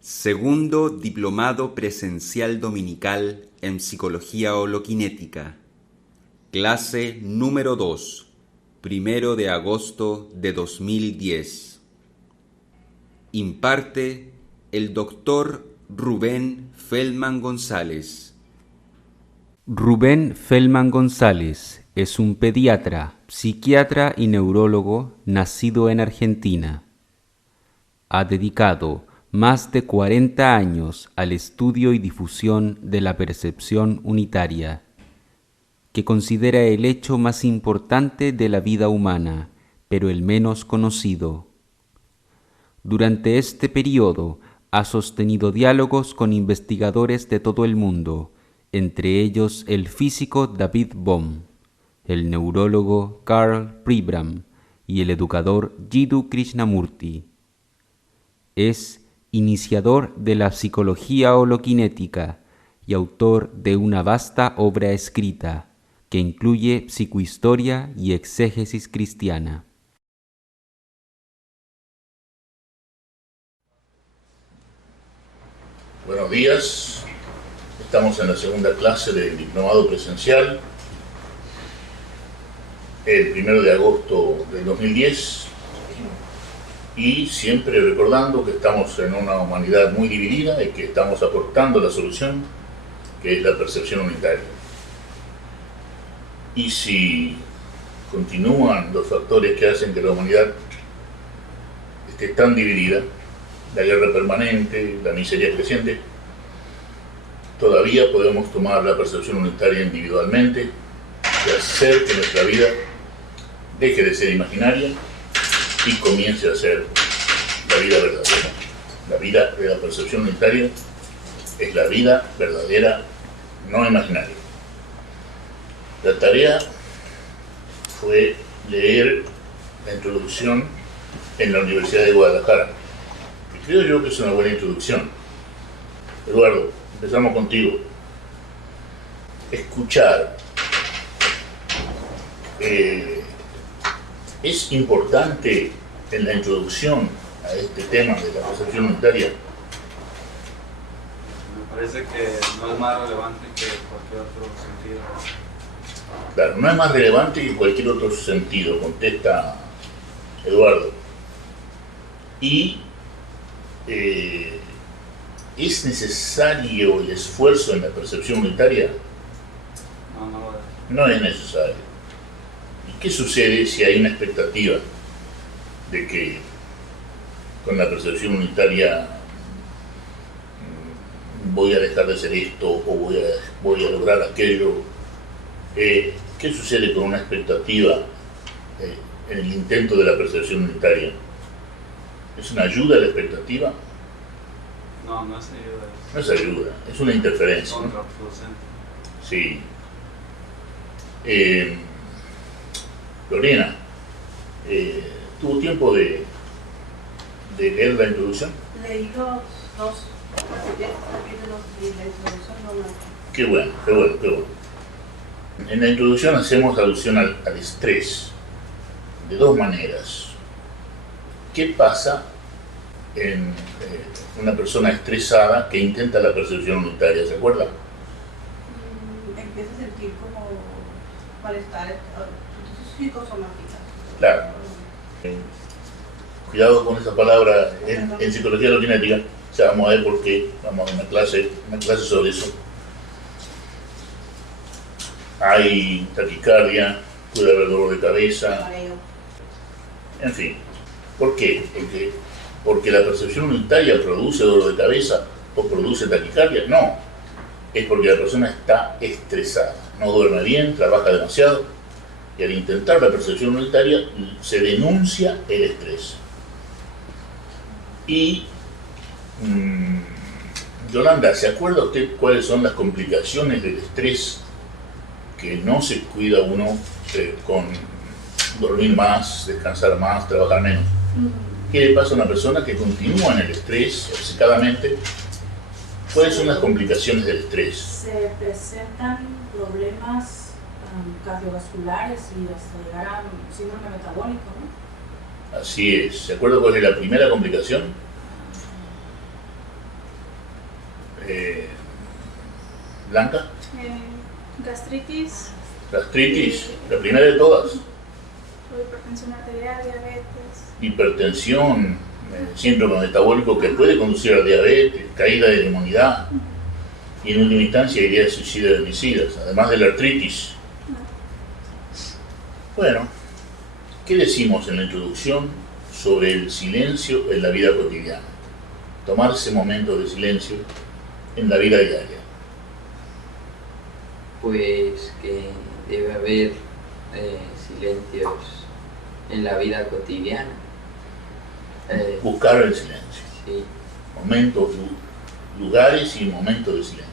Segundo Diplomado Presencial Dominical en Psicología Holoquinética. Clase número 2, 1 de agosto de 2010. Imparte el Dr. Rubén Feldman González. Rubén Feldman González es un pediatra, psiquiatra y neurólogo nacido en Argentina. Ha dedicado más de 40 años al estudio y difusión de la percepción unitaria, que considera el hecho más importante de la vida humana, pero el menos conocido. Durante este periodo ha sostenido diálogos con investigadores de todo el mundo, entre ellos el físico David Bohm, el neurólogo Karl Pribram y el educador Jiddu Krishnamurti. Es iniciador de la psicología holoquinética y autor de una vasta obra escrita que incluye psicohistoria y exégesis cristiana. Buenos días, estamos en la segunda clase del diplomado presencial, el 1 de agosto del 2010, y siempre recordando que estamos en una humanidad muy dividida y que estamos aportando la solución, que es la percepción unitaria. Y si continúan los factores que hacen que la humanidad esté tan dividida, la guerra permanente, la miseria creciente, todavía podemos tomar la percepción unitaria individualmente y hacer que nuestra vida deje de ser imaginaria y comience a ser la vida verdadera. La vida de la percepción unitaria es la vida verdadera, no imaginaria. La tarea fue leer la introducción en la Universidad de Guadalajara. Y creo yo que es una buena introducción. Eduardo, empezamos contigo. Escuchar. Es importante en la introducción a este tema de la percepción unitaria. Me parece que no es más relevante que cualquier otro sentido. Claro, no es más relevante que cualquier otro sentido, contesta Eduardo. Y ¿es necesario el esfuerzo en la percepción unitaria? No es necesario. ¿Y qué sucede si hay una expectativa de que con la percepción unitaria voy a dejar de hacer esto o voy a lograr aquello? ¿Qué sucede con una expectativa en el intento de la percepción unitaria? ¿Es una ayuda a la expectativa? No, no es ayuda. No es ayuda, es una interferencia. Contraproducente. Sí. Lorena, ¿tuvo tiempo de leer la introducción? Leí dos capítulos de la introducción. Qué bueno. En la introducción hacemos alusión al estrés de dos maneras. ¿Qué pasa en una persona estresada que intenta la percepción unitaria? ¿Se acuerda? Empieza a sentir como malestar psicosomática. Claro. Cuidado con esa palabra en psicología holoquinética. Ya vamos a ver por qué. Vamos a una clase sobre eso. Hay taquicardia, puede haber dolor de cabeza. En fin. ¿Por qué? Porque la percepción unitaria produce dolor de cabeza o produce taquicardia. No. Es porque la persona está estresada. No duerme bien, trabaja demasiado. Y al intentar la percepción unitaria se denuncia el estrés. Y Yolanda, ¿se acuerda usted cuáles son las complicaciones del estrés que no se cuida uno con dormir más, descansar más, trabajar menos? ¿Qué le pasa a una persona que continúa en el estrés obcecadamente? ¿Cuáles son las complicaciones del estrés? Se presentan problemas cardiovasculares y hasta llegar a síndrome metabólico, ¿no? Así es. ¿Se acuerda cuál es la primera complicación? Blanca. Gastritis. Gastritis, la primera de todas. Hipertensión arterial, diabetes. Hipertensión, síndrome metabólico que puede conducir a diabetes, caída de la inmunidad y en última instancia ideas suicidas de homicidas, además de la artritis. Bueno, ¿qué decimos en la introducción sobre el silencio en la vida cotidiana? Tomarse momentos de silencio en la vida diaria. Pues que debe haber silencios en la vida cotidiana. Buscar el silencio. Sí. Momentos, lugares y momentos de silencio.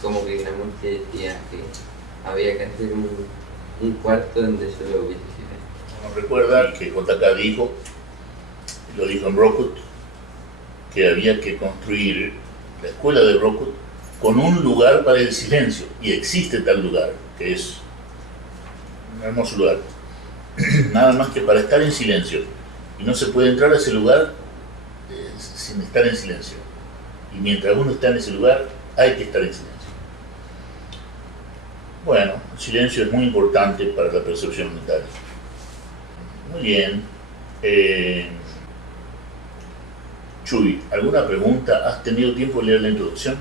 Como que Gramonte decía que había que hacer un cuarto donde solo hubiese silencio. Uno recuerda que JK dijo, lo dijo en Brockwood, que había que construir la escuela de Brockwood con un lugar para el silencio, y existe tal lugar, que es un hermoso lugar, nada más que para estar en silencio, y no se puede entrar a ese lugar sin estar en silencio, y mientras uno está en ese lugar hay que estar en silencio. Bueno, el silencio es muy importante para la percepción unitaria. Muy bien. Chuy, ¿alguna pregunta? ¿Has tenido tiempo de leer la introducción?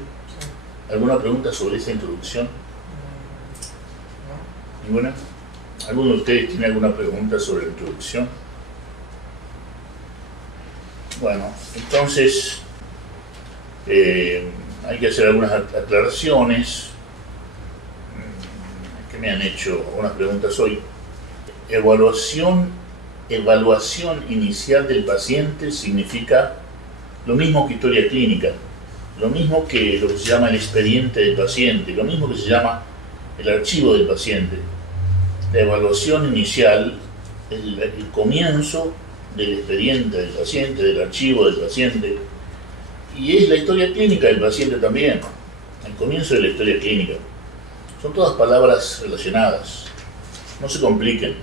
¿Alguna pregunta sobre esa introducción? ¿Ninguna? ¿Alguno de ustedes tiene alguna pregunta sobre la introducción? Bueno, entonces hay que hacer algunas aclaraciones que me han hecho unas preguntas hoy. Evaluación inicial del paciente significa lo mismo que historia clínica, lo mismo que lo que se llama el expediente del paciente, lo mismo que se llama el archivo del paciente. La evaluación inicial es el comienzo del expediente del paciente, del archivo del paciente, y es la historia clínica del paciente también, el comienzo de la historia clínica. Son todas palabras relacionadas, no se compliquen.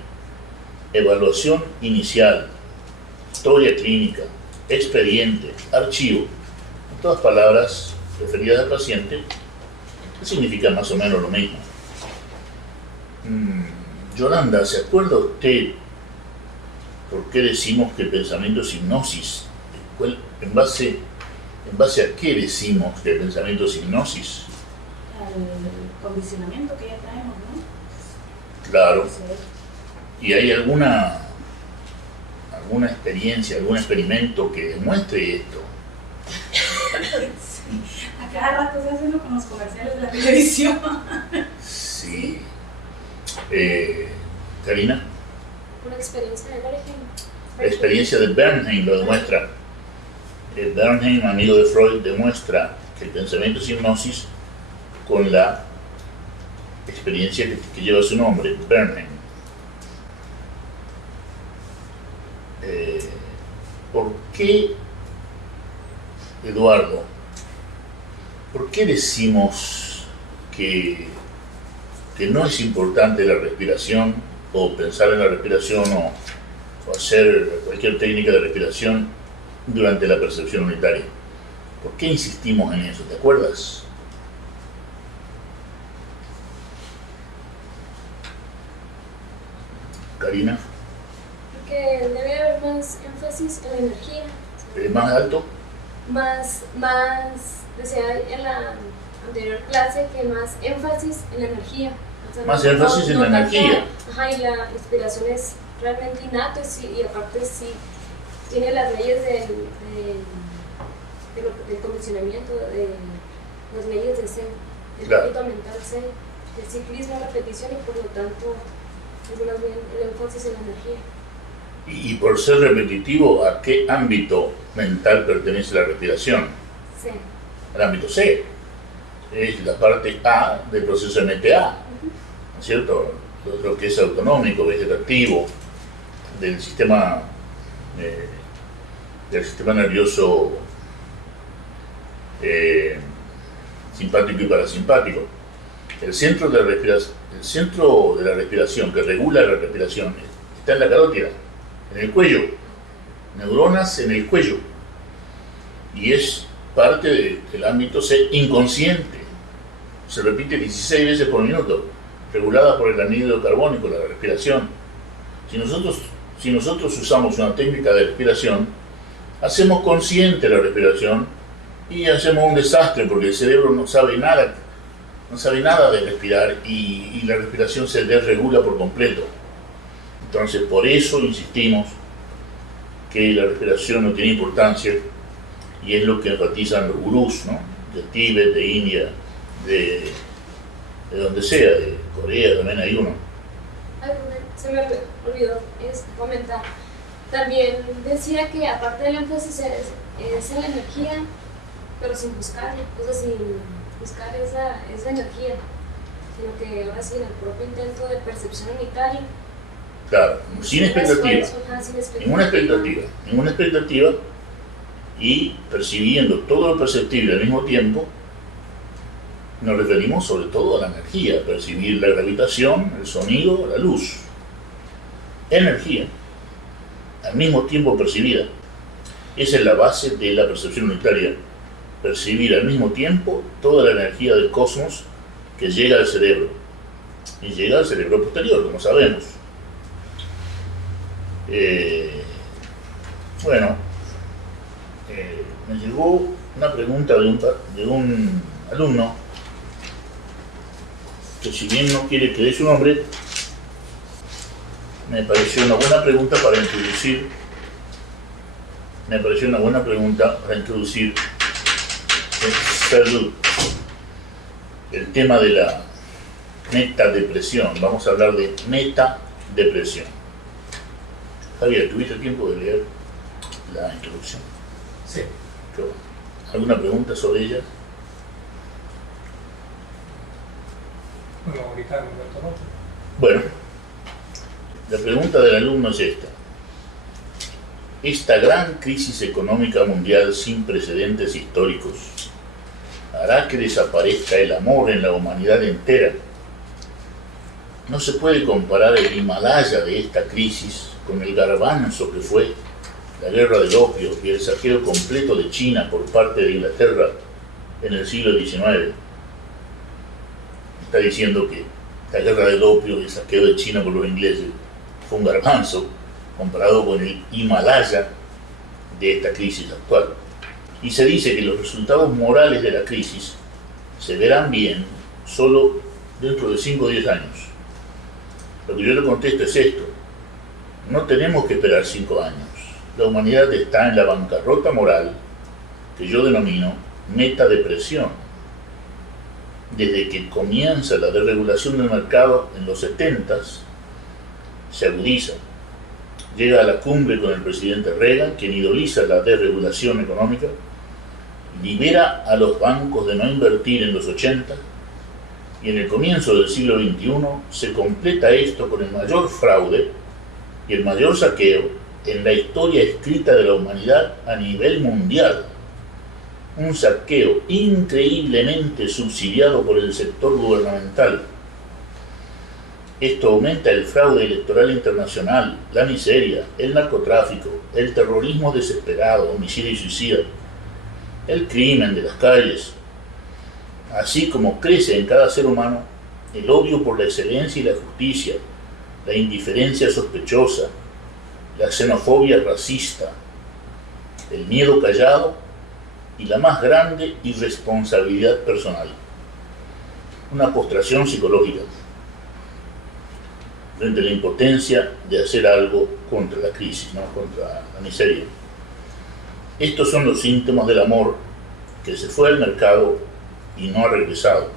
Evaluación inicial, historia clínica, expediente, archivo, son todas palabras referidas al paciente que significan más o menos lo mismo. Yolanda, ¿se acuerda usted por qué decimos que el pensamiento es hipnosis? ¿En base a qué decimos que el pensamiento es hipnosis? El condicionamiento que ya traemos, ¿no? Claro. Sí. ¿Y hay alguna experiencia, algún experimento que demuestre esto? Sí. A cada rato se hacen con los comerciales de la televisión. Sí. Karina, Una experiencia de Bernheim. la experiencia de Bernheim lo demuestra. Bernheim, amigo de Freud, demuestra que el pensamiento es hipnosis con la experiencia que lleva su nombre, Bernheim. ¿Por qué, Eduardo, por qué decimos que no es importante la respiración, o pensar en la respiración, o hacer cualquier técnica de respiración durante la percepción unitaria? ¿Por qué insistimos en eso? ¿Te acuerdas? Karina, Porque debe haber más énfasis en la energía. ¿más alto? Más, decía en la anterior clase que más énfasis en la energía. O sea, Más énfasis en la energía. Ajá, y la inspiración es realmente innata y aparte sí tiene las leyes del condicionamiento, de las leyes de C, el Claro. ámbito mental C, el ciclismo, repetición y por lo tanto es más bien el énfasis en la energía. Y por ser repetitivo, ¿a qué ámbito mental pertenece la respiración? C. Al ámbito C. Es la parte A del proceso MTA, ¿no es cierto? Lo que es autonómico, vegetativo, del sistema nervioso simpático y parasimpático. El centro de la respiración que regula la respiración está en la carótida, en el cuello, neuronas en el cuello, y es parte del ámbito inconsciente. Se repite 16 veces por minuto, regulada por el anhídrido carbónico, la respiración. Si nosotros usamos una técnica de respiración, hacemos consciente la respiración y hacemos un desastre porque el cerebro no sabe nada de respirar y la respiración se desregula por completo. Entonces, por eso insistimos que la respiración no tiene importancia y es lo que enfatizan los gurús, ¿no? De Tíbet, de India, de donde sea, de Corea también hay uno. Ay, se me olvidó comentar. También decía que aparte del énfasis es en la energía, pero sin buscarla, o sea, sin buscar esa energía, sino que ahora sí en el propio intento de percepción unitaria. Claro, sin expectativa, ninguna expectativa, y percibiendo todo lo perceptible al mismo tiempo. Nos referimos sobre todo a la energía, percibir la gravitación, el sonido, la luz. Energía, al mismo tiempo percibida. Esa es la base de la percepción unitaria. Percibir al mismo tiempo toda la energía del cosmos que llega al cerebro. Y llega al cerebro posterior, como sabemos. Me llegó una pregunta de un alumno que, si bien no quiere que dé su nombre, me pareció una buena pregunta para introducir salud, el tema de la metadepresión. Vamos a hablar de metadepresión. Javier, ¿tuviste tiempo de leer la introducción? Sí. ¿Alguna pregunta sobre ella? Bueno, ahorita me cuento, ¿no? Bueno, la pregunta del alumno es esta. Esta gran crisis económica mundial sin precedentes históricos hará que desaparezca el amor en la humanidad entera. No se puede comparar el Himalaya de esta crisis con el garbanzo que fue la guerra del opio y el saqueo completo de China por parte de Inglaterra en el siglo XIX. Está diciendo que la guerra del opio y el saqueo de China por los ingleses fue un garbanzo comparado con el Himalaya de esta crisis actual. Y se dice que los resultados morales de la crisis se verán bien solo dentro de 5 o 10 años. Lo que yo le contesto es esto: no tenemos que esperar 5 años. La humanidad está en la bancarrota moral que yo denomino metadepresión. Desde que comienza la desregulación del mercado en los 70s, se agudiza. Llega a la cumbre con el presidente Reagan, quien idoliza la desregulación económica, libera a los bancos de no invertir en los 80, y en el comienzo del siglo XXI se completa esto con el mayor fraude y el mayor saqueo en la historia escrita de la humanidad a nivel mundial. Un saqueo increíblemente subsidiado por el sector gubernamental. Esto aumenta el fraude electoral internacional, la miseria, el narcotráfico, el terrorismo desesperado, homicidio y suicida, el crimen de las calles, así como crece en cada ser humano el odio por la excelencia y la justicia, la indiferencia sospechosa, la xenofobia racista, el miedo callado y la más grande irresponsabilidad personal. Una postración psicológica frente a la impotencia de hacer algo contra la crisis, ¿no? Contra la miseria. Estos son los síntomas del amor que se fue al mercado y no ha regresado.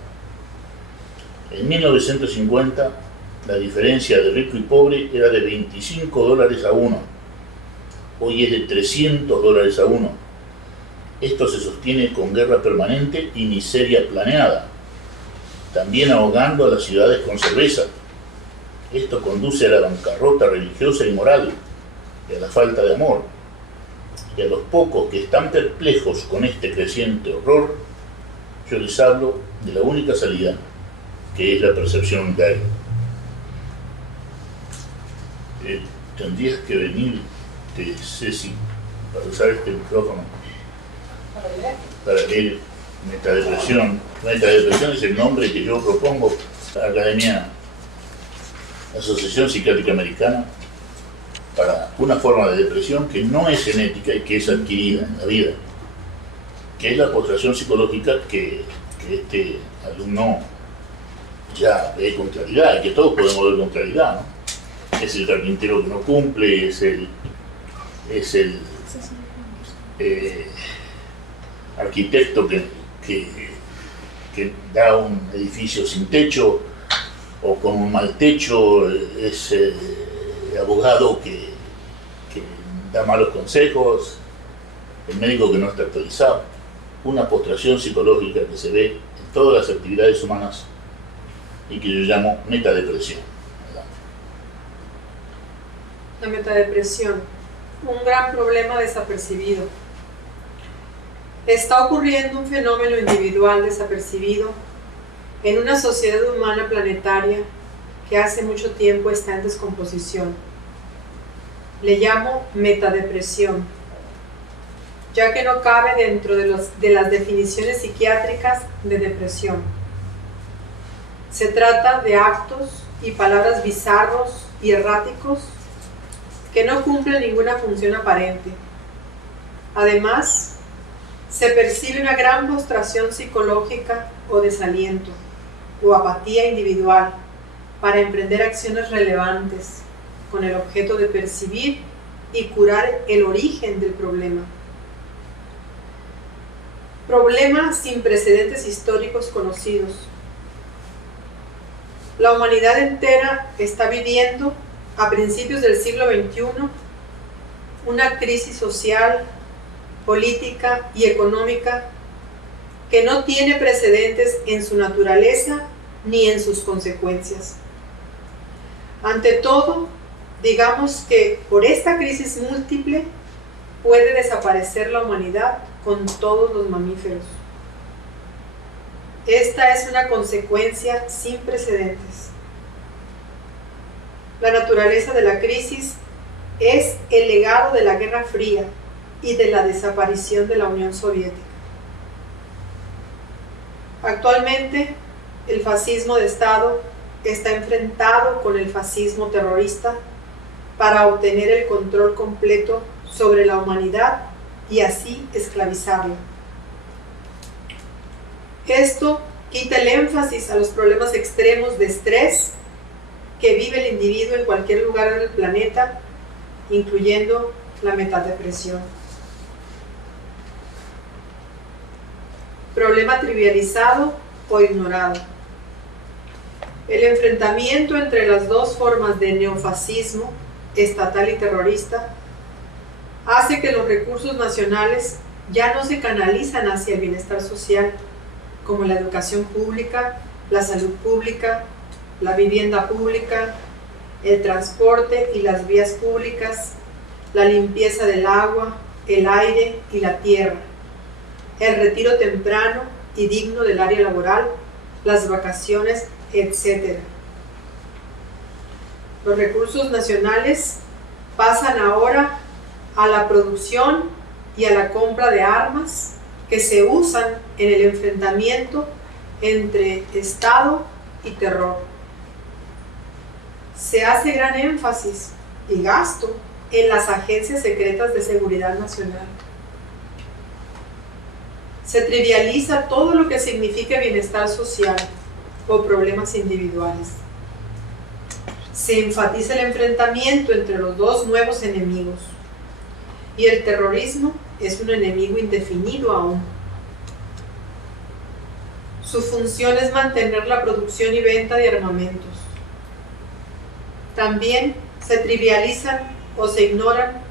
En 1950, la diferencia de rico y pobre era de $25 a 1. Hoy es de $300 a 1. Esto se sostiene con guerra permanente y miseria planeada, también ahogando a las ciudades con cerveza. Esto conduce a la bancarrota religiosa y moral, y a la falta de amor. Y a los pocos que están perplejos con este creciente horror, yo les hablo de la única salida, que es la percepción unitaria. Tendrías que venir, Ceci, para usar este micrófono. Para leer. para leer Metadepresión. Metadepresión es el nombre que yo propongo a la Academia, Asociación Psiquiátrica Americana, para una forma de depresión que no es genética y que es adquirida en la vida, que es la postración psicológica que este alumno ya ve con claridad, y que todos podemos ver con claridad, ¿no? Es el carpintero que no cumple, es el arquitecto que da un edificio sin techo o con un mal techo, es el abogado que da malos consejos, el médico que no está actualizado. Una postración psicológica que se ve en todas las actividades humanas y que yo llamo metadepresión, ¿verdad? La metadepresión, un gran problema desapercibido. Está ocurriendo un fenómeno individual desapercibido en una sociedad humana planetaria que hace mucho tiempo está en descomposición. Le llamo metadepresión, ya que no cabe dentro de las definiciones psiquiátricas de depresión. Se trata de actos y palabras bizarros y erráticos que no cumplen ninguna función aparente. Además, se percibe una gran postración psicológica o desaliento o apatía individual para emprender acciones relevantes con el objeto de percibir y curar el origen del problema. Problema sin precedentes históricos conocidos. La humanidad entera está viviendo, a principios del siglo XXI, una crisis social, política y económica que no tiene precedentes en su naturaleza ni en sus consecuencias. Ante todo, digamos que por esta crisis múltiple puede desaparecer la humanidad con todos los mamíferos. Esta es una consecuencia sin precedentes. La naturaleza de la crisis es el legado de la Guerra Fría y de la desaparición de la Unión Soviética. Actualmente, el fascismo de Estado está enfrentado con el fascismo terrorista para obtener el control completo sobre la humanidad y así esclavizarla. Esto quita el énfasis a los problemas extremos de estrés que vive el individuo en cualquier lugar del planeta, incluyendo la metadepresión. Problema trivializado o ignorado. El enfrentamiento entre las dos formas de neofascismo, estatal y terrorista, hace que los recursos nacionales ya no se canalizan hacia el bienestar social, como la educación pública, la salud pública, la vivienda pública, el transporte y las vías públicas, la limpieza del agua, el aire y la tierra, el retiro temprano y digno del área laboral, las vacaciones, etc. Los recursos nacionales pasan ahora a la producción y a la compra de armas que se usan en el enfrentamiento entre Estado y terror. Se hace gran énfasis y gasto en las agencias secretas de seguridad nacional. Se trivializa todo lo que significa bienestar social o problemas individuales. Se enfatiza el enfrentamiento entre los dos nuevos enemigos. Y el terrorismo es un enemigo indefinido aún. Su función es mantener la producción y venta de armamentos. También se trivializan o se ignoran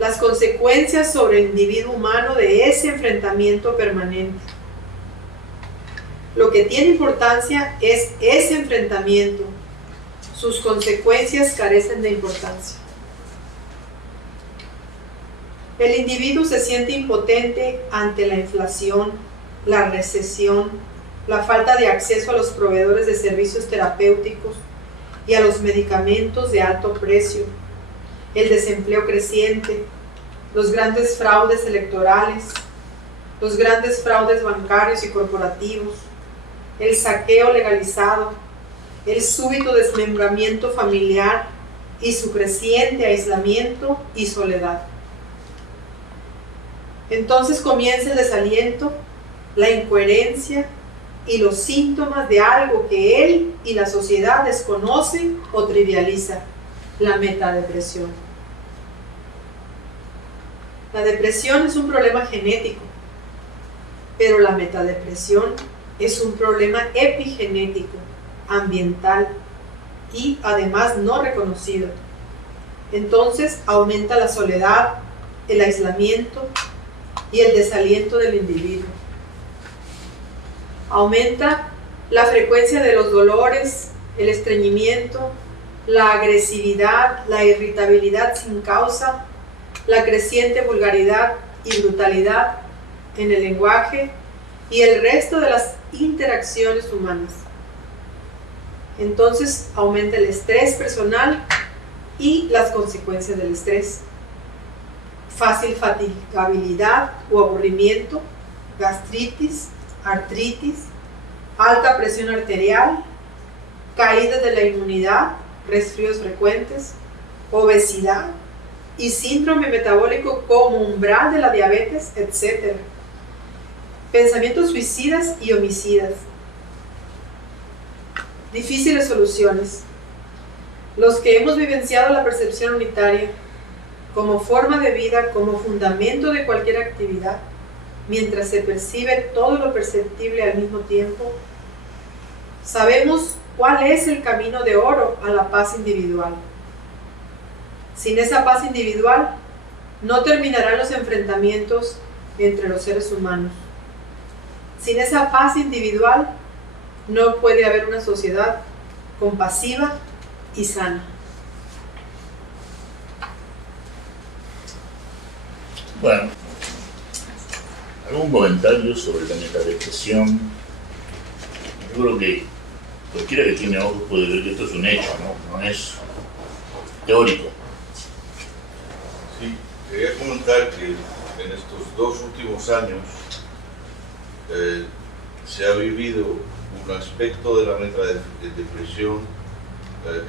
las consecuencias sobre el individuo humano de ese enfrentamiento permanente. Lo que tiene importancia es ese enfrentamiento. Sus consecuencias carecen de importancia. El individuo se siente impotente ante la inflación, la recesión, la falta de acceso a los proveedores de servicios terapéuticos y a los medicamentos de alto precio, el desempleo creciente, los grandes fraudes electorales, los grandes fraudes bancarios y corporativos, el saqueo legalizado, el súbito desmembramiento familiar y su creciente aislamiento y soledad. Entonces comienza el desaliento, la incoherencia y los síntomas de algo que él y la sociedad desconocen o trivializa, la metadepresión. La depresión es un problema genético, pero la metadepresión es un problema epigenético, ambiental y además no reconocido. Entonces aumenta la soledad, el aislamiento y el desaliento del individuo. Aumenta la frecuencia de los dolores, el estreñimiento, la agresividad, la irritabilidad sin causa, la creciente vulgaridad y brutalidad en el lenguaje y el resto de las interacciones humanas. Entonces aumenta el estrés personal y las consecuencias del estrés. Fácil fatigabilidad o aburrimiento, gastritis, artritis, alta presión arterial, caída de la inmunidad, resfríos frecuentes, obesidad y síndrome metabólico como umbral de la diabetes, etc. Pensamientos suicidas y homicidas. Difíciles soluciones. Los que hemos vivenciado la percepción unitaria como forma de vida, como fundamento de cualquier actividad, mientras se percibe todo lo perceptible al mismo tiempo, sabemos cuál es el camino de oro a la paz individual. Sin esa paz individual, no terminarán los enfrentamientos entre los seres humanos. Sin esa paz individual, no puede haber una sociedad compasiva y sana. Bueno, algún comentario sobre la metadepresión. Yo creo que cualquiera que tiene ojos puede ver que esto es un hecho, no es teórico. Sí, quería comentar que en estos 2 últimos años se ha vivido un aspecto de la metadepresión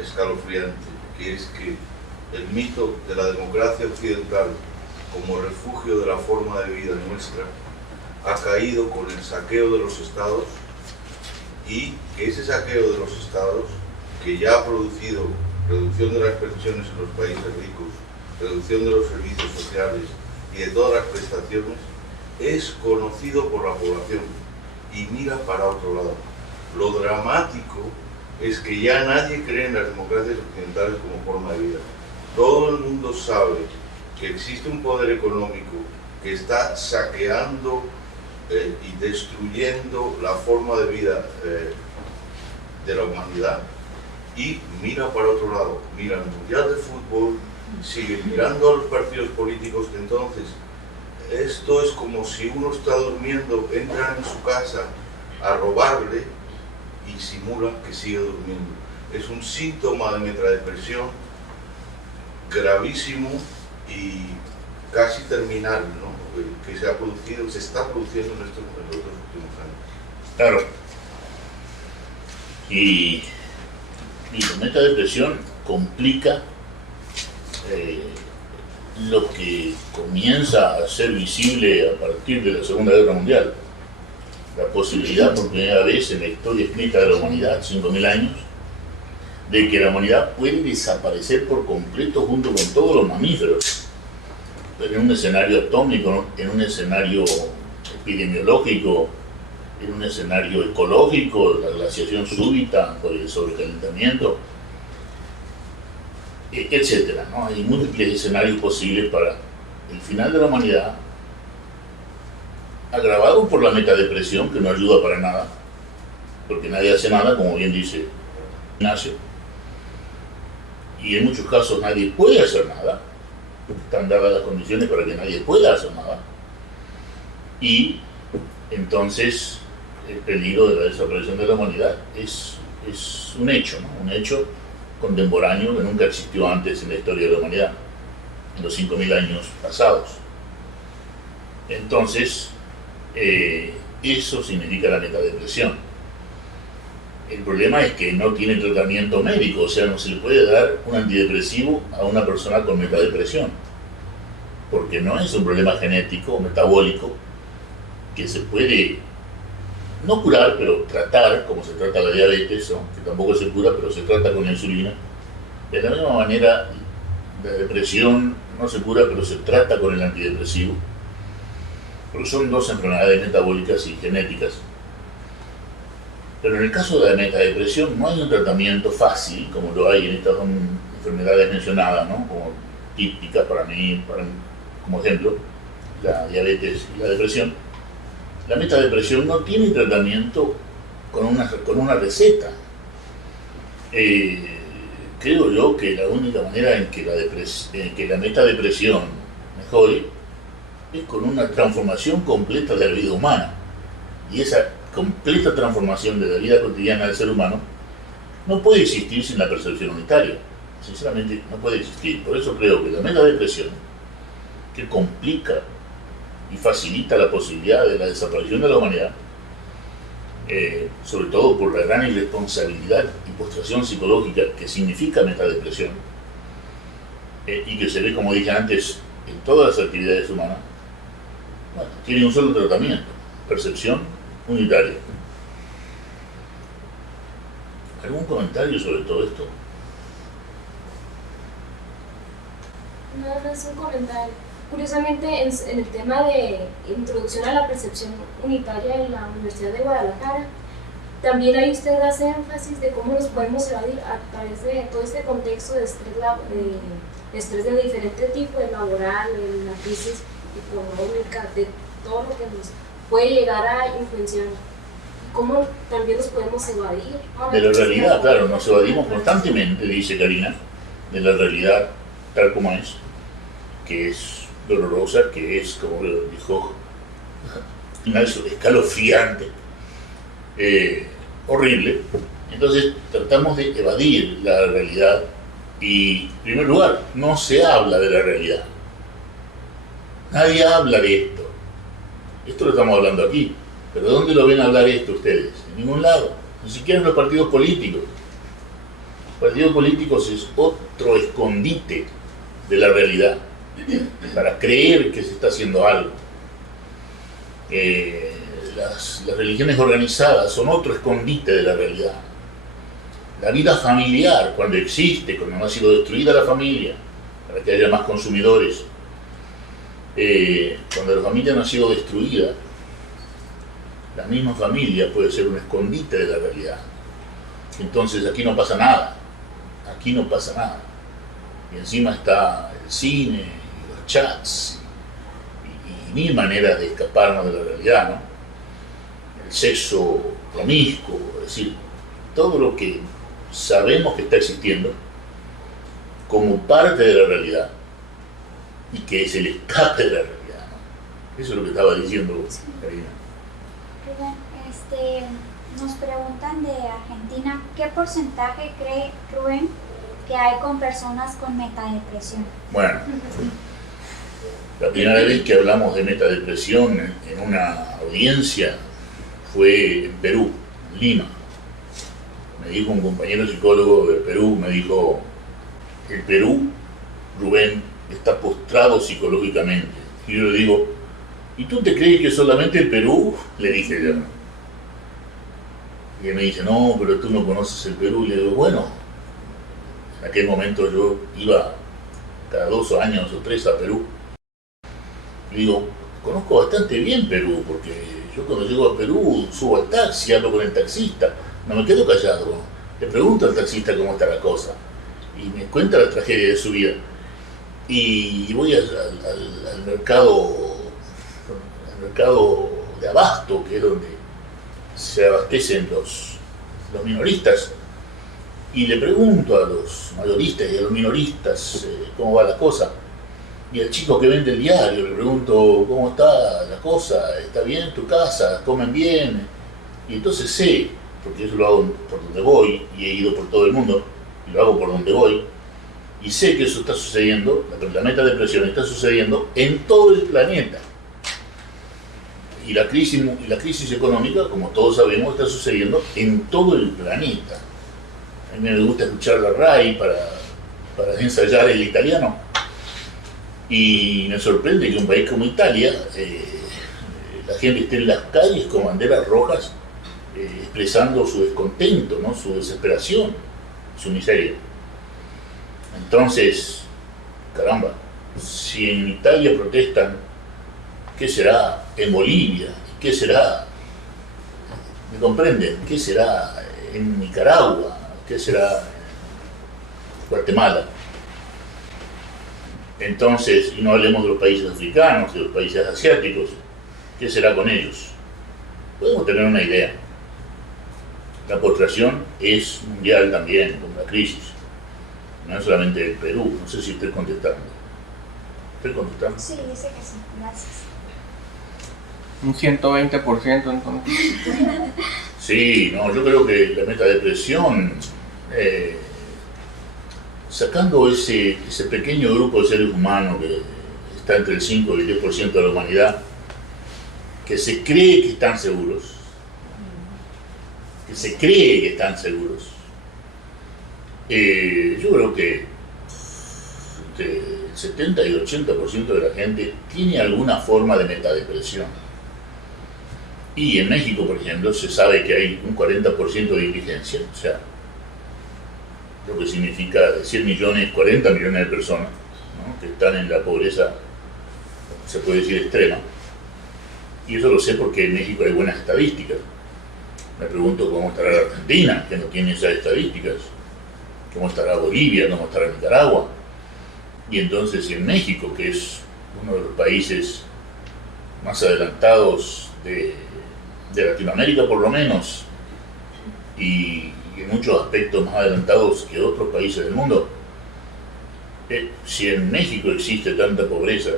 escalofriante, que es que el mito de la democracia occidental como refugio de la forma de vida nuestra ha caído con el saqueo de los estados, y que ese saqueo de los estados, que ya ha producido reducción de las pensiones en los países ricos, reducción de los servicios sociales y de todas las prestaciones, es conocido por la población y mira para otro lado. Lo dramático es que ya nadie cree en las democracias occidentales como forma de vida. Todo el mundo sabe que existe un poder económico que está saqueando y destruyendo la forma de vida de la humanidad, y mira para otro lado, mira el Mundial de Fútbol, sigue mirando a los partidos políticos. Entonces esto es como si uno está durmiendo, entran en su casa a robarle y simulan que sigue durmiendo. Es un síntoma de metadepresión gravísimo y casi terminal, ¿no? Que se ha producido, se está produciendo en los 2 últimos años. Claro. Y la metadepresión complica lo que comienza a ser visible a partir de la Segunda Guerra Mundial. La posibilidad, por primera vez en la historia escrita de la humanidad, 5.000 años, de que la humanidad puede desaparecer por completo junto con todos los mamíferos, en un escenario atómico, en un escenario epidemiológico, en un escenario ecológico, la glaciación súbita por el sobrecalentamiento, etc., ¿no? Hay múltiples escenarios posibles para el final de la humanidad, agravado por la metadepresión, que no ayuda para nada, porque nadie hace nada, como bien dice Ignacio, y en muchos casos nadie puede hacer nada. Están dadas las condiciones para que nadie pueda hacer nada, y entonces el peligro de la desaparición de la humanidad es un hecho, ¿no? Un hecho contemporáneo que nunca existió antes en la historia de la humanidad, en los 5.000 años pasados. Entonces, eso significa la metadepresión. El problema es que no tiene tratamiento médico, o sea, no se le puede dar un antidepresivo a una persona con metadepresión, porque no es un problema genético o metabólico que se puede no curar, pero tratar, como se trata la diabetes, ¿no? Que tampoco se cura, pero se trata con insulina. De la misma manera, la depresión no se cura, pero se trata con el antidepresivo, porque son dos enfermedades metabólicas y genéticas. Pero en el caso de la metadepresión no hay un tratamiento fácil, como lo hay en estas dos enfermedades mencionadas, ¿no? Como típicas para mí, como ejemplo, la diabetes y la depresión. La metadepresión no tiene tratamiento con una receta. Creo yo que la única manera en que la metadepresión mejore es con una transformación completa de la vida humana. Y esa completa transformación de la vida cotidiana del ser humano no puede existir sin la percepción unitaria. Sinceramente, no puede existir. Por eso creo que la metadepresión, que complica y facilita la posibilidad de la desaparición de la humanidad, sobre todo por la gran irresponsabilidad y postración psicológica que significa metadepresión, y que se ve, como dije antes, en todas las actividades humanas, bueno, tiene un solo tratamiento: percepción unitaria. ¿Algún comentario sobre todo esto? Nada más un comentario. Curiosamente, en el tema de introducción a la percepción unitaria en la Universidad de Guadalajara, también ahí usted hace énfasis de cómo nos podemos evadir a través de todo este contexto de estrés de diferente tipo, de laboral, de la crisis económica, de todo lo que nos puede llegar a influenciar. ¿Cómo también nos podemos evadir? De la realidad, claro, nos evadimos constantemente, dice Karina, de la realidad tal como es, que es dolorosa, que es, como lo dijo Ignacio, escalofriante, horrible. Entonces tratamos de evadir la realidad y, en primer lugar, no se habla de la realidad. Nadie habla de esto. Esto lo estamos hablando aquí. ¿Pero dónde lo ven hablar esto ustedes? En ningún lado. Ni siquiera en los partidos políticos. Los partidos políticos es otro escondite de la realidad, para creer que se está haciendo algo. Las religiones organizadas son otro escondite de la realidad. La vida familiar, cuando existe, cuando no ha sido destruida la familia, para que haya más consumidores, cuando la familia no ha sido destruida, la misma familia puede ser un escondite de la realidad. Entonces aquí no pasa nada, aquí no pasa nada. Y encima está el cine, y los chats, y mil maneras de escaparnos de la realidad, ¿no? El sexo promiscuo, es decir, todo lo que sabemos que está existiendo como parte de la realidad y que es el escape de la realidad, ¿no? Eso es lo que estaba diciendo Karina. Rubén, nos preguntan de Argentina, ¿qué porcentaje cree Rubén que hay con personas con metadepresión? Bueno, la primera vez que hablamos de metadepresión en una audiencia fue en Perú, en Lima. Me dijo un compañero psicólogo de Perú, me dijo: el Perú, Rubén, está postrado psicológicamente. Y yo le digo: ¿y tú te crees que solamente el Perú? Le dije yo. Y él me dice: no, pero tú no conoces el Perú. Y le digo: bueno, en aquel momento yo iba cada 2 años o 3 a Perú. Le digo: conozco bastante bien Perú, porque yo cuando llego a Perú subo al taxi, hablo con el taxista, no me quedo callado, le pregunto al taxista cómo está la cosa y me cuenta la tragedia de su vida. Y voy al mercado de abasto, que es donde se abastecen los minoristas, y le pregunto a los mayoristas y a los minoristas cómo va la cosa. Y al chico que vende el diario le pregunto: ¿cómo está la cosa? ¿Está bien tu casa? ¿Comen bien? Y entonces sé, porque eso lo hago por donde voy, y he ido por todo el mundo, y lo hago por donde voy, y sé que eso está sucediendo, la metadepresión está sucediendo en todo el planeta. y la crisis económica, como todos sabemos, está sucediendo en todo el planeta. A mí me gusta escuchar la RAI para ensayar el italiano, y me sorprende que un país como Italia, la gente esté en las calles con banderas rojas expresando su descontento, ¿no? Su desesperación, su miseria. Entonces, caramba, si en Italia protestan, ¿qué será en Bolivia? ¿Qué será? ¿Me comprenden? ¿Qué será en Nicaragua? ¿Qué será en Guatemala? Entonces, y no hablemos de los países africanos, de los países asiáticos, ¿qué será con ellos? Podemos tener una idea. La postración es mundial también, con la crisis. No es solamente del Perú. No sé si estoy contestando. ¿Estoy contestando? Sí, dice que sí. Gracias. Un 120% entonces. Sí, no, yo creo que la metadepresión, sacando ese pequeño grupo de seres humanos que está entre el 5 y el 10% de la humanidad, que se cree que están seguros, yo creo que entre el 70 y el 80% de la gente tiene alguna forma de metadepresión. Y en México, por ejemplo, se sabe que hay un 40% de indigencia, o sea, lo que significa de 100 millones, 40 millones de personas, ¿no?, que están en la pobreza, se puede decir, extrema. Y eso lo sé porque en México hay buenas estadísticas. Me pregunto cómo estará la Argentina, que no tiene esas estadísticas, cómo estará Bolivia, cómo estará Nicaragua. Y entonces en México, que es uno de los países más adelantados de Latinoamérica por lo menos, y en muchos aspectos más adelantados que otros países del mundo, si en México existe tanta pobreza,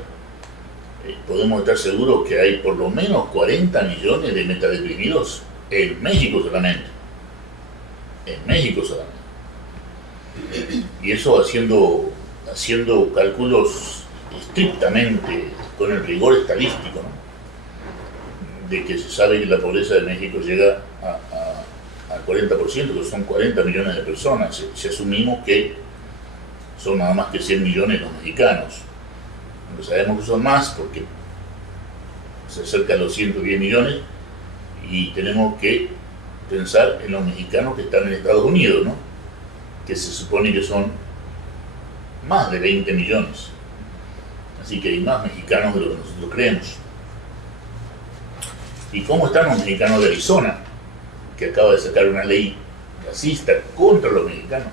podemos estar seguros que hay por lo menos 40 millones de metadeprimidos en México solamente. En México solamente. Y eso haciendo cálculos estrictamente con el rigor estadístico, ¿no?, de que se sabe que la pobreza de México llega al 40%, que son 40 millones de personas. Si asumimos que son nada más que 100 millones los mexicanos, aunque sabemos que son más porque se acercan a los 110 millones, y tenemos que pensar en los mexicanos que están en Estados Unidos, ¿no?, que se supone que son más de 20 millones. Así que hay más mexicanos de lo que nosotros creemos. ¿Y cómo están los mexicanos de Arizona, que acaba de sacar una ley racista contra los mexicanos?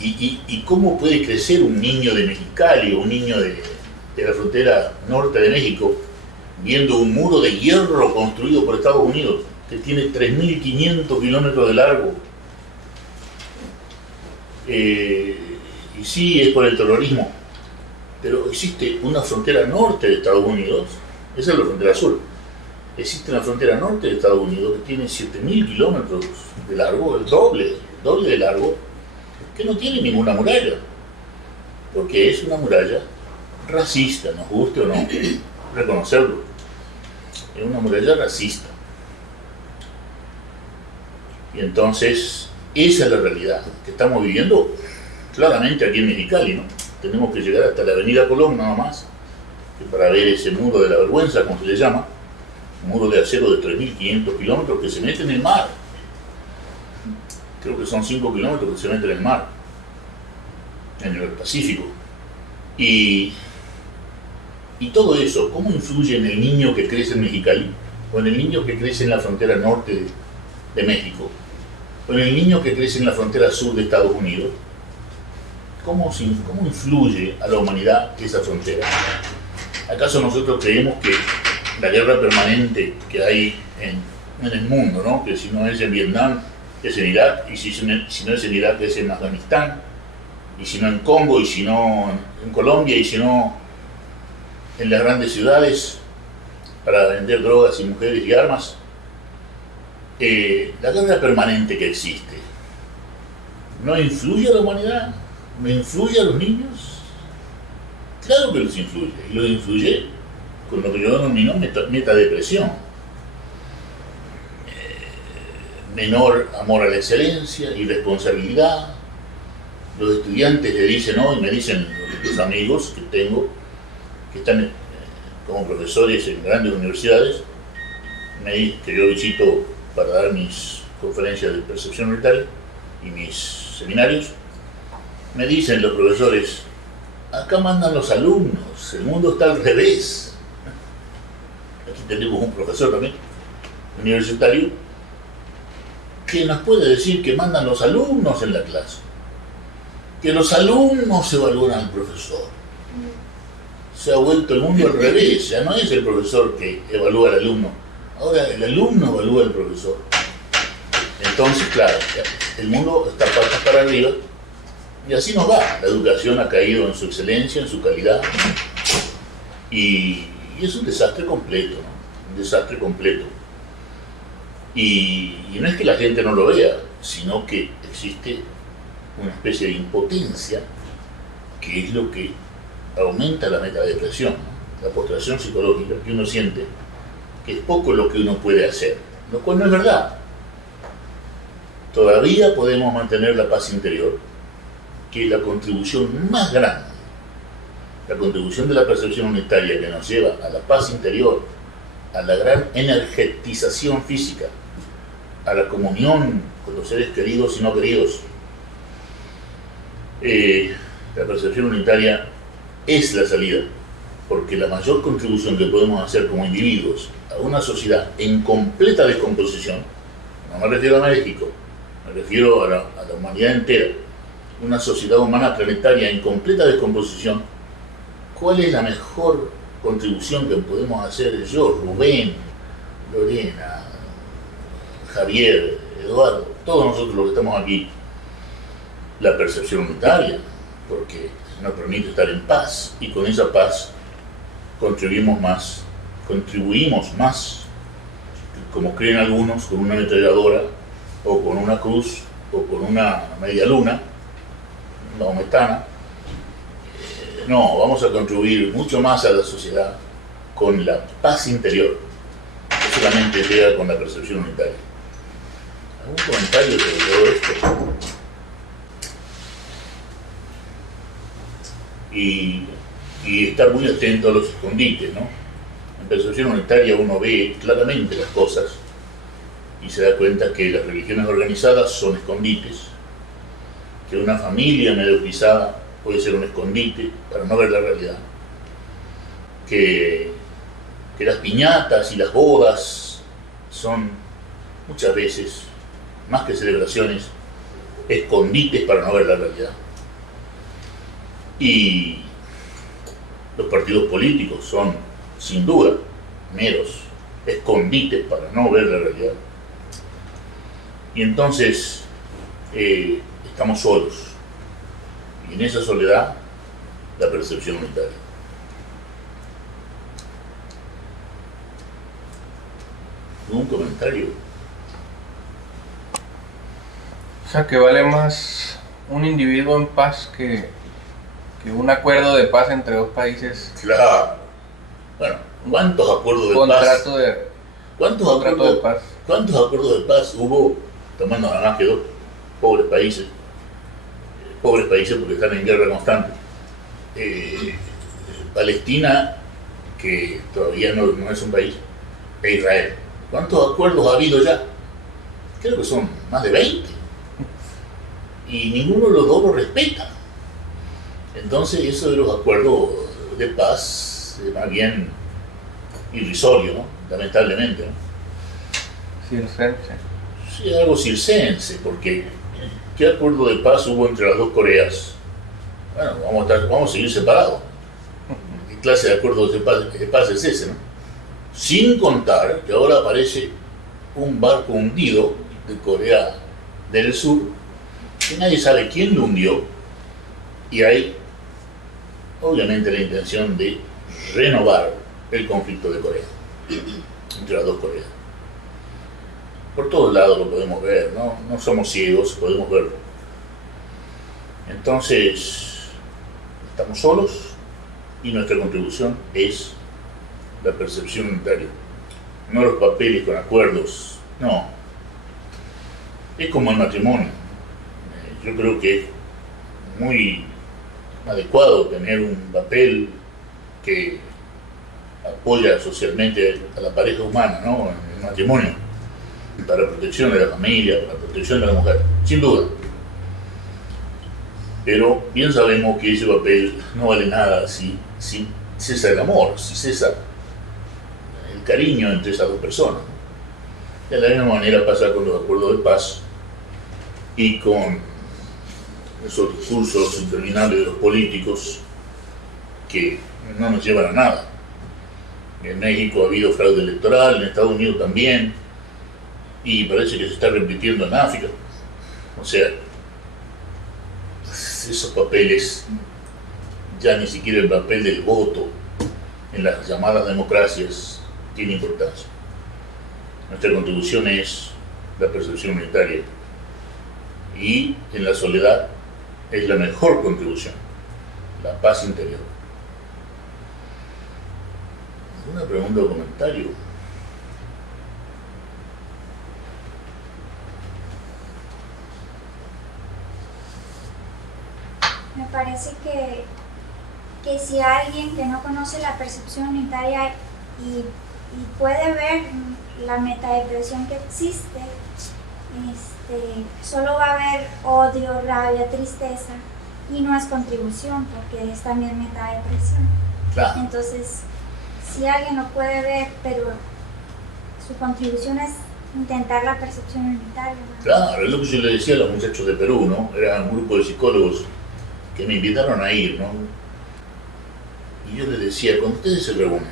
¿Y cómo puede crecer un niño de Mexicali o un niño de la frontera norte de México viendo un muro de hierro construido por Estados Unidos que tiene 3.500 kilómetros de largo? Y sí, es por el terrorismo, pero existe una frontera norte de Estados Unidos. Esa es la frontera sur. Existe una frontera norte de Estados Unidos que tiene 7.000 kilómetros de largo, el doble de largo, que no tiene ninguna muralla, porque es una muralla racista, nos guste o no reconocerlo. Es una muralla racista. Y entonces, esa es la realidad que estamos viviendo claramente aquí en Mexicali, ¿no? Tenemos que llegar hasta la avenida Colón nada más, que para ver ese muro de la vergüenza, como se le llama, un muro de acero de 3.500 kilómetros que se mete en el mar. Creo que son 5 kilómetros que se meten en el mar, en el Pacífico. Y todo eso, ¿cómo influye en el niño que crece en Mexicali? O en el niño que crece en la frontera norte de México? O en el niño que crece en la frontera sur de Estados Unidos? ¿Cómo influye a la humanidad esa frontera? ¿Acaso nosotros creemos que la guerra permanente que hay en el mundo, ¿no?, que si no es en Vietnam, es en Irak, y si no es en Irak, es en Afganistán, y si no en Congo, y si no en Colombia, y si no en las grandes ciudades para vender drogas y mujeres y armas? La guerra permanente que existe, ¿no influye a la humanidad? ¿No influye a los niños? Claro que los influye, y los influye con lo que yo denomino metadepresión. Menor amor a la excelencia, irresponsabilidad. Los estudiantes le dicen hoy, me dicen los amigos que tengo, que están como profesores en grandes universidades, que yo visito para dar mis conferencias de percepción mental y mis seminarios, me dicen los profesores, acá mandan los alumnos, el mundo está al revés. Aquí tenemos un profesor también, universitario, que nos puede decir que mandan los alumnos en la clase, que los alumnos evalúan al profesor. Se ha vuelto el mundo al revés, ya no es el profesor que evalúa al alumno, ahora el alumno evalúa al profesor. Entonces, claro, el mundo está patas para arriba y así nos va. La educación ha caído en su excelencia, en su calidad, y es un desastre completo, ¿no? Un desastre completo. Y no es que la gente no lo vea, sino que existe una especie de impotencia, que es lo que aumenta la metadepresión, ¿no? La postración psicológica, que uno siente que es poco lo que uno puede hacer, lo cual no es verdad. Todavía podemos mantener la paz interior, que es la contribución más grande, la contribución de la percepción unitaria que nos lleva a la paz interior, a la gran energetización física, a la comunión con los seres queridos y no queridos. La percepción unitaria es la salida, porque la mayor contribución que podemos hacer como individuos a una sociedad en completa descomposición, no me refiero a México, me refiero a la humanidad entera, una sociedad humana planetaria en completa descomposición, ¿cuál es la mejor contribución que podemos hacer yo, Rubén, Lorena, Javier, Eduardo, todos nosotros los que estamos aquí? La percepción unitaria, porque nos permite estar en paz, y con esa paz contribuimos más, como creen algunos, con una ametralladora, o con una cruz, o con una media luna, maometana. No, vamos a contribuir mucho más a la sociedad con la paz interior, que solamente llega con la percepción unitaria. ¿Algún comentario sobre todo esto? Y estar muy atento a los escondites, ¿no? En percepción unitaria uno ve claramente las cosas y se da cuenta que las religiones organizadas son escondites, que una familia mediocrizada puede ser un escondite para no ver la realidad, que las piñatas y las bodas son muchas veces, más que celebraciones, escondites para no ver la realidad. Y los partidos políticos son, sin duda, meros escondites para no ver la realidad. Y entonces estamos solos. Y en esa soledad, la percepción unitaria. ¿Algún comentario? O sea, que vale más un individuo en paz que un acuerdo de paz entre dos países. Claro. Bueno, ¿cuántos acuerdos de contrato paz? De, ¿Cuántos acuerdos de paz hubo, tomando nada más que dos pobres países porque están en guerra constante? Palestina, que todavía no es un país, e Israel. ¿Cuántos acuerdos ha habido ya? Creo que son más de 20. Y ninguno de los dos lo respeta. Entonces eso de los acuerdos de paz es más bien irrisorio, ¿no? Lamentablemente, ¿no? Circense. Sí, algo circense, porque ¿qué acuerdo de paz hubo entre las dos Coreas? Bueno, vamos a seguir separados. ¿Qué clase de acuerdo de paz es ese, no? Sin contar que ahora aparece un barco hundido de Corea del Sur, que nadie sabe quién lo hundió, y hay obviamente la intención de renovar el conflicto de Corea, entre las dos Coreas. Por todos lados lo podemos ver, ¿no? No somos ciegos, podemos verlo. Entonces, estamos solos y nuestra contribución es la percepción unitaria, no los papeles con acuerdos, no. Es como el matrimonio. Yo creo que es muy adecuado tener un papel que apoya socialmente a la pareja humana, ¿no? En el matrimonio, para la protección de la familia, para la protección de la mujer, sin duda. Pero bien sabemos que ese papel no vale nada si cesa el amor, si cesa el cariño entre esas dos personas. De la misma manera pasa con los acuerdos de paz y con esos discursos interminables de los políticos que no nos llevan a nada. En México ha habido fraude electoral, en Estados Unidos también, y parece que se está repitiendo en África. O sea, esos papeles, ya ni siquiera el papel del voto en las llamadas democracias tiene importancia. Nuestra contribución es la percepción unitaria, y en la soledad es la mejor contribución, la paz interior. ¿Alguna pregunta o comentario? Me parece que si alguien que no conoce la percepción unitaria y puede ver la metadepresión que existe, solo va a haber odio, rabia, tristeza, y no es contribución porque es también metadepresión. Claro. Entonces, si alguien lo puede ver, pero su contribución es intentar la percepción unitaria, ¿no? Claro, es lo que yo le decía a los muchachos de Perú, ¿no? Era un grupo de psicólogos que me invitaron a ir, ¿no? Y yo les decía, cuando ustedes se reúnen,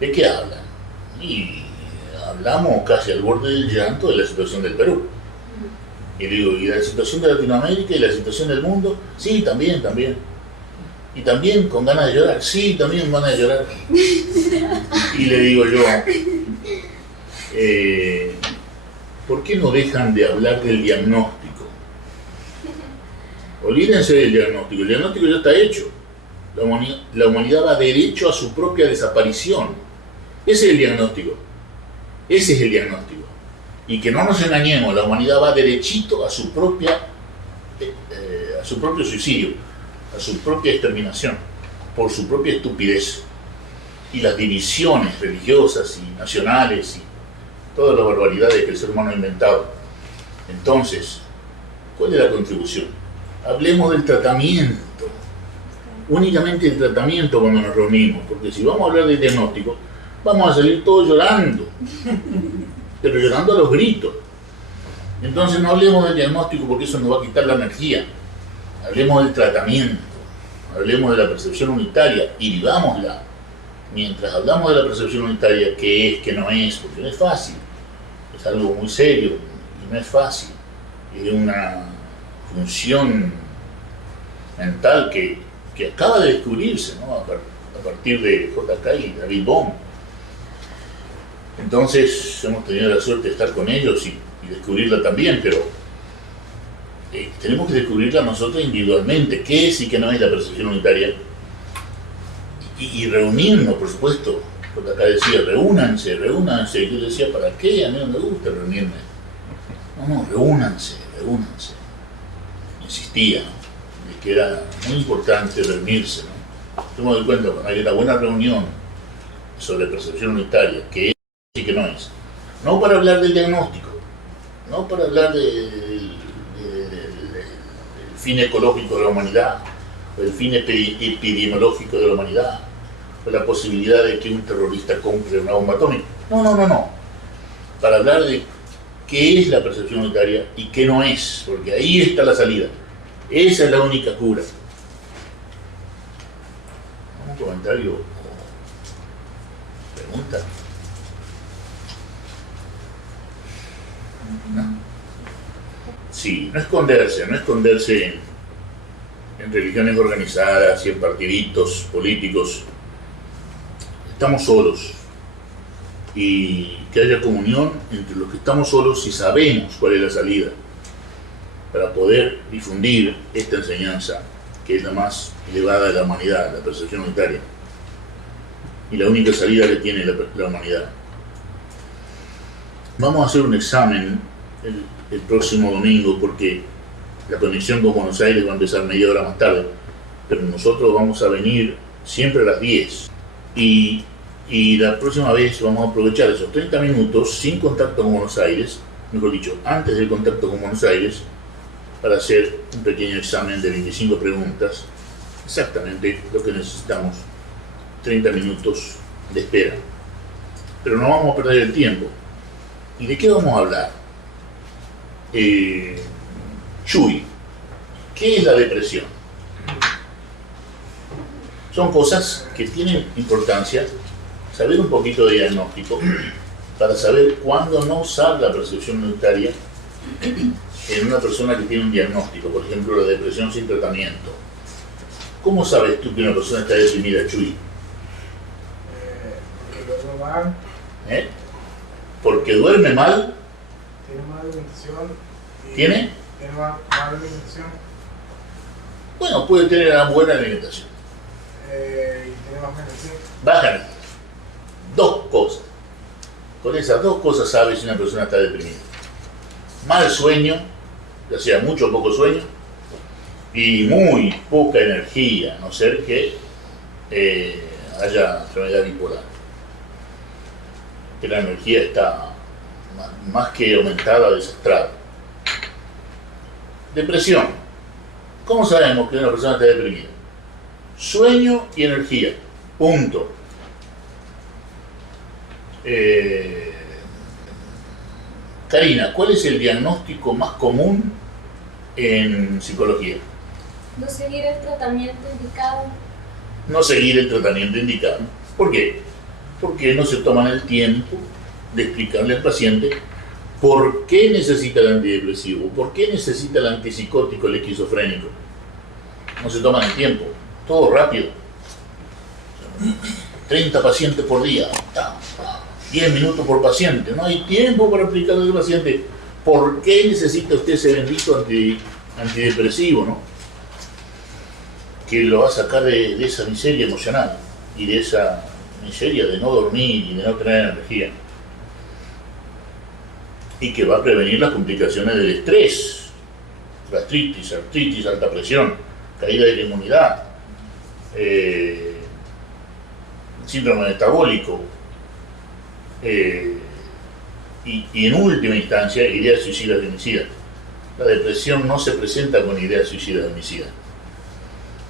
¿de qué hablan? Y hablamos casi al borde del llanto de la situación del Perú. Y digo, ¿y la situación de Latinoamérica y la situación del mundo? Sí, también. Y también con ganas de llorar, sí, también con ganas de llorar. Y le digo yo, ¿por qué no dejan de hablar del diagnóstico? Olvídense del diagnóstico, el diagnóstico ya está hecho. La humanidad va derecho a su propia desaparición. Ese es el diagnóstico. Ese es el diagnóstico. Y que no nos engañemos, la humanidad va derechito a su propio suicidio, a su propia exterminación, por su propia estupidez. Y las divisiones religiosas y nacionales y todas las barbaridades que el ser humano ha inventado. Entonces, ¿cuál es la contribución? Hablemos del tratamiento, únicamente del tratamiento cuando nos reunimos, porque si vamos a hablar del diagnóstico, vamos a salir todos llorando, pero llorando a los gritos. Entonces no hablemos del diagnóstico porque eso nos va a quitar la energía. Hablemos del tratamiento, hablemos de la percepción unitaria y vivámosla. Mientras hablamos de la percepción unitaria, ¿qué es, qué no es? Porque no es fácil, es algo muy serio y no es fácil. Es una función mental que acaba de descubrirse, ¿no? A partir de J.K. y David Bohm. Entonces hemos tenido la suerte de estar con ellos y descubrirla también, pero tenemos que descubrirla nosotros individualmente, qué es y qué no es la percepción unitaria, y reunirnos, por supuesto. Porque acá decía, reúnanse, y yo decía, ¿para qué? A mí no me gusta reunirme. No, reúnanse. Insistía, ¿no? De que era muy importante reunirse, ¿no? Yo me doy cuenta cuando hay una buena reunión sobre percepción unitaria, que es y que no es. No para hablar del diagnóstico, no para hablar del fin ecológico de la humanidad, o el fin epidemiológico de la humanidad, o la posibilidad de que un terrorista compre una bomba atómica. No. Para hablar de qué es la percepción unitaria y qué no es, porque ahí está la salida. Esa es la única cura. ¿Un comentario o pregunta? ¿No? Sí, no esconderse en religiones organizadas y en partiditos políticos. Estamos solos, y que haya comunión entre los que estamos solos y sabemos cuál es la salida para poder difundir esta enseñanza que es la más elevada de la humanidad, la percepción unitaria. y la única salida que tiene la humanidad. Vamos a hacer un examen el próximo domingo porque la conexión con Buenos Aires va a empezar media hora más tarde, pero nosotros vamos a venir siempre a las 10 y la próxima vez vamos a aprovechar esos 30 minutos sin contacto con Buenos Aires, mejor dicho, antes del contacto con Buenos Aires, para hacer un pequeño examen de 25 preguntas, exactamente lo que necesitamos, 30 minutos de espera. Pero no vamos a perder el tiempo. ¿Y de qué vamos a hablar? Chuy, ¿qué es la depresión? Son cosas que tienen importancia, saber un poquito de diagnóstico, para saber cuándo no usar la percepción unitaria en una persona que tiene un diagnóstico, por ejemplo, la depresión sin tratamiento. ¿Cómo sabes tú que una persona está deprimida, Chuy? Porque duerme mal. Porque duerme mal. Tiene mala alimentación. ¿Tiene? Tiene mala alimentación. Bueno, puede tener una buena alimentación. Y tiene baja energía. Baja energía. Dos cosas. Con esas dos cosas sabes si una persona está deprimida. Mal sueño, ya sea mucho o poco sueño, y muy poca energía, a no ser que haya enfermedad bipolar. Que la energía está más que aumentada, desastrada. Depresión. ¿Cómo sabemos que una persona está deprimida? Sueño y energía. Punto. Karina, ¿cuál es el diagnóstico más común en psicología? No seguir el tratamiento indicado. No seguir el tratamiento indicado. ¿Por qué? Porque no se toman el tiempo de explicarle al paciente por qué necesita el antidepresivo, por qué necesita el antipsicótico, el esquizofrénico. No se toman el tiempo, todo rápido. 30 pacientes por día, 10 minutos por paciente. No hay tiempo para explicarle al paciente por qué necesita usted ese bendito antidepresivo, ¿no? Que lo va a sacar de esa miseria emocional y de esa miseria de no dormir y de no tener energía. Y que va a prevenir las complicaciones del estrés, gastritis, artritis, alta presión, caída de la inmunidad, síndrome metabólico, y en última instancia, ideas suicidas y homicidas. La depresión no se presenta con ideas suicidas y homicidas.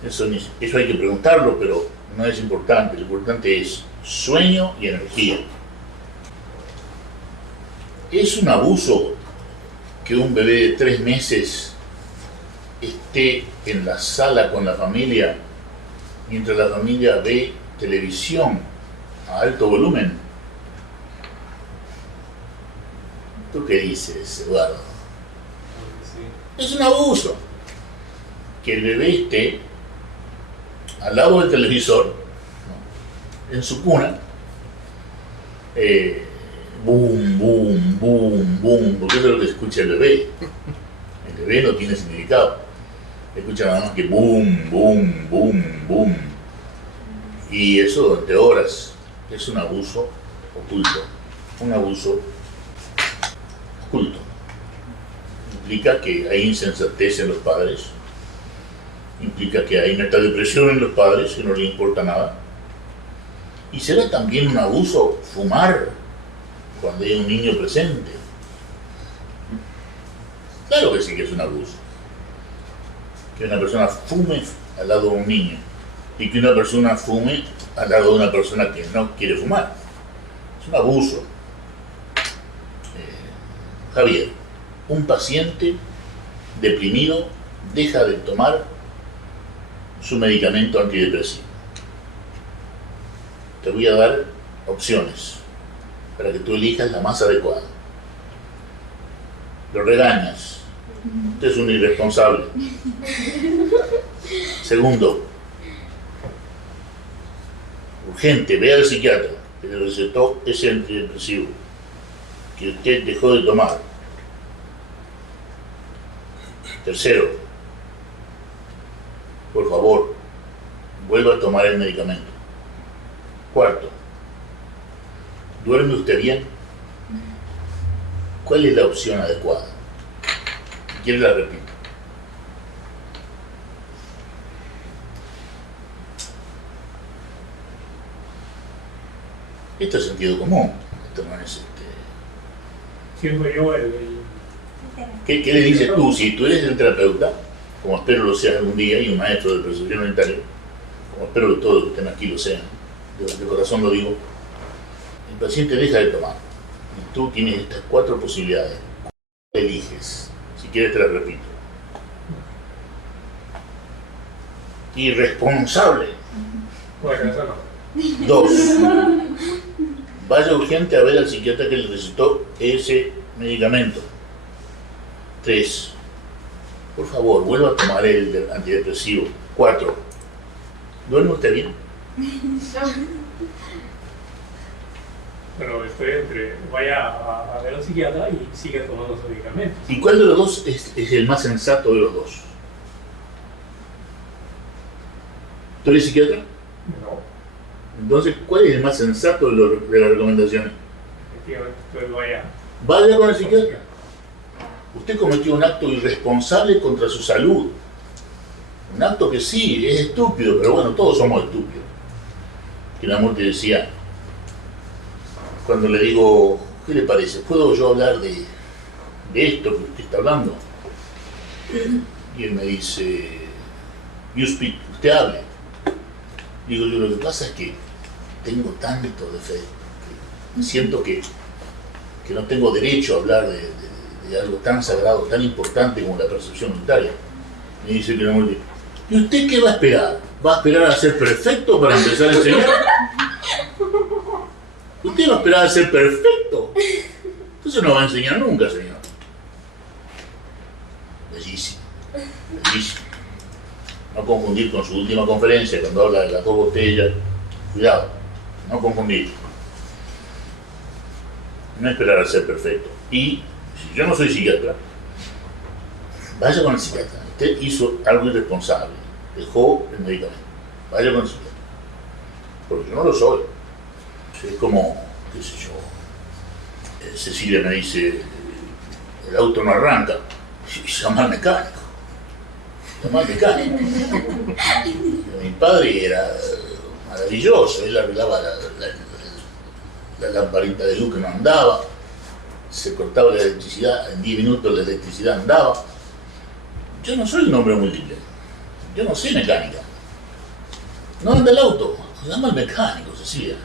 Eso hay que preguntarlo, pero no es importante. Lo importante es sueño y energía. ¿Es un abuso que un bebé de 3 meses esté en la sala con la familia mientras la familia ve televisión a alto volumen? ¿Tú qué dices, Eduardo? Sí. Es un abuso que el bebé esté al lado del televisor, ¿no?, en su cuna, boom, boom, boom, boom, porque eso es lo que escucha el bebé. El bebé no tiene significado. Escucha nada más que boom, boom, boom, boom. Y eso durante horas es un abuso oculto. Un abuso oculto. Implica que hay insensatez en los padres. Implica que hay metadepresión en los padres, que no les importa nada. Y será también un abuso fumar cuando hay un niño presente. Claro que sí que es un abuso. Que una persona fume al lado de un niño y que una persona fume al lado de una persona que no quiere fumar. Es un abuso. Javier, un paciente deprimido deja de tomar su medicamento antidepresivo. Te voy a dar opciones para que tú elijas la más adecuada. Lo regañas. Usted es un irresponsable. Segundo, urgente, ve al psiquiatra que le recetó ese antidepresivo que usted dejó de tomar. Tercero, por favor, vuelva a tomar el medicamento. Cuarto, ¿Duerme usted bien? ¿Cuál es la opción adecuada? Si quiere la repito. Esto es sentido común. Esto no es Siendo yo el ¿Qué le dices tú? Si tú eres el terapeuta, como espero lo seas algún día, y un maestro de percepción unitaria, como espero que todos los que estén aquí lo sean, de corazón lo digo, el paciente deja de tomar. Y tú tienes estas 4 posibilidades. ¿Cuál eliges? Si quieres te las repito. Irresponsable. Bueno, eso no. 2. Vaya urgente a ver al psiquiatra que le recetó ese medicamento. 3. Por favor, vuelva a tomar el antidepresivo. 4. ¿Duerme usted bien? Pero estoy entre, vaya a ver al psiquiatra y siga tomando los medicamentos. ¿Y cuál de los dos es el más sensato de los dos? ¿Tú eres psiquiatra? No, Entonces, ¿cuál es el más sensato de las recomendaciones? efectivamente, entonces vaya. Vaya con el psiquiatra. Usted cometió un acto irresponsable contra su salud. Un acto que sí, es estúpido, pero bueno, todos somos estúpidos. Krishnamurti decía, cuando le digo, ¿qué le parece? ¿Puedo yo hablar de esto que usted está hablando? Y él me dice, you speak, usted hable. Digo yo, lo que pasa es que tengo tanto defecto, que siento que no tengo derecho a hablar de algo tan sagrado, tan importante como la percepción unitaria. Me dice Krishnamurti, ¿y usted qué va a esperar? ¿Va a esperar a ser perfecto para empezar a enseñar? ¿Usted va a esperar a ser perfecto? Entonces no va a enseñar nunca, señor. Bellísimo, bellísimo. No confundir con su última conferencia, cuando habla de las 2 botellas. Cuidado, no confundir. No esperar a ser perfecto. Y si yo no soy psiquiatra, vaya con el psiquiatra. Usted hizo algo irresponsable, dejó el medicamento. Vaya con el psiquiatra. Porque yo no lo soy. Es como, qué sé yo, Cecilia me dice, el auto no arranca. Llama al mecánico. Llama al mecánico. Mi padre era maravilloso, él arreglaba la lamparita de luz que no andaba, se cortaba la electricidad, en 10 minutos la electricidad andaba. Yo no soy un hombre múltiple, yo no sé mecánica. No anda el auto, llama al mecánico, Cecilia.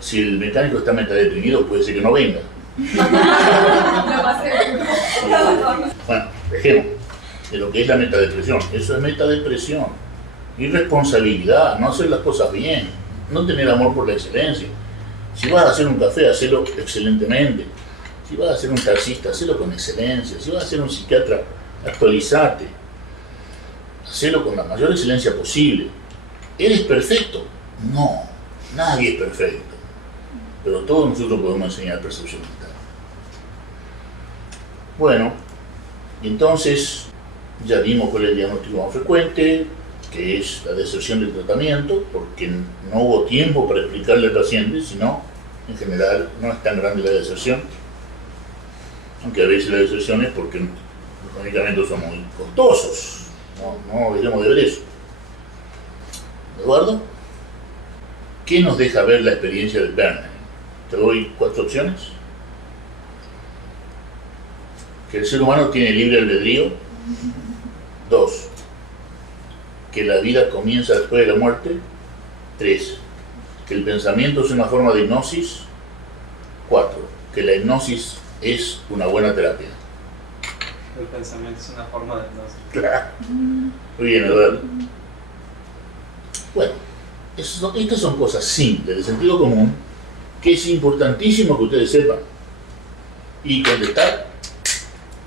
Si el mecánico está metadeprimido, puede ser que no venga. Bueno, dejemos de lo que es la metadepresión. Eso es metadepresión. Irresponsabilidad, no hacer las cosas bien, no tener amor por la excelencia. Si vas a hacer un café, hacelo excelentemente. Si vas a ser un taxista, hacelo con excelencia. Si vas a ser un psiquiatra, actualizate. Hacelo con la mayor excelencia posible. ¿Eres perfecto? No, nadie es perfecto. Pero todos nosotros podemos enseñar percepción mental. Bueno, entonces ya vimos cuál es el diagnóstico más frecuente, que es la deserción del tratamiento, porque no hubo tiempo para explicarle al paciente, sino en general no es tan grande la deserción, aunque a veces la deserción es porque los medicamentos son muy costosos, no dejemos de ver eso. Eduardo, ¿qué nos deja ver la experiencia de Bernheim? Te doy 4 opciones. Que el ser humano tiene libre albedrío. 2. Que la vida comienza después de la muerte. 3. Que el pensamiento es una forma de hipnosis. 4. Que la hipnosis es una buena terapia. El pensamiento es una forma de hipnosis. Claro. Muy bien, Eduardo. Bueno, estas son cosas simples, de sentido común, que es importantísimo que ustedes sepan. Y contestar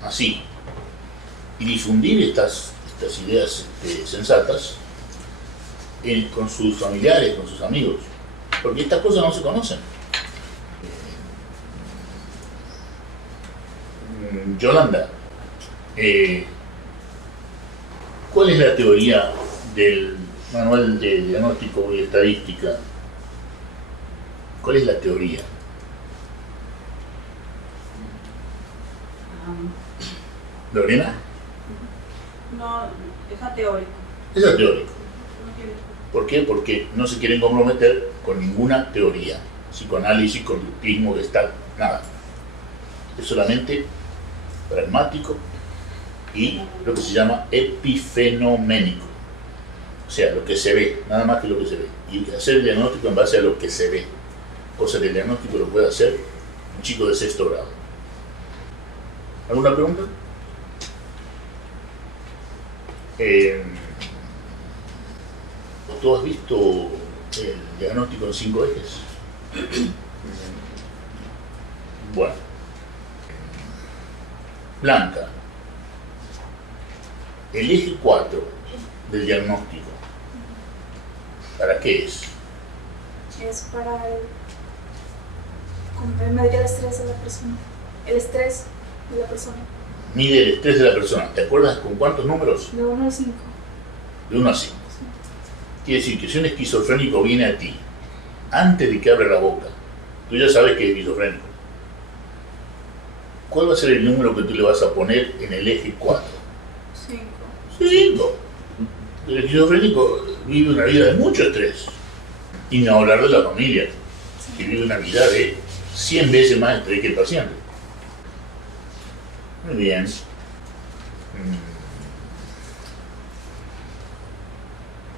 así. Y difundir estas ideas sensatas con sus familiares, con sus amigos. Porque estas cosas no se conocen. Yolanda, ¿cuál es la teoría del manual de diagnóstico y estadística ¿Cuál es la teoría? ¿Lorena? No, es ateórico. Es ateórico. No tiene- ¿Por qué? Porque no se quieren comprometer con ninguna teoría. Psicoanálisis, conductismo, Gestalt, nada. Es solamente pragmático y lo que se llama epifenoménico. O sea, lo que se ve, nada más que lo que se ve. Y hacer el diagnóstico en base a lo que se ve. Cosa que el diagnóstico lo puede hacer un chico de 6º grado. ¿Alguna pregunta? ¿Tú has visto el diagnóstico en 5 ejes? Bueno. Blanca. El eje 4 del diagnóstico, ¿para qué es? Es para medir el estrés de la persona. El estrés de la persona. Mide el estrés de la persona. ¿Te acuerdas con cuántos números? De 1 al 5. De 1 a 5. Quiere decir que si un esquizofrénico viene a ti, antes de que abra la boca, tú ya sabes que es esquizofrénico. ¿Cuál va a ser el número que tú le vas a poner en el eje 4? 5. 5. El esquizofrénico vive una vida de mucho estrés. Y no hablar de la familia, que vive una vida de 100 veces más estrés que el paciente. Muy bien.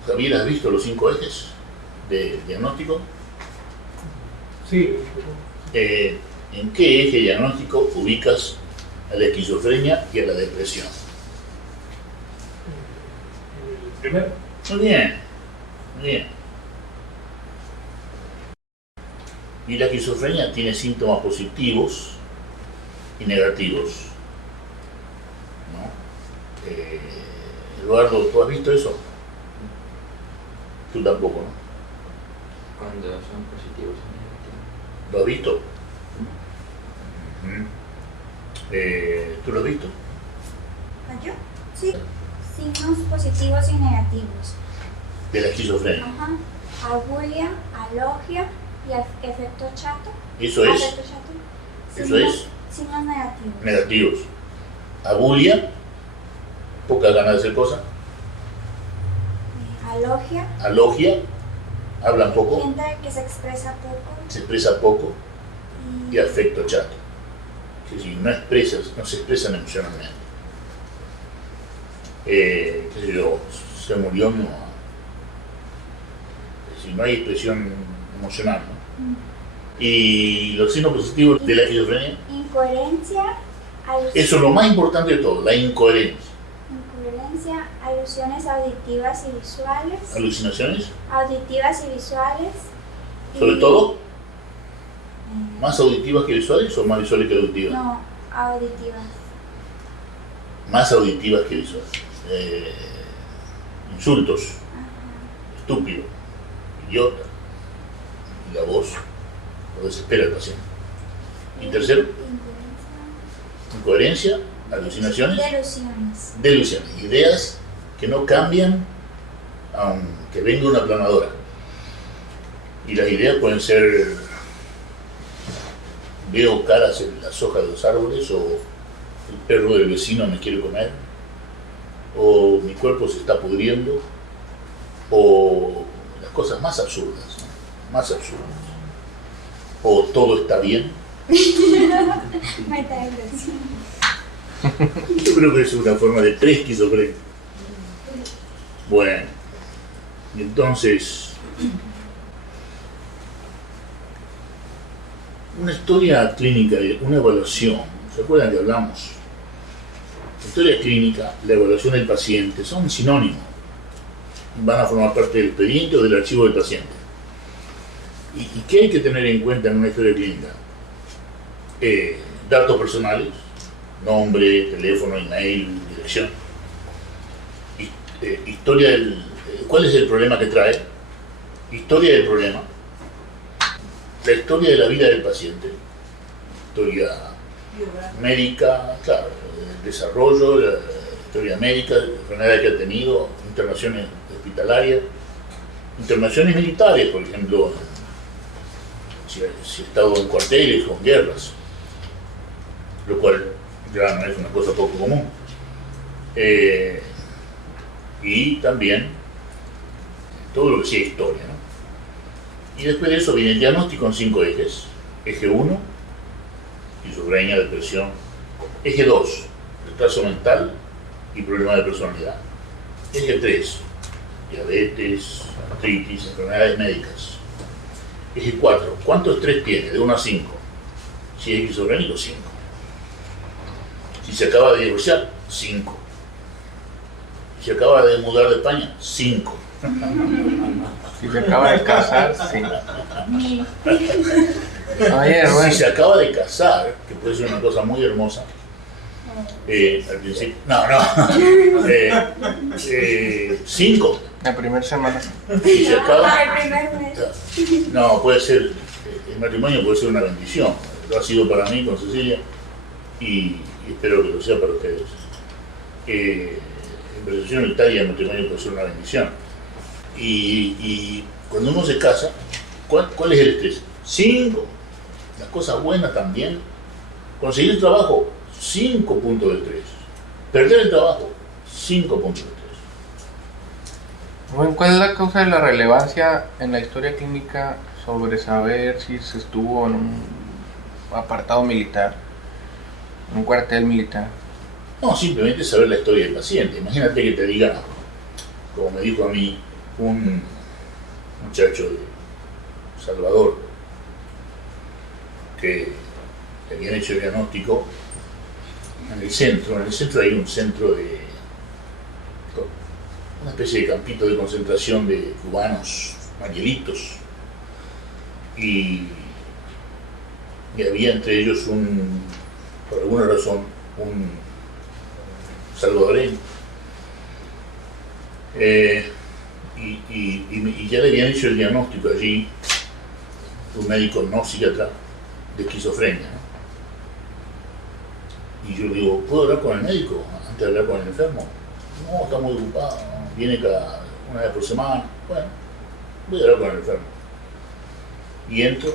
Javier, ¿has visto los 5 ejes de diagnóstico? Sí. ¿En qué eje diagnóstico ubicas a la esquizofrenia y a la depresión? El primero. Muy bien, muy bien. Y la esquizofrenia tiene síntomas positivos y negativos, ¿no? Eduardo, ¿tú has visto eso? Tú tampoco, ¿no? Cuando son positivos o negativos. ¿Lo has visto? ¿Tú lo has visto? ¿Yo? Sí. Signos positivos y negativos. De la esquizofrenia. Ajá. Abulia, alogia y efecto chato. Eso es. Efecto chato. Eso es. Signos negativos. Negativos. Abulia, poca ganas de hacer cosas. Alogia. Alogia, hablan poco, Gente que se expresa poco. se expresa poco. Y afecto chato. Que si no expresas, no se expresan emocionalmente. Qué sé yo, se murió mi mamá. Si no hay expresión emocional, ¿no? Y los signos positivos de la esquizofrenia, Incoherencia. eso es lo más importante de todo, la incoherencia. Incoherencia, alusiones auditivas y visuales. Alucinaciones, Auditivas y visuales. sobre todo, más auditivas que visuales o más visuales que auditivas. No, auditivas. Más auditivas que visuales. Insultos, estúpido, idiota, y la voz lo desespera al paciente. Y tercero, incoherencia, alucinaciones, Delusiones. delusiones, ideas que no cambian aunque venga una planadora. Y las ideas pueden ser: veo caras en las hojas de los árboles, o el perro del vecino me quiere comer, o mi cuerpo se está pudriendo, o las cosas más absurdas, ¿no? Más absurdas. O todo está bien. Metadepresión. Yo creo que es una forma de pre-esquizofrenia. Bueno, y entonces, una historia clínica, una evaluación, ¿se acuerdan que hablamos? La historia clínica, la evaluación del paciente, son sinónimos. Van a formar parte del expediente o del archivo del paciente. ¿Y qué hay que tener en cuenta en una historia clínica? Datos personales, nombre, teléfono, email, dirección. Historia del... ¿Cuál es el problema que trae? Historia del problema. La historia de la vida del paciente. Historia médica, claro, el desarrollo, la historia médica, la enfermedad que ha tenido, internaciones hospitalarias, internaciones militares, por ejemplo, si he estado en cuarteles o en guerras, lo cual ya no es una cosa poco común. Y también todo lo que sea historia, ¿no? Y después de eso viene el diagnóstico en 5 ejes. Eje 1, esquizofrenia, depresión. Eje 2, retraso mental y problema de personalidad. Eje 3, diabetes, artritis, enfermedades médicas. Eje 4, ¿cuánto estrés tiene? De 1 a 5. Si es esquizofrénico, 5. Si se acaba de divorciar, 5. Si acaba de mudar de España, 5. Si se acaba de casar, 5. Oye, Rubén. Si se acaba de casar, que puede ser una cosa muy hermosa, al principio, 5. La primera semana. Si se acaba, El primer mes. no, puede ser, el matrimonio puede ser una bendición. Lo ha sido para mí con Cecilia y espero que lo sea para ustedes. En relación Italia, el matrimonio puede ser una bendición. Y cuando uno se casa, ¿cuál es el estrés? 5. Las cosas buenas también. Conseguir trabajo, 5 puntos de estrés. Perder el trabajo, 5 puntos de estrés. Bueno, ¿cuál es la causa de la relevancia en la historia clínica sobre saber si se estuvo en un apartado militar, en un cuartel militar? No, simplemente saber la historia del paciente. Imagínate que te diga, como me dijo a mí un muchacho de Salvador, que le habían hecho el diagnóstico en el centro. En el centro hay un centro de una especie de campito de concentración de cubanos, marielitos, y había entre ellos por alguna razón, un salvadoreño. Y ya le habían hecho el diagnóstico allí, un médico no psiquiatra, de esquizofrenia, ¿no? Y yo le digo, ¿puedo hablar con el médico antes de hablar con el enfermo? No, está muy ocupado, viene cada una vez por semana. Bueno, voy a hablar con el enfermo. Y entro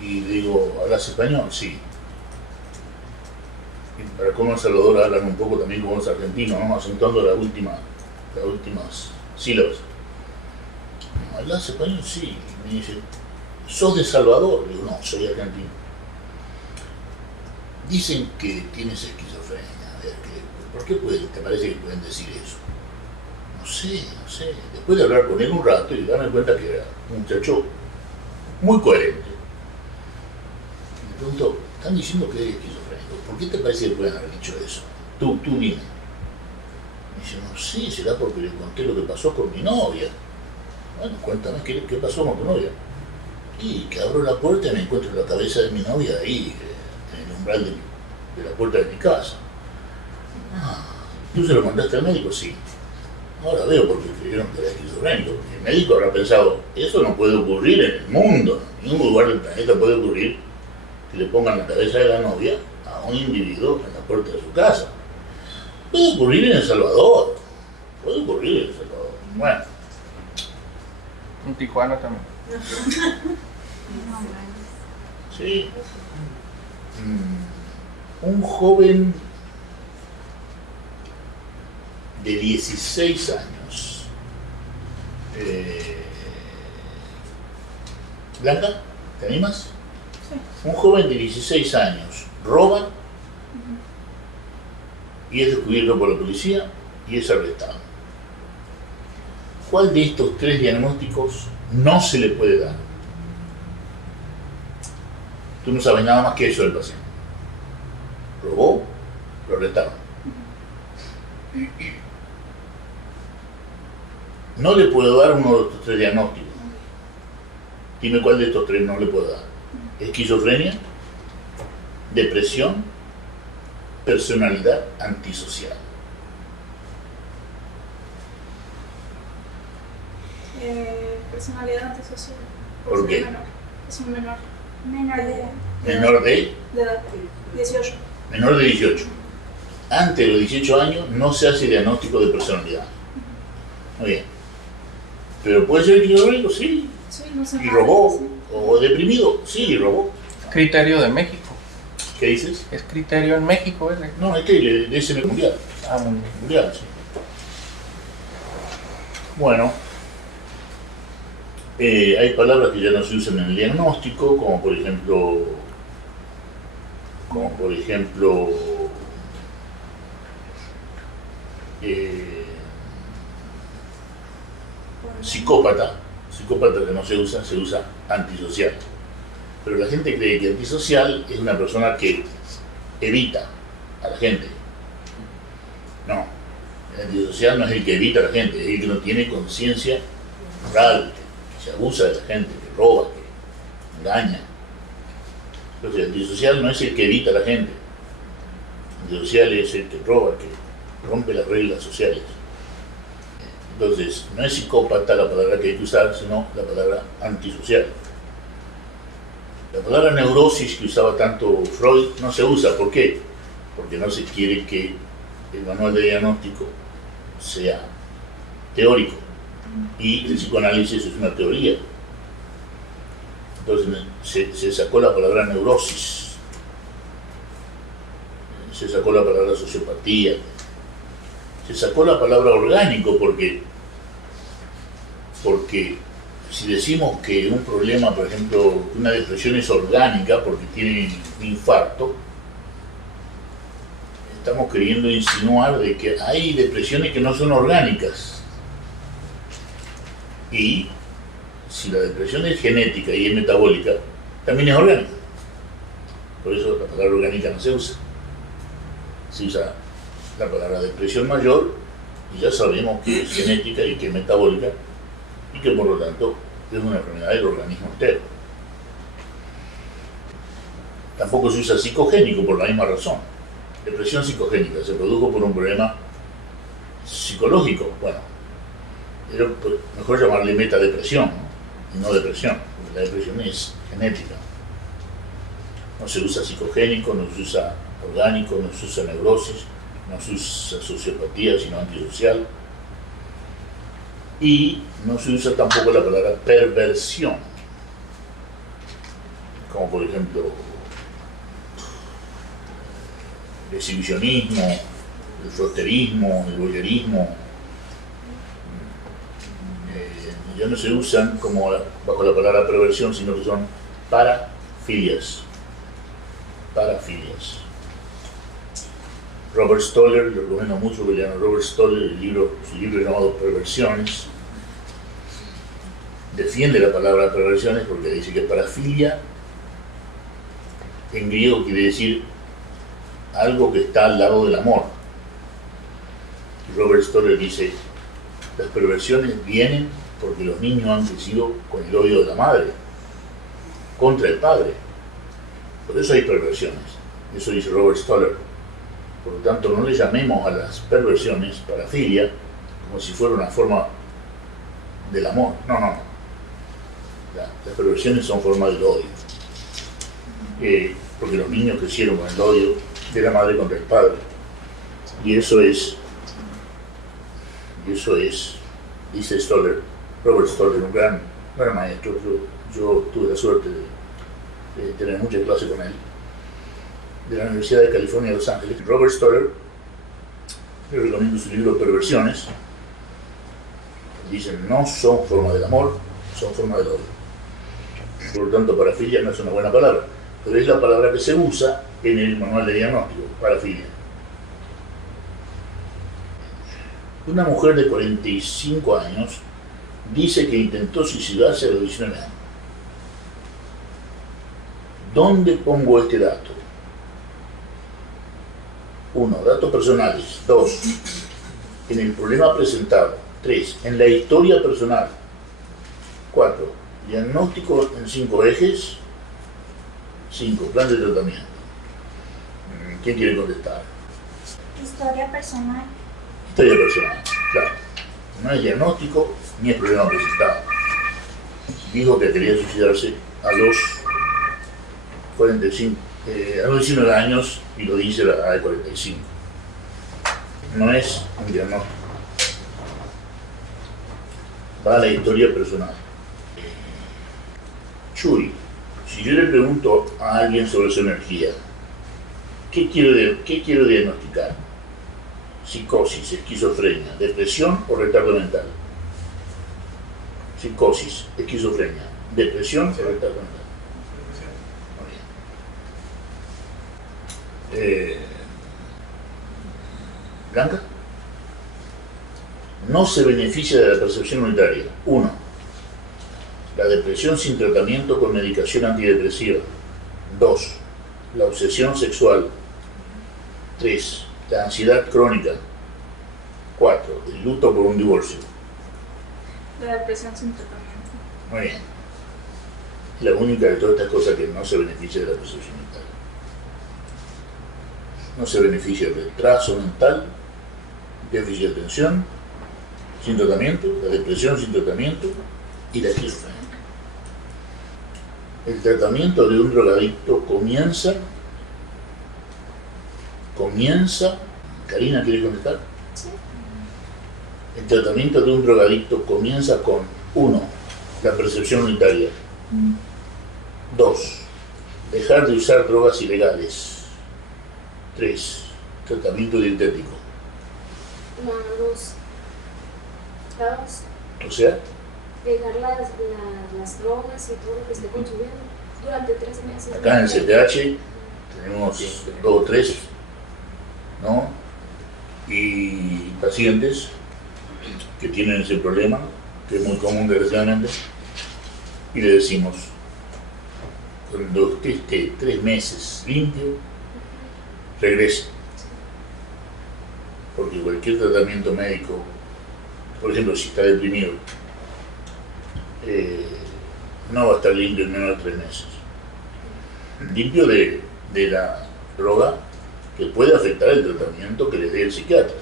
y le digo, ¿hablas español? Sí. Y para cómo en Salvador hablan un poco también como los argentinos, ¿no? Acentuando las últimas sílabas. ¿Hablas español? Sí. Y me dice, ¿sos de Salvador? Le digo, no, soy argentino. Dicen que tienes esquizofrenia. A ver, ¿por qué te parece que pueden decir eso? No sé. Después de hablar con él un rato y darme cuenta que era un muchacho muy coherente, me preguntó, ¿están diciendo que eres esquizofrénico? ¿Por qué te parece que pueden haber dicho eso? Tú dime. Me dice, no sé, será porque le conté lo que pasó con mi novia. Bueno, cuéntame, ¿qué pasó con tu novia? Y que abro la puerta y me encuentro la cabeza de mi novia ahí, en el umbral de la puerta de mi casa. ¿Tú se lo mandaste al médico? Sí. Ahora veo porque creyeron que era esquizofrénico. El médico habrá pensado, eso no puede ocurrir en el mundo, en ningún lugar del planeta puede ocurrir que le pongan la cabeza de la novia a un individuo en la puerta de su casa. Puede ocurrir en El Salvador. Bueno. En Tijuana también. Sí. Un joven de 16 años. Blanca, ¿te animas? Sí. Un joven de 16 años roba y es descubierto por la policía y es arrestado. ¿Cuál de estos 3 diagnósticos no se le puede dar? Tú no sabes nada más que eso del paciente. Robó, lo arrestaron. No le puedo dar uno de estos 3 diagnósticos. Dime cuál de estos 3 no le puedo dar. Esquizofrenia, depresión, personalidad antisocial. Personalidad antisocial. ¿Por qué? Es un menor. Menor de edad. Menor de edad, 18. Menor de 18. Antes de los 18 años no se hace diagnóstico de personalidad. Muy bien. Pero puede ser esquizofrénico, sí. Sí, no sé. Y robó. o deprimido, sí, robó. Criterio de México. ¿Qué dices? Es criterio en México, ¿eh? No, es que es el mundial. Ah, muy bien. Mundial, sí. Bueno, hay palabras que ya no se usan en el diagnóstico, como por ejemplo, psicópata. Psicópata que no se usa antisocial. Pero la gente cree que antisocial es una persona que evita a la gente. No, el antisocial no es el que evita a la gente, es el que no tiene conciencia moral, que se abusa de la gente, que roba, que engaña. Entonces el antisocial no es el que evita a la gente, el antisocial es el que roba, que rompe las reglas sociales. Entonces no es psicópata la palabra que hay que usar, sino la palabra antisocial. La palabra neurosis que usaba tanto Freud no se usa. ¿Por qué? Porque no se quiere que el manual de diagnóstico sea teórico y el psicoanálisis es una teoría. Entonces se sacó la palabra neurosis, se sacó la palabra sociopatía, se sacó la palabra orgánico porque si decimos que un problema, por ejemplo, una depresión es orgánica porque tiene un infarto, estamos queriendo insinuar de que hay depresiones que no son orgánicas. Y si la depresión es genética y es metabólica, también es orgánica. Por eso la palabra orgánica no se usa. Se usa la palabra depresión mayor y ya sabemos que es genética y que es metabólica y que por lo tanto es una enfermedad del organismo entero. Tampoco se usa psicogénico por la misma razón. Depresión psicogénica se produjo por un problema psicológico. Bueno, pero mejor llamarle metadepresión, ¿no? Y no depresión, porque la depresión es genética. No se usa psicogénico, no se usa orgánico, no se usa neurosis, no se usa sociopatía, sino antisocial. Y no se usa tampoco la palabra perversión, como por ejemplo el exhibicionismo, el froterismo, el voyerismo. Ya no se usan como bajo la palabra perversión, sino que son parafilias. Parafilias. Robert Stoller, lo recomiendo mucho que lean a Robert Stoller, su libro llamado Perversiones. Defiende la palabra perversiones porque dice que parafilia en griego quiere decir algo que está al lado del amor. Y Robert Stoller dice, las perversiones vienen porque los niños han crecido con el odio de la madre, contra el padre. Por eso hay perversiones. Eso dice Robert Stoller. Por lo tanto, no le llamemos a las perversiones parafilia como si fuera una forma del amor. No. Las perversiones son forma del odio. Porque los niños crecieron con el odio de la madre contra el padre. Y eso es, dice Stoller, Robert Stoller, un gran maestro. Yo tuve la suerte de tener muchas clases con él, de la Universidad de California de Los Ángeles. Robert Stoller, le recomiendo su libro Perversiones. Dicen, no son forma del amor, son forma del odio. Por lo tanto, parafilia no es una buena palabra, pero es la palabra que se usa en el manual de diagnóstico, parafilia. Una mujer de 45 años dice que intentó suicidarse a los 19 años. ¿Dónde pongo este dato? 1. Datos personales. 2. En el problema presentado. 3. En la historia personal. 4. Diagnóstico en 5 ejes. 5. Plan de tratamiento. ¿Quién quiere contestar? Historia personal. Historia personal, claro. No es diagnóstico ni es problema presentado. Dijo que quería suicidarse a los 45, a los 19 años y lo dice a la edad de 45. No es un diagnóstico. Va a la historia personal. Chuy, si yo le pregunto a alguien sobre su energía, ¿qué quiero diagnosticar? Psicosis, esquizofrenia, depresión o retardo mental. Psicosis, esquizofrenia, depresión o retardo mental. Muy bien. Blanca. No se beneficia de la percepción unitaria. 1. La depresión sin tratamiento con medicación antidepresiva. 2. La obsesión sexual. 3. La ansiedad crónica. 4. El luto por un divorcio. La depresión sin tratamiento. Muy bien. La única de todas estas cosas que no se beneficia de la percepción mental. No se beneficia del retraso mental, déficit de atención, sin tratamiento, la depresión sin tratamiento y la esquizofrenia. El tratamiento de un drogadicto comienza. Karina, ¿quiere contestar? Sí. El tratamiento de un drogadicto comienza con 1. La percepción unitaria. 2. Dejar de usar drogas ilegales. 3. Tratamiento dietético. No, la 2. O sea, Dejar las drogas y todo lo que esté consumiendo durante 3 meses. acá en el CTH tenemos 2 o 3, ¿no? Y pacientes que tienen ese problema, que es muy común desgraciadamente, y le decimos, cuando usted esté 3 meses limpio, regrese. Porque cualquier tratamiento médico, por ejemplo, si está deprimido, no va a estar limpio en menos de 3 meses. Limpio de la droga que puede afectar el tratamiento que le dé el psiquiatra.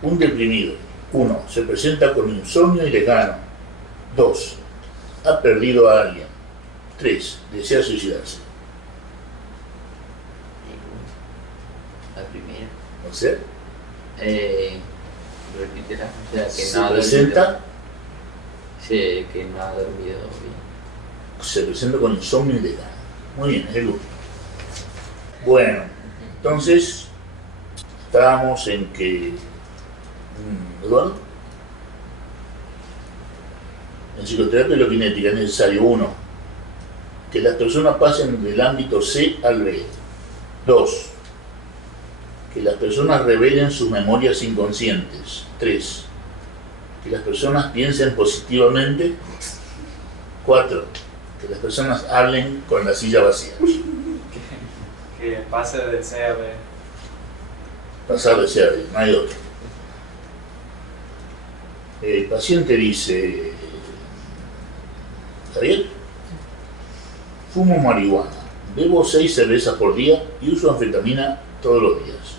Un deprimido, 1. Se presenta con insomnio y desgano. 2. Ha perdido a alguien. 3. Desea suicidarse. La primera. O sea, repítela. O sea, que se no ha presenta, dormido. Sí, que no ha dormido bien. se presenta con insomnio y desgano. Muy bien, es el último. Bueno, entonces estábamos en que Eduardo, en psicoterapia loquinética es necesario 1. Que las personas pasen del ámbito C al B. 2. Que las personas revelen sus memorias inconscientes. 3. Que las personas piensen positivamente. 4. Que las personas hablen con la silla vacía. Que pase del C a B. Pasar de C a B, no hay otro. El paciente dice, Javier, fumo marihuana, bebo 6 cervezas por día y uso anfetamina todos los días.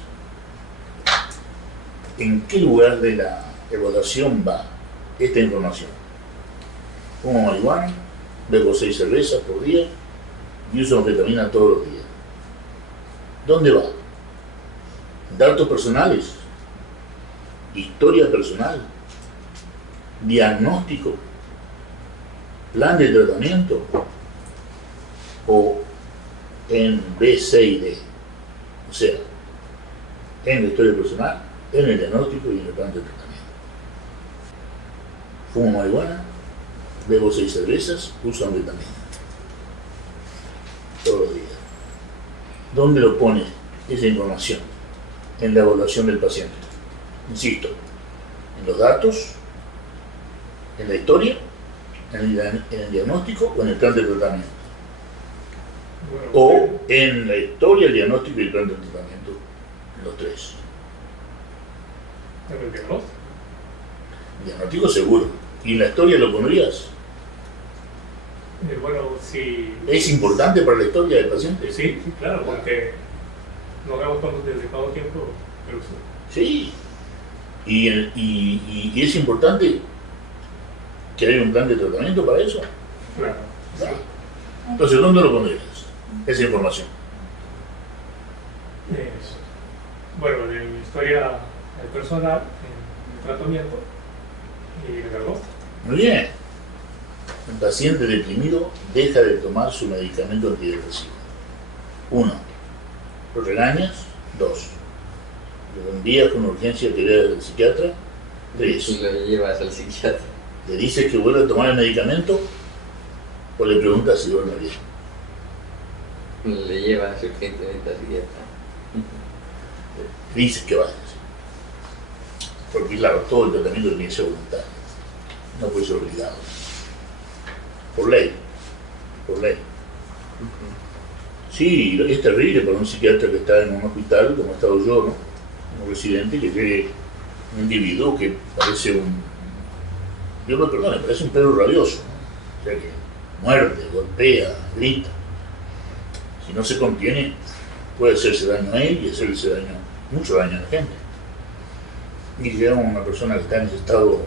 ¿En qué lugar de la evaluación va esta información? Fumo marihuana, bebo 6 cervezas por día y uso anfetamina todos los días. ¿Dónde va? Datos personales, historia personal, diagnóstico, plan de tratamiento o en B, C y D. O sea, en la historia personal, en el diagnóstico y en el plan de tratamiento. Fumo marihuana, bebo 6 cervezas, uso anfetamina. Todos los días. ¿Dónde lo pone esa información? En la evaluación del paciente. Insisto, en los datos, en la historia, en el diagnóstico o en el plan de tratamiento. O en la historia, el diagnóstico y el plan de tratamiento, en los 3. ¿En el diagnóstico? Diagnóstico seguro. ¿Y en la historia lo pondrías? Bueno, si... ¿Es importante para la historia del paciente? Sí, claro, porque no hagamos desde cuánto tiempo el uso. Sí. Y es importante que haya un plan de tratamiento para eso. Claro. ¿No? Entonces, ¿dónde lo pondrías? Esa información. Bueno, en mi historia personal, en el tratamiento, ¿Y le cargó? Muy bien. Un paciente deprimido deja de tomar su medicamento antidepresivo. 1. Lo regañas. 2. Le envías con urgencia que vea al psiquiatra. 3. Y lo llevas al psiquiatra. Le dices que vuelva a tomar el medicamento o le preguntas si duerme bien. Le llevas urgentemente al psiquiatra. Le dices que vayas. Porque claro, todo el tratamiento tiene que ser voluntario. No puede ser obligado. Por ley. Por ley. Sí, es terrible para un psiquiatra que está en un hospital, como he estado yo, ¿no? Un residente, que llegue un individuo que parece Dios me perdone, parece un perro rabioso, ¿no? O sea que muerde, golpea, grita. Si no se contiene, puede hacerse daño a él y hacerse mucho daño a la gente. Y llega una persona que está en ese estado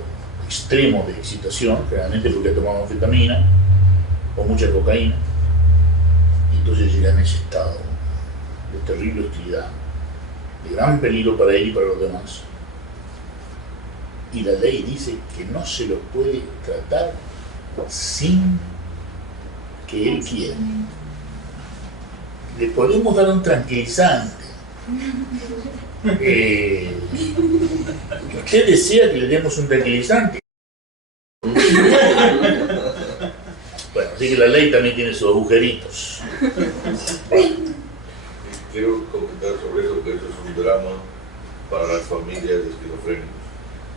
extremo de excitación, generalmente porque ha tomado anfetamina o mucha cocaína, y entonces llega en ese estado de terrible hostilidad, de gran peligro para él y para los demás. Y la ley dice que no se lo puede tratar sin que él quiera. Le podemos dar un tranquilizante. ¿Usted desea que le demos un tranquilizante? Bueno, así que la ley también tiene sus agujeritos. Quiero comentar sobre eso, que eso es un drama para las familias de esquizofrénicos.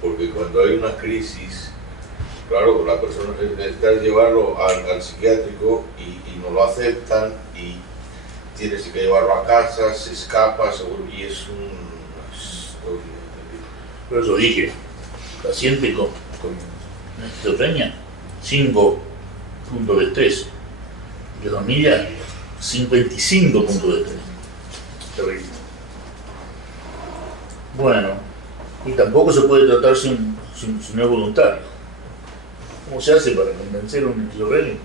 Porque cuando hay una crisis, claro, la persona necesita llevarlo al psiquiátrico y no lo aceptan y tienes que llevarlo a casa, se escapa y es un... Por eso dije, paciente con esquizofrenia, 5 puntos de estrés. De familia, 55 puntos de estrés. Terrible. Bueno, y tampoco se puede tratar si no es voluntario. ¿Cómo se hace para convencer a un esquizofrénico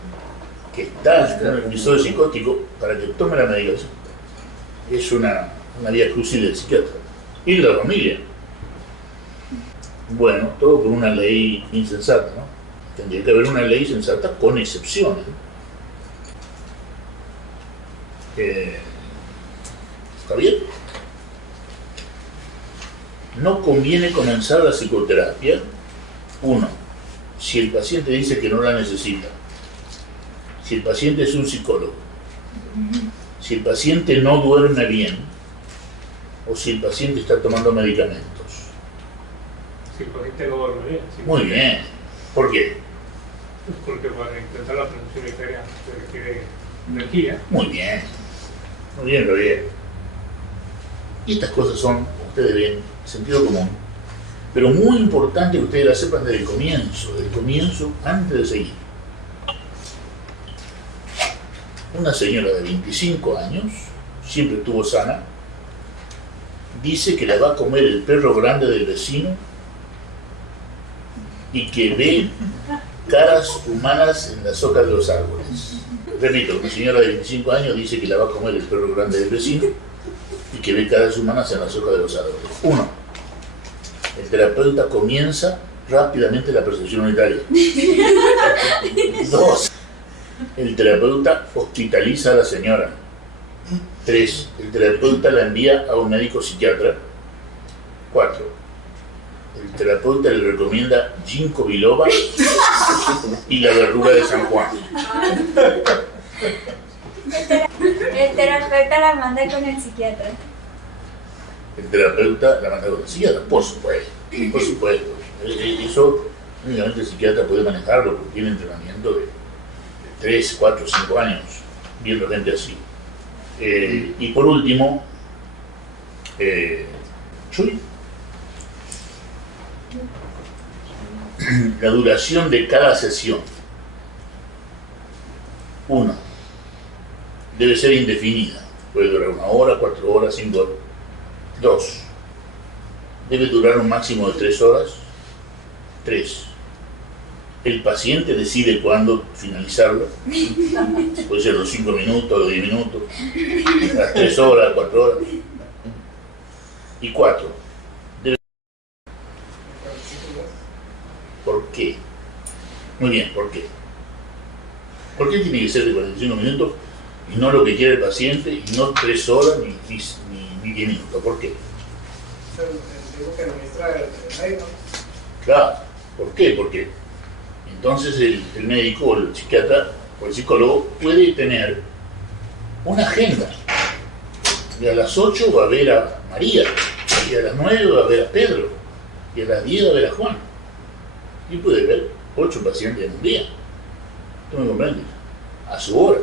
que está en un episodio psicótico para que tome la medicación? Es una vía crucial del psiquiatra y de la familia. Bueno, todo por una ley insensata, ¿no? Tendría que haber una ley sensata con excepciones. Javier, no conviene comenzar la psicoterapia, 1, si el paciente dice que no la necesita, si el paciente es un psicólogo, si el paciente no duerme bien o si el paciente está tomando medicamentos. Si el paciente no duerme bien. Sí. Muy bien. ¿Por qué? Porque para intentar la función unitaria se requiere energía. Muy bien, Javier. Y estas cosas son, como ustedes ven, sentido común. Pero muy importante que ustedes las sepan desde el comienzo, antes de seguir. Una señora de 25 años, siempre estuvo sana, dice que le va a comer el perro grande del vecino y que ve caras humanas en las hojas de los árboles. Repito, una señora de 25 años dice que la va a comer el perro grande del vecino y que ve caras humanas en las hojas de los árboles. 1. El terapeuta comienza rápidamente la percepción unitaria. 2. El terapeuta hospitaliza a la señora. 3. El terapeuta la envía a un médico psiquiatra. 4. El terapeuta le recomienda ginkgo biloba y la verruga de San Juan. El terapeuta la manda con el psiquiatra. El terapeuta la manda con el psiquiatra, por supuesto. Eso únicamente el psiquiatra puede manejarlo porque tiene entrenamiento de 3, 4, 5 años viendo gente así. Y por último, Chuy, la duración de cada sesión. 1. Debe ser indefinida. Puede durar 1 hora, 4 horas, 5 horas. 2. Debe durar un máximo de 3 horas. 3. El paciente decide cuándo finalizarlo. Puede ser los 5 minutos, los 10 minutos, las 3 horas, 4 horas. Y 4. Muy bien, ¿por qué? ¿Por qué tiene que ser de 45 minutos y no lo que quiere el paciente y no 3 horas ni 10 minutos? ¿Por qué? Digo que administra el médico. Claro, ¿por qué? Porque entonces el médico o el psiquiatra o el psicólogo puede tener una agenda. Y a las 8 va a ver a María, y a las 9 va a ver a Pedro, y a las 10 va a ver a Juan. Y puede ver 8 pacientes en un día. ¿Tú me comprendes? A su hora,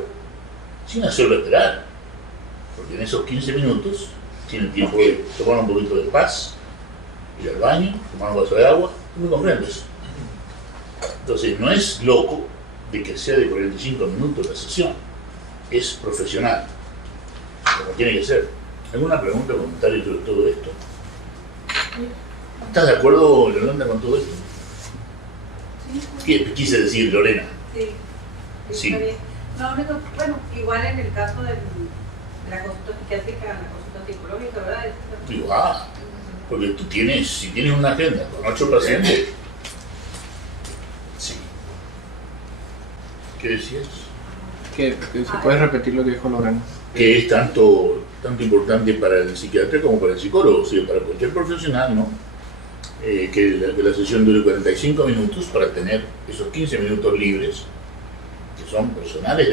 sin hacerlo esperar. Porque en esos 15 minutos tiene tiempo de tomar un poquito de paz, ir al baño, tomar un vaso de agua. ¿Tú me comprendes? Entonces, no es loco de que sea de 45 minutos la sesión. Es profesional, como tiene que ser. ¿Alguna pregunta o comentario sobre todo esto? ¿Estás de acuerdo, Yolanda, con todo esto? ¿Qué quise decir, Lorena? Sí. Sí. Está bien. No, bueno, igual en el caso de la consulta psiquiátrica, la consulta psicológica, ¿verdad? Digo, porque tú tienes, si tienes una agenda con 8 pacientes, sí. ¿Qué decías? Que se puede repetir lo que dijo Lorena. Que es tanto importante para el psiquiatra como para el psicólogo, o sea, para cualquier profesional, ¿no? Que la sesión dure 45 minutos para tener esos 15 minutos libres, que son personales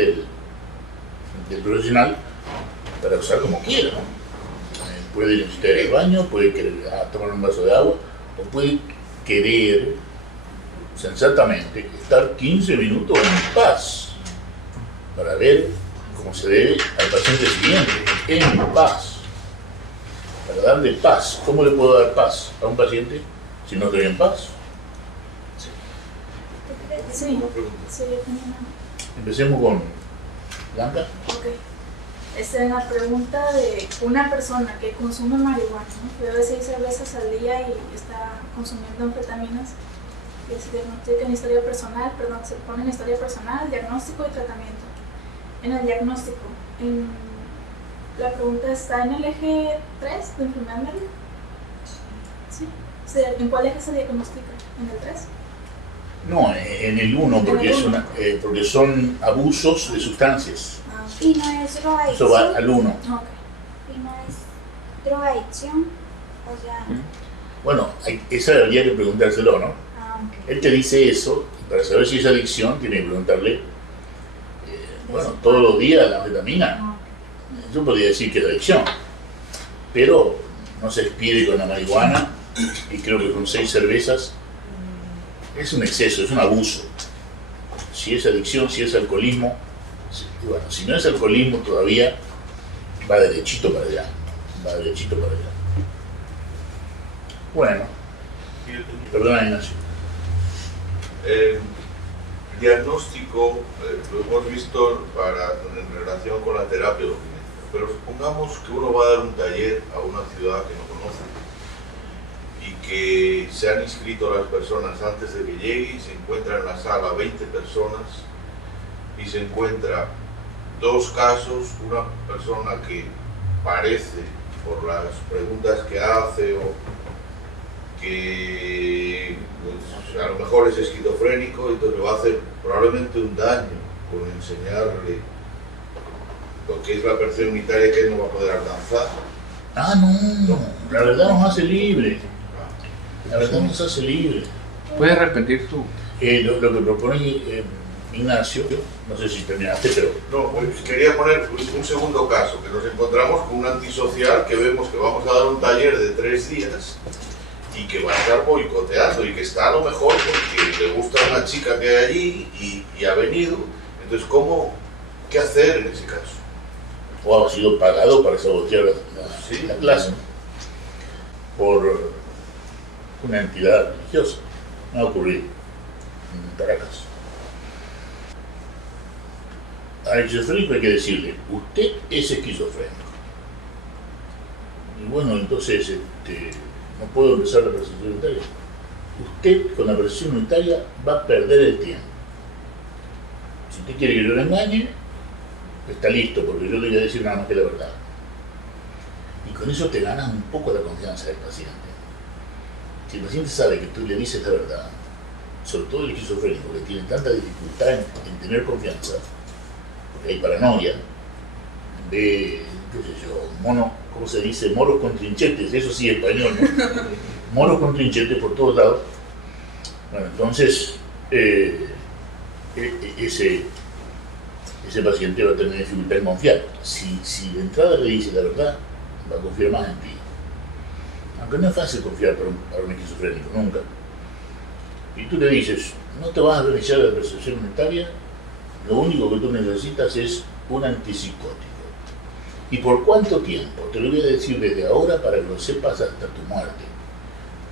del profesional, para usar como quiera, ¿no? Puede ir usted al baño, puede querer tomar un vaso de agua, o puede querer sensatamente estar 15 minutos en paz para ver cómo se debe al paciente siguiente, en paz, para darle paz. ¿Cómo le puedo dar paz a un paciente si no estoy en paz? Sí. Empecemos con Blanca. Ok. Esta es la pregunta de una persona que consume marihuana, ¿no? Bebe 6 cervezas al día y está consumiendo anfetaminas. Que se diagnostica en historia personal, se pone en historia personal, diagnóstico y tratamiento. En el diagnóstico, la pregunta está en el eje 3 de enfermedad médica. ¿Sí? ¿En cuál eje se diagnostica? ¿En el 3? No, en el 1, porque son abusos de sustancias. Y no es drogadicción. Eso va al 1. Okay. Y no es drogadicción. O sea. Bueno, esa habría que preguntárselo, ¿no? Okay. Él te dice eso, y para saber si es adicción, tiene que preguntarle, todos los días la anfetamina. Yo podría decir que es adicción, pero no se despide con la marihuana, y creo que con 6 cervezas es un exceso, es un abuso. Si es adicción, si es alcoholismo, bueno, si no es alcoholismo todavía va derechito para allá, Bueno, perdona, Ignacio. El diagnóstico lo hemos visto en relación con la terapia, pero supongamos que uno va a dar un taller a una ciudad que no conoce y que se han inscrito las personas antes de que llegue y se encuentra en la sala 20 personas y se encuentra 2 casos, una persona que parece, por las preguntas que hace o que pues, a lo mejor es esquizofrénico, entonces le va a hacer probablemente un daño con enseñarle lo que es la percepción unitaria que él no va a poder alcanzar. No, la verdad nos hace libre. La verdad nos hace libre. ¿Puedes repetir tú? Lo que propone Ignacio, no sé si terminaste, pero... No, pues quería poner un segundo caso, que nos encontramos con un antisocial que vemos que vamos a dar un taller de 3 días y que va a estar boicoteando y que está a lo mejor porque le gusta una chica que hay allí y ha venido. Entonces, ¿qué hacer en ese caso? O ha sido pagado para sabotear la clase por una entidad religiosa. No ha ocurrido en Caracas. Al esquizofrénico hay que decirle, usted es esquizofrénico. Y bueno, entonces no puedo empezar la percepción unitaria. Usted con la percepción unitaria va a perder el tiempo. Si usted quiere que yo lo engañe, está listo, porque yo le voy a decir nada más que la verdad. Y con eso te ganas un poco la confianza del paciente. Si el paciente sabe que tú le dices la verdad, sobre todo el esquizofrénico, que tiene tanta dificultad en tener confianza, porque hay paranoia, ve, qué sé yo, ¿cómo se dice? Moros con trinchetes, eso sí, español, ¿no? Moros con trinchetes por todos lados. Bueno, entonces, ese paciente va a tener dificultad en confiar. Si de entrada le dice la verdad, va a confiar más en ti. Aunque no es fácil confiar para un esquizofrénico, nunca. Y tú le dices, no te vas a beneficiar de la percepción unitaria, lo único que tú necesitas es un antipsicótico. ¿Y por cuánto tiempo? Te lo voy a decir desde ahora para que lo sepas hasta tu muerte.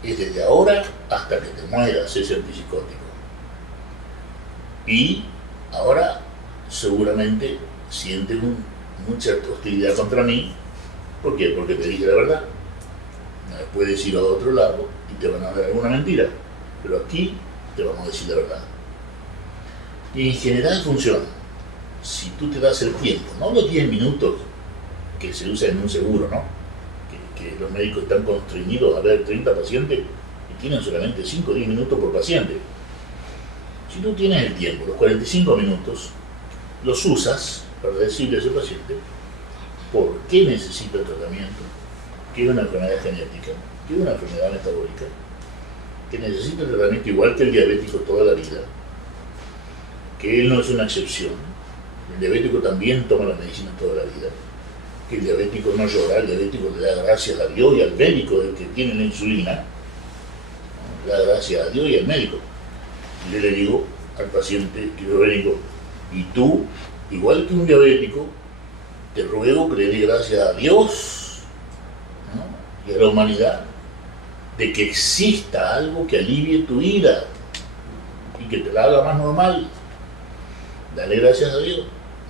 Es desde ahora hasta que te mueras ese antipsicótico. Y ahora seguramente sientes mucha hostilidad contra mí. ¿Por qué? Porque te dije la verdad. Puedes ir a otro lado y te van a dar alguna mentira, pero aquí te vamos a decir la verdad. Y en general funciona. Si tú te das el tiempo, no los 10 minutos que se usa en un seguro, ¿no? Que los médicos están constreñidos a ver 30 pacientes y tienen solamente 5 o 10 minutos por paciente. Si tú tienes el tiempo, los 45 minutos, los usas para decirle a ese paciente por qué necesita el tratamiento, que es una enfermedad genética, que es una enfermedad metabólica, que necesita el tratamiento igual que el diabético toda la vida, que él no es una excepción, el diabético también toma la medicina toda la vida, que el diabético no llora, el diabético le da gracias a Dios y al médico del que tiene la insulina, ¿no? Le da gracias a Dios y al médico. Y yo le digo al paciente esquizofrénico, y tú, igual que un diabético, te ruego que le dé gracias a Dios, ¿no? Y a la humanidad de que exista algo que alivie tu ira y que te la haga más normal. Dale gracias a Dios,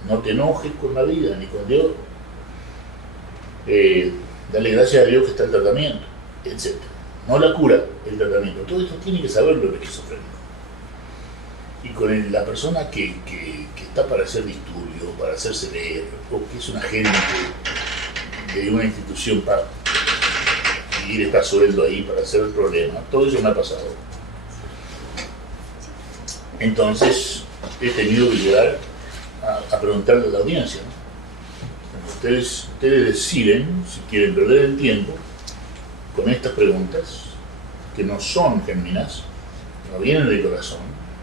no te enojes con la vida ni con Dios. Dale gracias a Dios que está el tratamiento, etc. No la cura, el tratamiento. Todo esto tiene que saberlo el esquizofrénico. Y con la persona que está para hacer disturbio, para hacerse leer, o que es un agente de una institución para ir está sueldo ahí para hacer el problema, todo eso me ha pasado. Entonces he tenido que llegar a preguntarle a la audiencia, ¿no? Ustedes deciden si quieren perder el tiempo con estas preguntas, que no son genuinas, no vienen del corazón,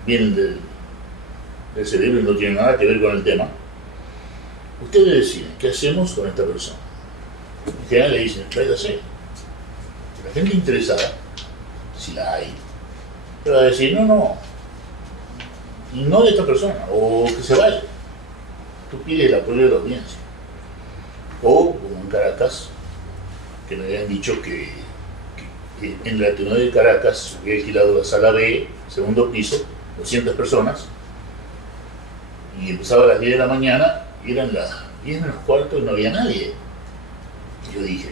vienen del cerebro y no tienen nada que ver con el tema. Ustedes deciden qué hacemos con esta persona. En general le dicen, tráigase. La gente interesada, si la hay, te va a decir, no de esta persona, o que se vaya. Tú pides el apoyo de la audiencia. O, como en Caracas, que me habían dicho que en la Ateneo de Caracas había alquilado la sala B, segundo piso, 200 personas, y empezaba a las 10 de la mañana, y eran las 10 menos cuarto y no había nadie. Y yo dije,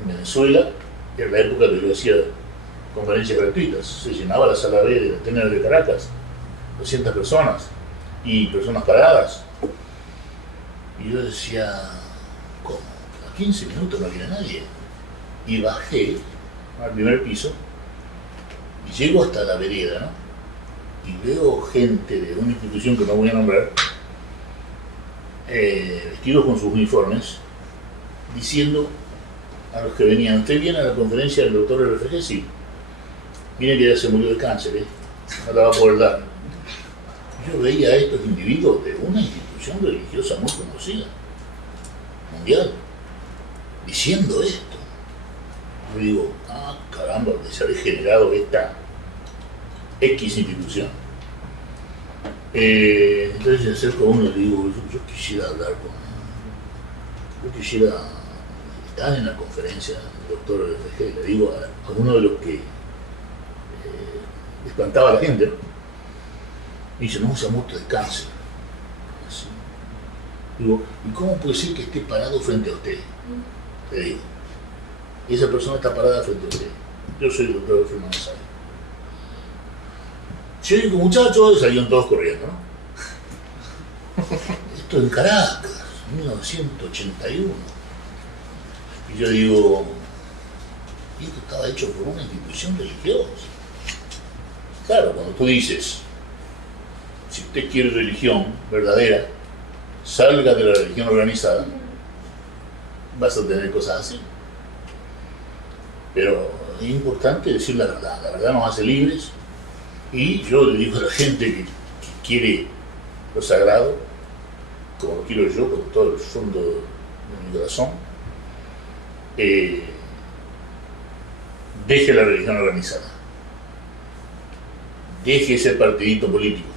en Venezuela, era la época que yo hacía conferencias gratuitas, se llenaba la sala B de la Ateneo de Caracas, 200 personas, y personas paradas. Y yo decía, ¿cómo? A 15 minutos no había nadie. Y bajé al primer piso y llego hasta la vereda, ¿no? Y veo gente de una institución que no voy a nombrar, vestidos con sus uniformes, diciendo a los que venían, ¿usted viene a la conferencia del doctor RFG? Sí. Mire que ya se murió de cáncer, no la va a poder dar. Yo veía a estos individuos de una institución religiosa muy conocida, mundial, diciendo esto. Yo digo, caramba, que se ha degenerado esta X institución. Entonces se acerco a uno y le digo, yo quisiera hablar con él. Yo quisiera estar en la conferencia del doctor RFG. Le digo a uno de los que espantaba a la gente, ¿no? Y dice, no, se ha muerto de cáncer. Así. Digo, ¿y cómo puede ser que esté parado frente a usted? Le digo, y esa persona está parada frente a usted. Yo soy el doctor Fernando González. Yo digo, muchachos, salieron todos corriendo, ¿no? Esto en Caracas, 1981. Y yo digo, esto estaba hecho por una institución religiosa. Claro, cuando tú dices, si usted quiere religión verdadera, salga de la religión organizada, vas a tener cosas así. Pero es importante decir la verdad nos hace libres, y yo le digo a la gente que quiere lo sagrado, como lo quiero yo, con todo el fondo de mi corazón, deje la religión organizada, deje ese partidito político,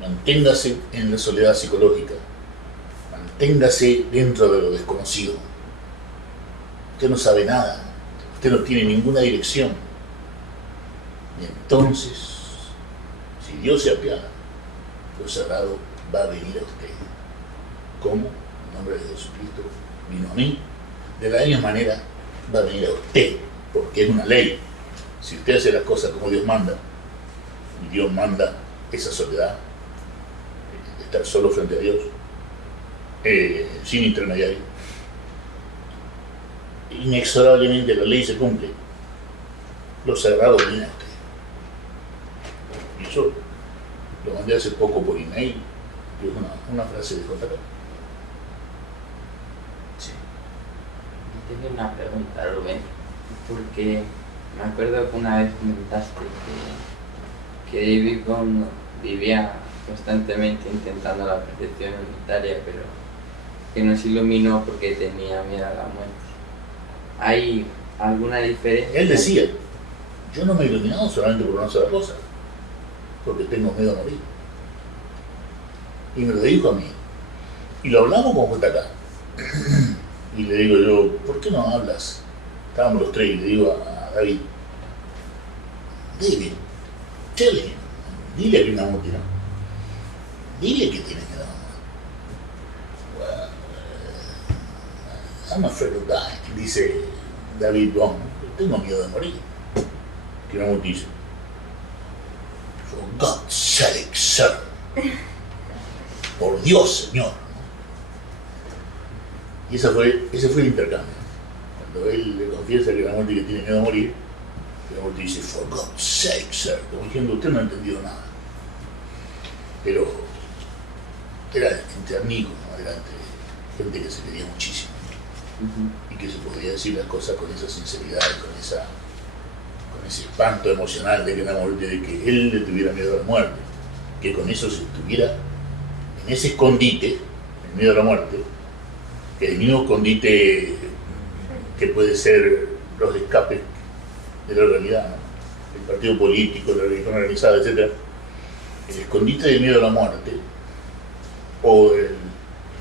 manténgase en la soledad psicológica, manténgase dentro de lo desconocido. Usted no sabe nada, usted no tiene ninguna dirección, y entonces, si Dios se apiada, lo sagrado va a venir a usted. ¿Cómo? En nombre de Jesucristo vino a mí. De la misma manera va a venir a usted, porque es una ley. Si usted hace las cosas como Dios manda, y Dios manda esa soledad, estar solo frente a Dios, sin intermediario, inexorablemente la ley se cumple. Lo sagrado viene a usted. Y yo lo mandé hace poco por email, que es una frase de JK. Sí. Yo tenía una pregunta, Rubén, porque me acuerdo que una vez comentaste que David Bohm vivía constantemente intentando la perfección unitaria, pero que no se iluminó porque tenía miedo a la muerte. ¿Hay alguna diferencia? Él decía, yo no me he iluminado solamente por una sola cosa, porque tengo miedo a morir. Y me lo dijo a mí. Y lo hablamos con JK. Y le digo yo, ¿por qué no hablas? Estábamos los tres y le digo a David, tell him, dile a Krishnamurti, ¿no? Dile que tiene miedo a morir. I'm afraid of dying, dice David Bohm, tengo miedo de morir. Krishnamurti dice, for God's sake, sir. Por Dios, Señor. Y ese fue el intercambio. Cuando él le confiesa a Krishnamurti que tiene miedo a morir, Krishnamurti dice, for God's sake, sir. Como diciendo, usted no ha entendido nada. Pero era entre amigos, ¿no? Era entre gente que se quería muchísimo. Y que se podía decir las cosas con esa sinceridad, con ese espanto emocional de Krishnamurti, de que él le tuviera miedo a la muerte, que con eso se estuviera en ese escondite, el miedo a la muerte, que el mismo escondite que puede ser los escapes de la realidad, ¿no? El partido político, la religión organizada, etc. El escondite del miedo a la muerte, o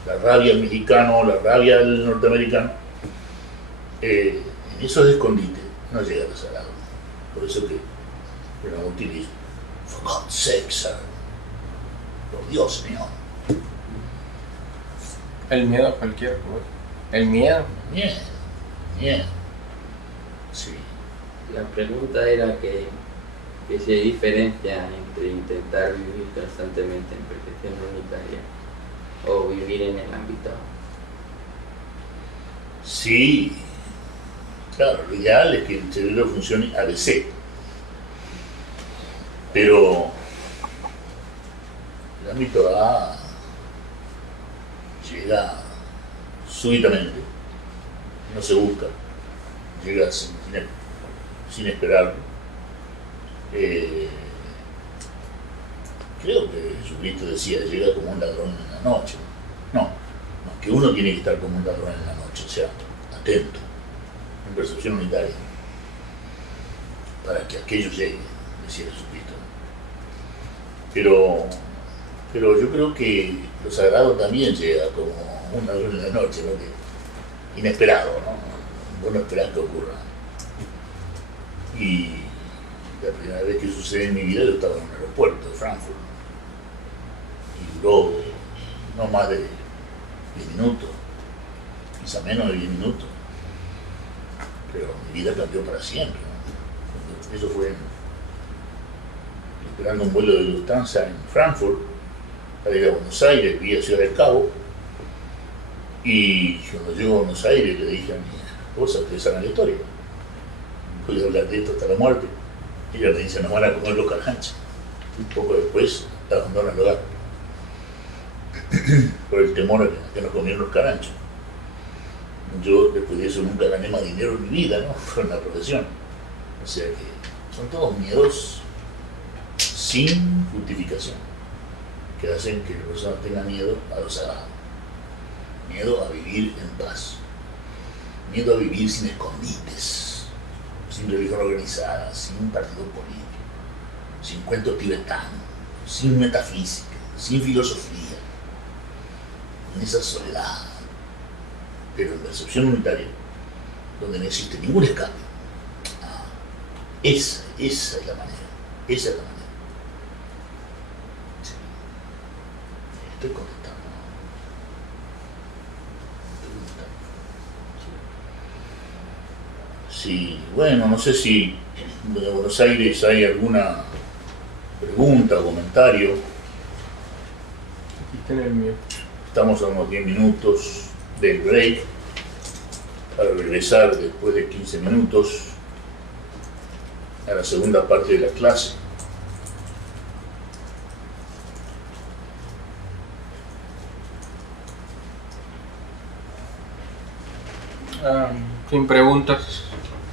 la rabia al mexicano, la rabia al norteamericano, en esos escondites no llega a lo sagrado. Por eso que lo utiliza. For God's sake, sir. Por Dios mío. El miedo a cualquier cosa. El miedo. Miedo. Sí. La pregunta era que si hay diferencia entre intentar vivir constantemente en perfección unitaria o vivir en el ámbito. Sí, claro, lo ideal es que el cerebro funcione ABC, pero el ámbito A llega súbitamente, no se busca, llega sin esperarlo. Creo que Jesucristo decía, llega como un ladrón en la noche. No, que uno tiene que estar como un ladrón en la noche, o sea, atento, en percepción unitaria, para que aquello llegue, decía Jesucristo. Pero yo creo que lo sagrado también llega como un ladrón en la noche, ¿no? Que inesperado, ¿no? Vos no esperás que ocurra. Y la primera vez que sucede en mi vida yo estaba en un aeropuerto de Frankfurt y duró no más de 10 minutos, quizá menos de 10 minutos, pero mi vida cambió para siempre, ¿no? Eso fue esperando un vuelo de Lufthansa en Frankfurt para ir a Buenos Aires, vía Ciudad del Cabo, y cuando llego a Buenos Aires le dije a mi esposa, ustedes saben la historia, voy a hablar de esto hasta la muerte. ella me dice, nos van a comer los caranchos. Un poco después abandona el hogar por el temor a que nos comieran los caranchos. Yo después de eso nunca gané más dinero en mi vida, ¿no? Fue una profesión. O sea que son todos miedos sin justificación, que hacen que la persona tenga miedo a lo sagrado, miedo a vivir en paz, miedo a vivir sin escondites, sin religión organizada, sin partido político, sin cuentos tibetanos, sin metafísica, sin filosofía, en esa soledad, pero en percepción unitaria, donde no existe ningún escape. Esa es la manera, esa es la manera. Sí. Estoy contestando. Sí, bueno, no sé si de Buenos Aires hay alguna pregunta o comentario. Estamos a unos 10 minutos del break para regresar después de 15 minutos a la segunda parte de la clase. Sin preguntas.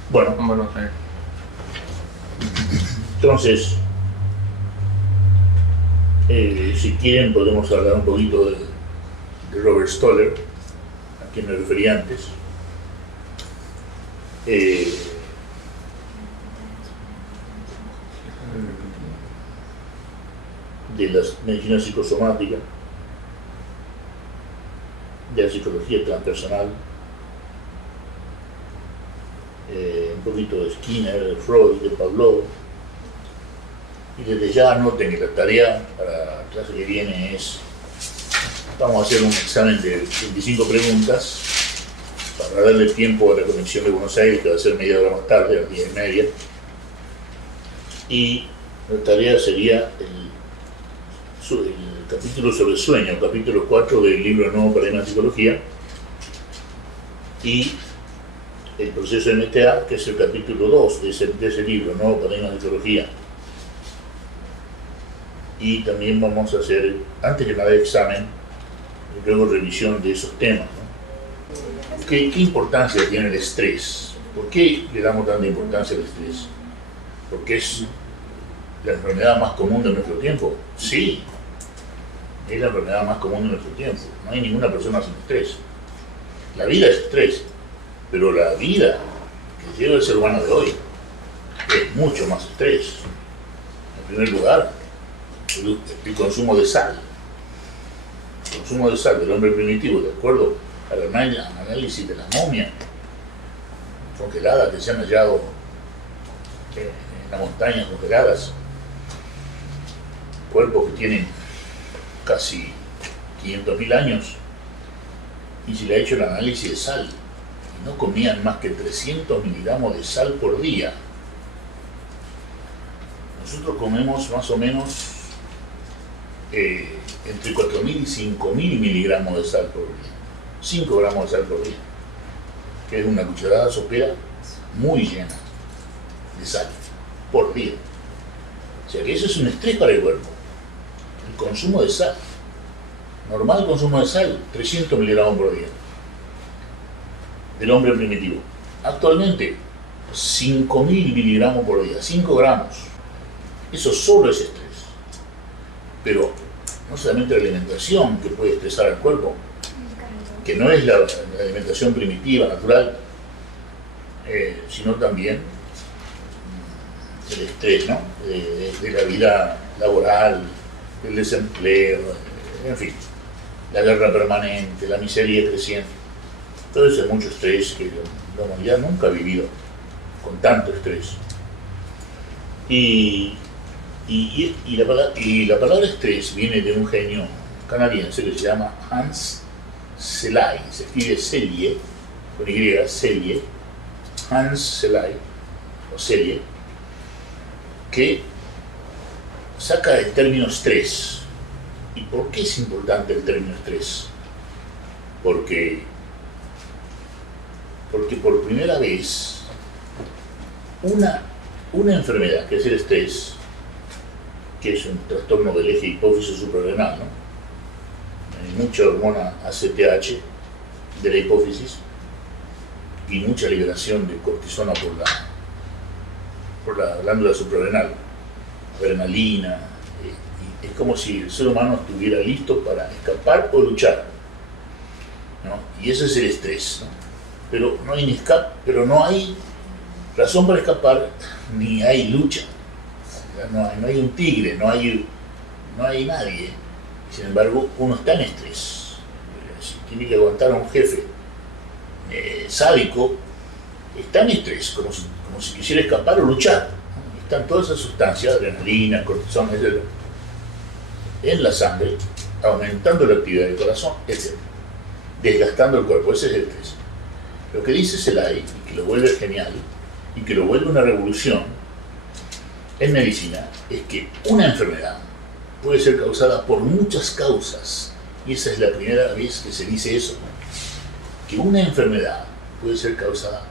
Bueno, entonces, si quieren podemos hablar un poquito de Robert Stoller, a quien me referí antes. De la medicina psicosomática, de la psicología transpersonal, un poquito de Skinner, de Freud, de Pavlov. Y desde ya anoten que la tarea para la clase que viene es, vamos a hacer un examen de 25 preguntas para darle tiempo a la conexión de Buenos Aires, que va a ser media hora más tarde, a las 10:30. Y la tarea sería el capítulo sobre el sueño, el capítulo 4 del libro Nuevo Paradigma de Psicología, y el proceso MTA, que es el capítulo 2 de ese libro, Nuevo Paradigma de Psicología. Y también vamos a hacer, antes que nada, examen y luego revisión de esos temas, ¿no? ¿Qué importancia tiene el estrés? ¿Por qué le damos tanta importancia al estrés? ¿Porque es la enfermedad más común de nuestro tiempo? Sí, es la enfermedad más común de nuestro tiempo. No hay ninguna persona sin estrés. La vida es estrés, pero la vida que lleva el ser humano de hoy es mucho más estrés. En primer lugar, el consumo de sal. El consumo de sal del hombre primitivo, de acuerdo al análisis de la momia congelada que se han hallado en las montañas congeladas, cuerpos que tienen casi 500.000 años, y se le ha hecho el análisis de sal, y no comían más que 300 miligramos de sal por día. Nosotros comemos más o menos entre 4.000 y 5.000 miligramos de sal por día, 5 gramos de sal por día, que es una cucharada sopera muy llena de sal por día. O sea que eso es un estrés para el cuerpo, el consumo de sal. Normal consumo de sal, 300 miligramos por día del hombre primitivo. Actualmente, 5.000 miligramos por día, 5 gramos. Eso solo es estrés. Pero no solamente la alimentación que puede estresar al cuerpo, que no es la alimentación primitiva, natural, sino también el estrés, ¿no? De la vida laboral, el desempleo, en fin, la guerra permanente, la miseria creciente. Todo eso es mucho estrés que la humanidad nunca ha vivido con tanto estrés. Y la palabra estrés viene de un genio canadiense que se llama Hans Selye, se escribe Selye, con Y, Selye, Hans Selye, o Selye, que saca el término estrés. ¿Y por qué es importante el término estrés? Porque por primera vez una enfermedad, que es el estrés, que es un trastorno del eje hipófisis suprarrenal, ¿no? Hay mucha hormona ACTH de la hipófisis y mucha liberación de cortisona por la glándula suprarrenal, adrenalina. Es como si el ser humano estuviera listo para escapar o luchar, ¿no? Y ese es el estrés, ¿no? Pero no hay ni escape, pero no hay razón para escapar, ni hay lucha. No hay un tigre, no hay nadie. Sin embargo, uno está en estrés. Si tiene que aguantar a un jefe sádico, está en estrés, como si quisiera escapar o luchar. Están todas esas sustancias, adrenalina, cortisona, etc., en la sangre, aumentando la actividad del corazón, etc., desgastando el cuerpo. Ese es el estrés. Lo que dice Zelay, y que lo vuelve genial, y que lo vuelve una revolución en medicina, es que una enfermedad puede ser causada por muchas causas, y esa es la primera vez que se dice eso, que una enfermedad puede ser causada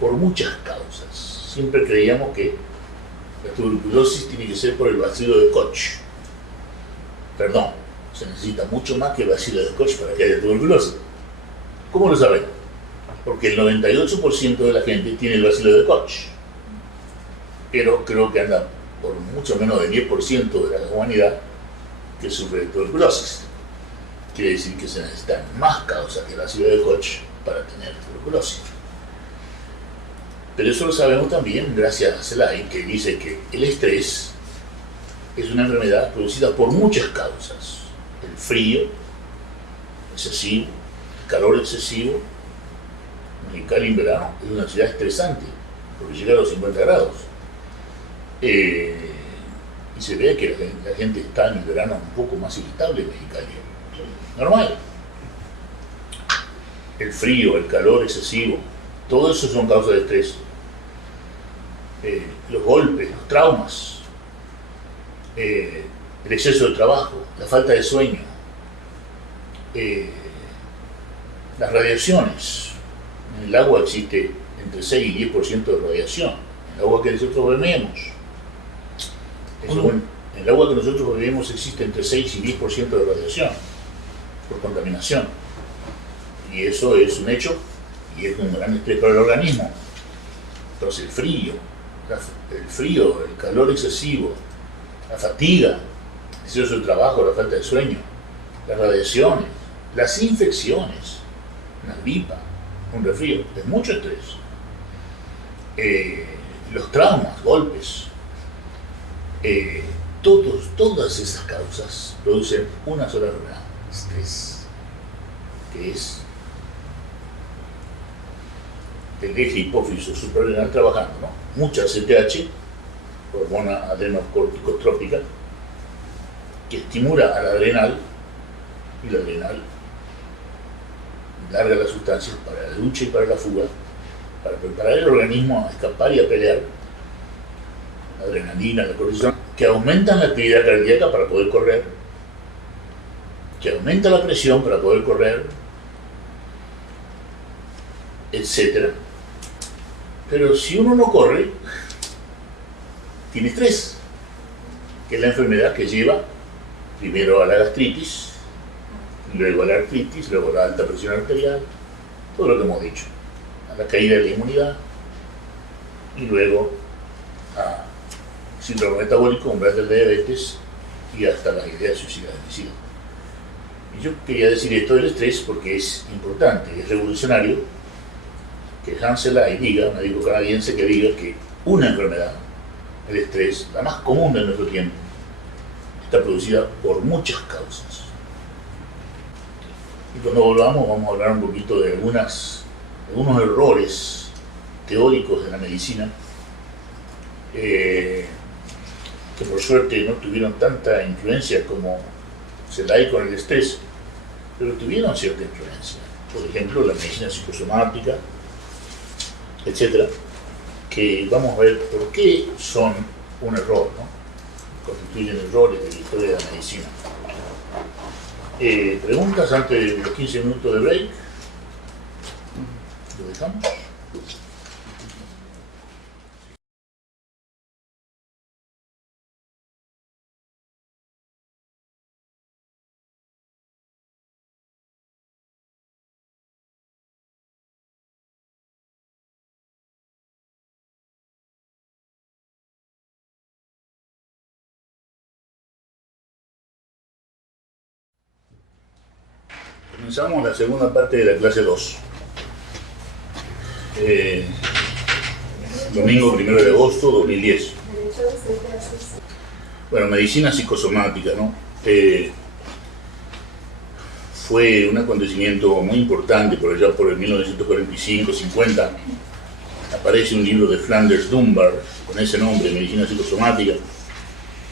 por muchas causas. Siempre creíamos que la tuberculosis tiene que ser por el bacilo de Koch. Perdón, se necesita mucho más que el bacilo de Koch para que haya tuberculosis. ¿Cómo lo sabemos? Porque el 98% de la gente tiene el bacilo de Koch, pero creo que anda por mucho menos del 10% de la humanidad que sufre de tuberculosis. Quiere decir que se necesitan más causas que el bacilo de Koch para tener tuberculosis. Pero eso lo sabemos también gracias a Zelay, que dice que el estrés es una enfermedad producida por muchas causas. El frío excesivo, el calor excesivo. Mexicali en verano es una ciudad estresante, porque llega a los 50 grados. Y se ve que la gente está en el verano un poco más irritable en Mexicali. Normal. El frío, el calor excesivo, todo eso son causas de estrés. Los golpes, los traumas, el exceso de trabajo, la falta de sueño, las radiaciones. En el agua existe entre 6 y 10% de radiación. En el agua que nosotros bebemos. En el agua que nosotros bebemos existe entre 6 y 10% de radiación por contaminación. Y eso es un hecho y es un gran estrés para el organismo. Entonces el frío, el calor excesivo, la fatiga, el exceso de trabajo, la falta de sueño, las radiaciones, las infecciones, una gripa, un resfrío, es mucho estrés. Los traumas, golpes, todas esas causas producen una sola enfermedad, estrés, que es el eje hipófisis suprarrenal trabajando, ¿no? Mucha ACTH, hormona adrenocorticotrópica, que estimula a la adrenal, y la adrenal larga las sustancias para la lucha y para la fuga, para preparar el organismo a escapar y a pelear. La adrenalina, la cortisona, que aumentan la actividad cardíaca para poder correr, que aumenta la presión para poder correr, etc. Pero si uno no corre, tiene estrés, que es la enfermedad que lleva primero a la gastritis, luego a la artritis, luego a la alta presión arterial, todo lo que hemos dicho, a la caída de la inmunidad, y luego a síndrome metabólico, umbral del diabetes, y hasta las ideas suicidas. Y yo quería decir esto del estrés porque es importante, es revolucionario que Hans Zelay diga, un médico canadiense, que diga que una enfermedad, el estrés, la más común de nuestro tiempo, está producida por muchas causas. Y cuando volvamos vamos a hablar un poquito de algunos errores teóricos de la medicina que por suerte no tuvieron tanta influencia como Zelay con el estrés, pero tuvieron cierta influencia. Por ejemplo, la medicina psicosomática, etc., que vamos a ver por qué son un error, ¿no? Constituyen errores de la historia de la medicina. ¿Preguntas antes de los 15 minutos de break? ¿Lo dejamos? Comenzamos la segunda parte de la clase 2. Domingo 1 de agosto 2010. Bueno, medicina psicosomática, ¿no? Fue un acontecimiento muy importante por allá por el 1945-50. Aparece un libro de Flanders Dunbar con ese nombre, Medicina psicosomática,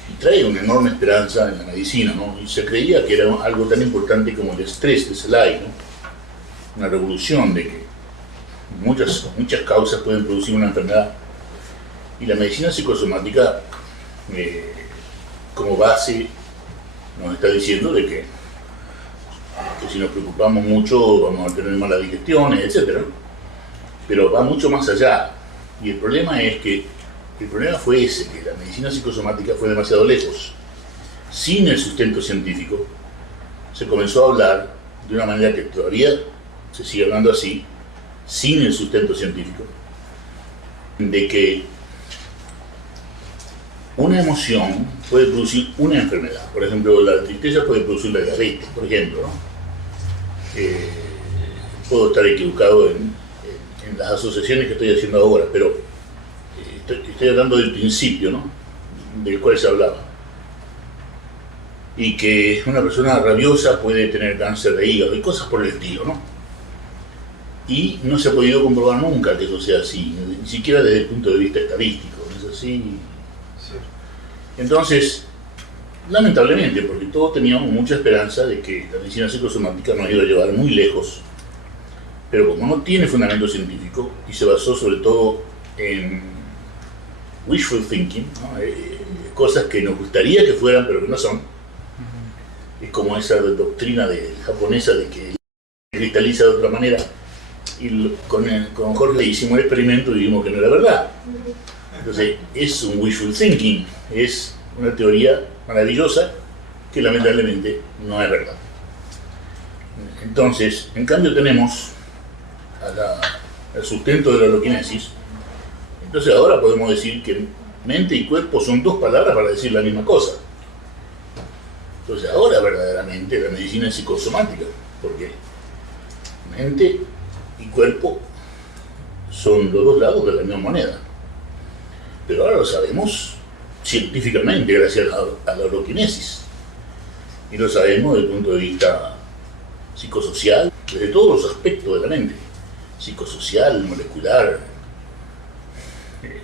y trae una enorme esperanza en la medicina, ¿no? Y se creía que era algo tan importante como el estrés de Selay, ¿no? Una revolución de que muchas causas pueden producir una enfermedad, y la medicina psicosomática como base nos está diciendo de que si nos preocupamos mucho vamos a tener malas digestiones, etc. Pero va mucho más allá, y el problema fue ese, que la medicina psicosomática fue demasiado lejos. Sin el sustento científico se comenzó a hablar de una manera que todavía se sigue hablando así, sin el sustento científico, de que una emoción puede producir una enfermedad. Por ejemplo, la tristeza puede producir la diabetes, por ejemplo, ¿no? Puedo estar equivocado en las asociaciones que estoy haciendo ahora, pero estoy hablando del principio, ¿no? Del cual se hablaba. Y que una persona rabiosa puede tener cáncer de hígado y cosas por el estilo, ¿no? Y no se ha podido comprobar nunca que eso sea así, ni siquiera desde el punto de vista estadístico, ¿no es así? Sí. Entonces, lamentablemente, porque todos teníamos mucha esperanza de que la medicina psicosomática nos iba a llevar muy lejos, pero como no tiene fundamento científico y se basó sobre todo en wishful thinking, ¿no? Cosas que nos gustaría que fueran pero que no son, es como esa doctrina japonesa de que cristaliza de otra manera, y con Jorge hicimos el experimento y vimos que no era verdad. Entonces es un wishful thinking, es una teoría maravillosa que lamentablemente no es verdad. Entonces, en cambio tenemos el sustento de la holoquinesis. Entonces ahora podemos decir que mente y cuerpo son dos palabras para decir la misma cosa. Entonces ahora verdaderamente la medicina es psicosomática, porque mente y cuerpo son los dos lados de la misma moneda. Pero ahora lo sabemos científicamente gracias a la holoquinesis. Y lo sabemos desde el punto de vista psicosocial, desde todos los aspectos de la mente. Psicosocial, molecular,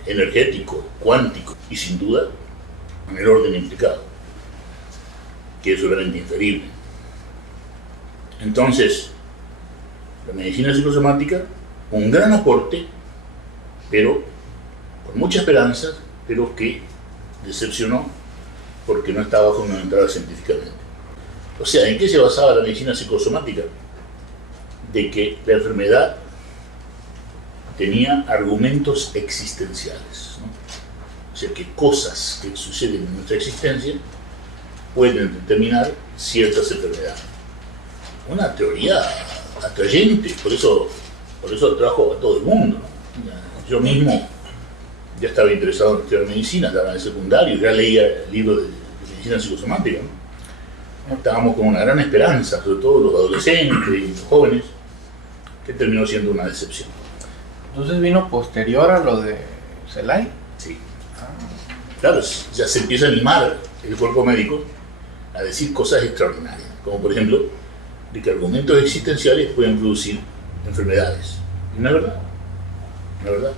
energético, cuántico y sin duda en el orden implicado, que es solamente inferible. Entonces, la medicina psicosomática, un gran aporte, pero con mucha esperanza, pero que decepcionó porque no estaba fundamentada científicamente. O sea, ¿en qué se basaba la medicina psicosomática? De que la enfermedad tenía argumentos existenciales, ¿no? O sea, que cosas que suceden en nuestra existencia pueden determinar ciertas enfermedades. Una teoría atrayente, por eso atrajo a todo el mundo, ¿no? Yo mismo ya estaba interesado en estudiar medicina, estaba en el secundario, ya leía el libro de medicina psicosomática, ¿no? Estábamos con una gran esperanza, sobre todo los adolescentes y los jóvenes, que terminó siendo una decepción. Entonces vino posterior a lo de Selay. Sí. Claro, ya se empieza a animar el cuerpo médico a decir cosas extraordinarias, como por ejemplo, de que argumentos existenciales pueden producir enfermedades. ¿Y no es verdad? ¿No es verdad?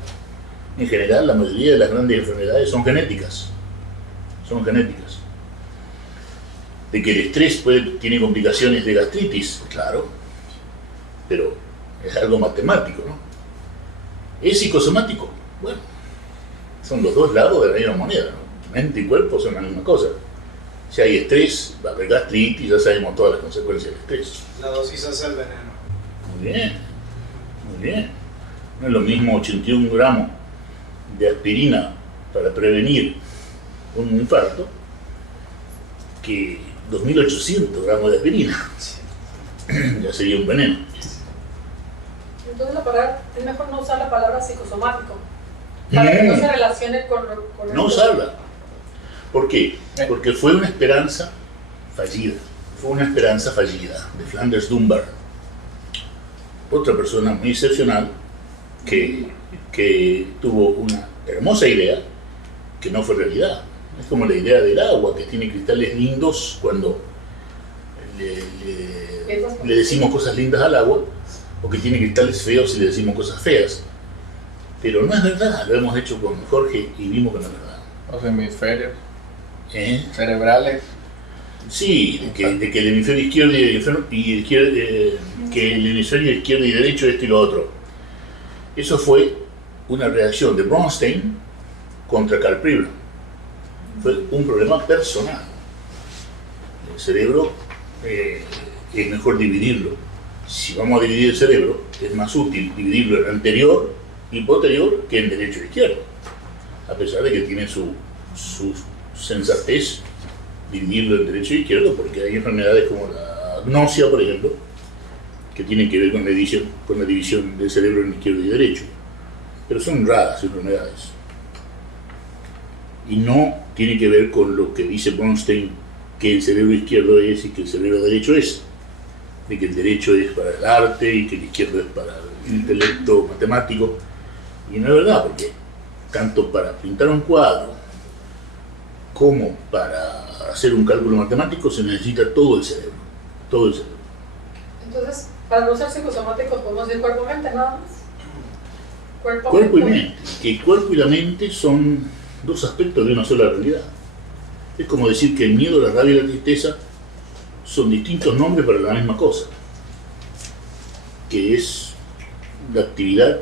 En general, la mayoría de las grandes enfermedades son genéticas. Son genéticas. De que el estrés tiene complicaciones de gastritis, claro, pero es algo matemático, ¿no? ¿Es psicosomático? Bueno, son los dos lados de la misma moneda, ¿no? Mente y cuerpo son la misma cosa. Si hay estrés, va a haber gastritis, ya sabemos todas las consecuencias del estrés. La dosis hace el veneno. Muy bien, muy bien. No es lo mismo 81 gramos de aspirina para prevenir un infarto que 2.800 gramos de aspirina. Ya sería un veneno. Entonces es mejor no usar la palabra psicosomático, para que no se relacione con no usarla. ¿Por qué? Porque fue una esperanza fallida. Fue una esperanza fallida de Flanders Dunbar. otra persona muy excepcional que tuvo una hermosa idea que no fue realidad. Es como la idea del agua, que tiene cristales lindos cuando le decimos cosas lindas al agua, o que tiene cristales feos si le decimos cosas feas. Pero no es verdad, lo hemos hecho con Jorge y vimos que no es verdad. Los hemisferios cerebrales. Sí, de que el hemisferio izquierdo que el hemisferio izquierdo y derecho, esto y lo otro. Eso fue una reacción de Bronstein contra Karl Pribram. Fue un problema personal. El cerebro es mejor dividirlo. Si vamos a dividir el cerebro, es más útil dividirlo en anterior y posterior que en derecho e izquierdo. A pesar de que tiene su sensatez dividirlo en derecho e izquierdo, porque hay enfermedades como la agnosia, por ejemplo, que tienen que ver con la división del cerebro en izquierdo y derecho. Pero son raras enfermedades. Y no tiene que ver con lo que dice Bronstein, que el cerebro izquierdo es y que el cerebro derecho es. De que el derecho es para el arte y que el izquierdo es para el intelecto matemático. Y no es verdad, porque tanto para pintar un cuadro como para hacer un cálculo matemático se necesita todo el cerebro. Todo el cerebro. Entonces, para no ser psicosomáticos, podemos decir cuerpo-mente nada más. Cuerpo y mente. Que el cuerpo y la mente son dos aspectos de una sola realidad. Es como decir que el miedo, la rabia y la tristeza son distintos nombres para la misma cosa, que es la actividad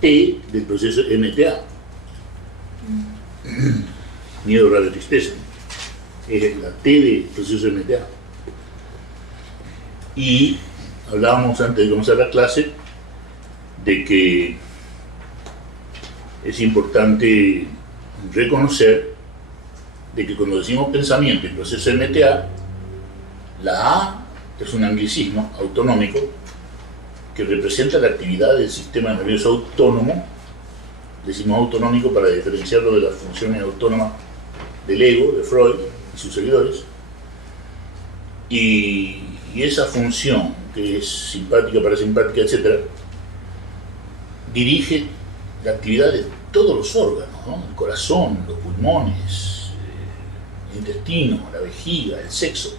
T del proceso MTA. Miedo, rabia y tristeza. Es la T del proceso MTA. Y hablábamos antes de comenzar la clase de que es importante reconocer de que cuando decimos pensamiento y proceso MTA, la A es un anglicismo autonómico que representa la actividad del sistema nervioso autónomo. Decimos autonómico para diferenciarlo de las funciones autónomas del ego, de Freud y sus seguidores. Y esa función, que es simpática, parasimpática, etc., dirige la actividad de todos los órganos, ¿no? El corazón, los pulmones, el intestino, la vejiga, el sexo.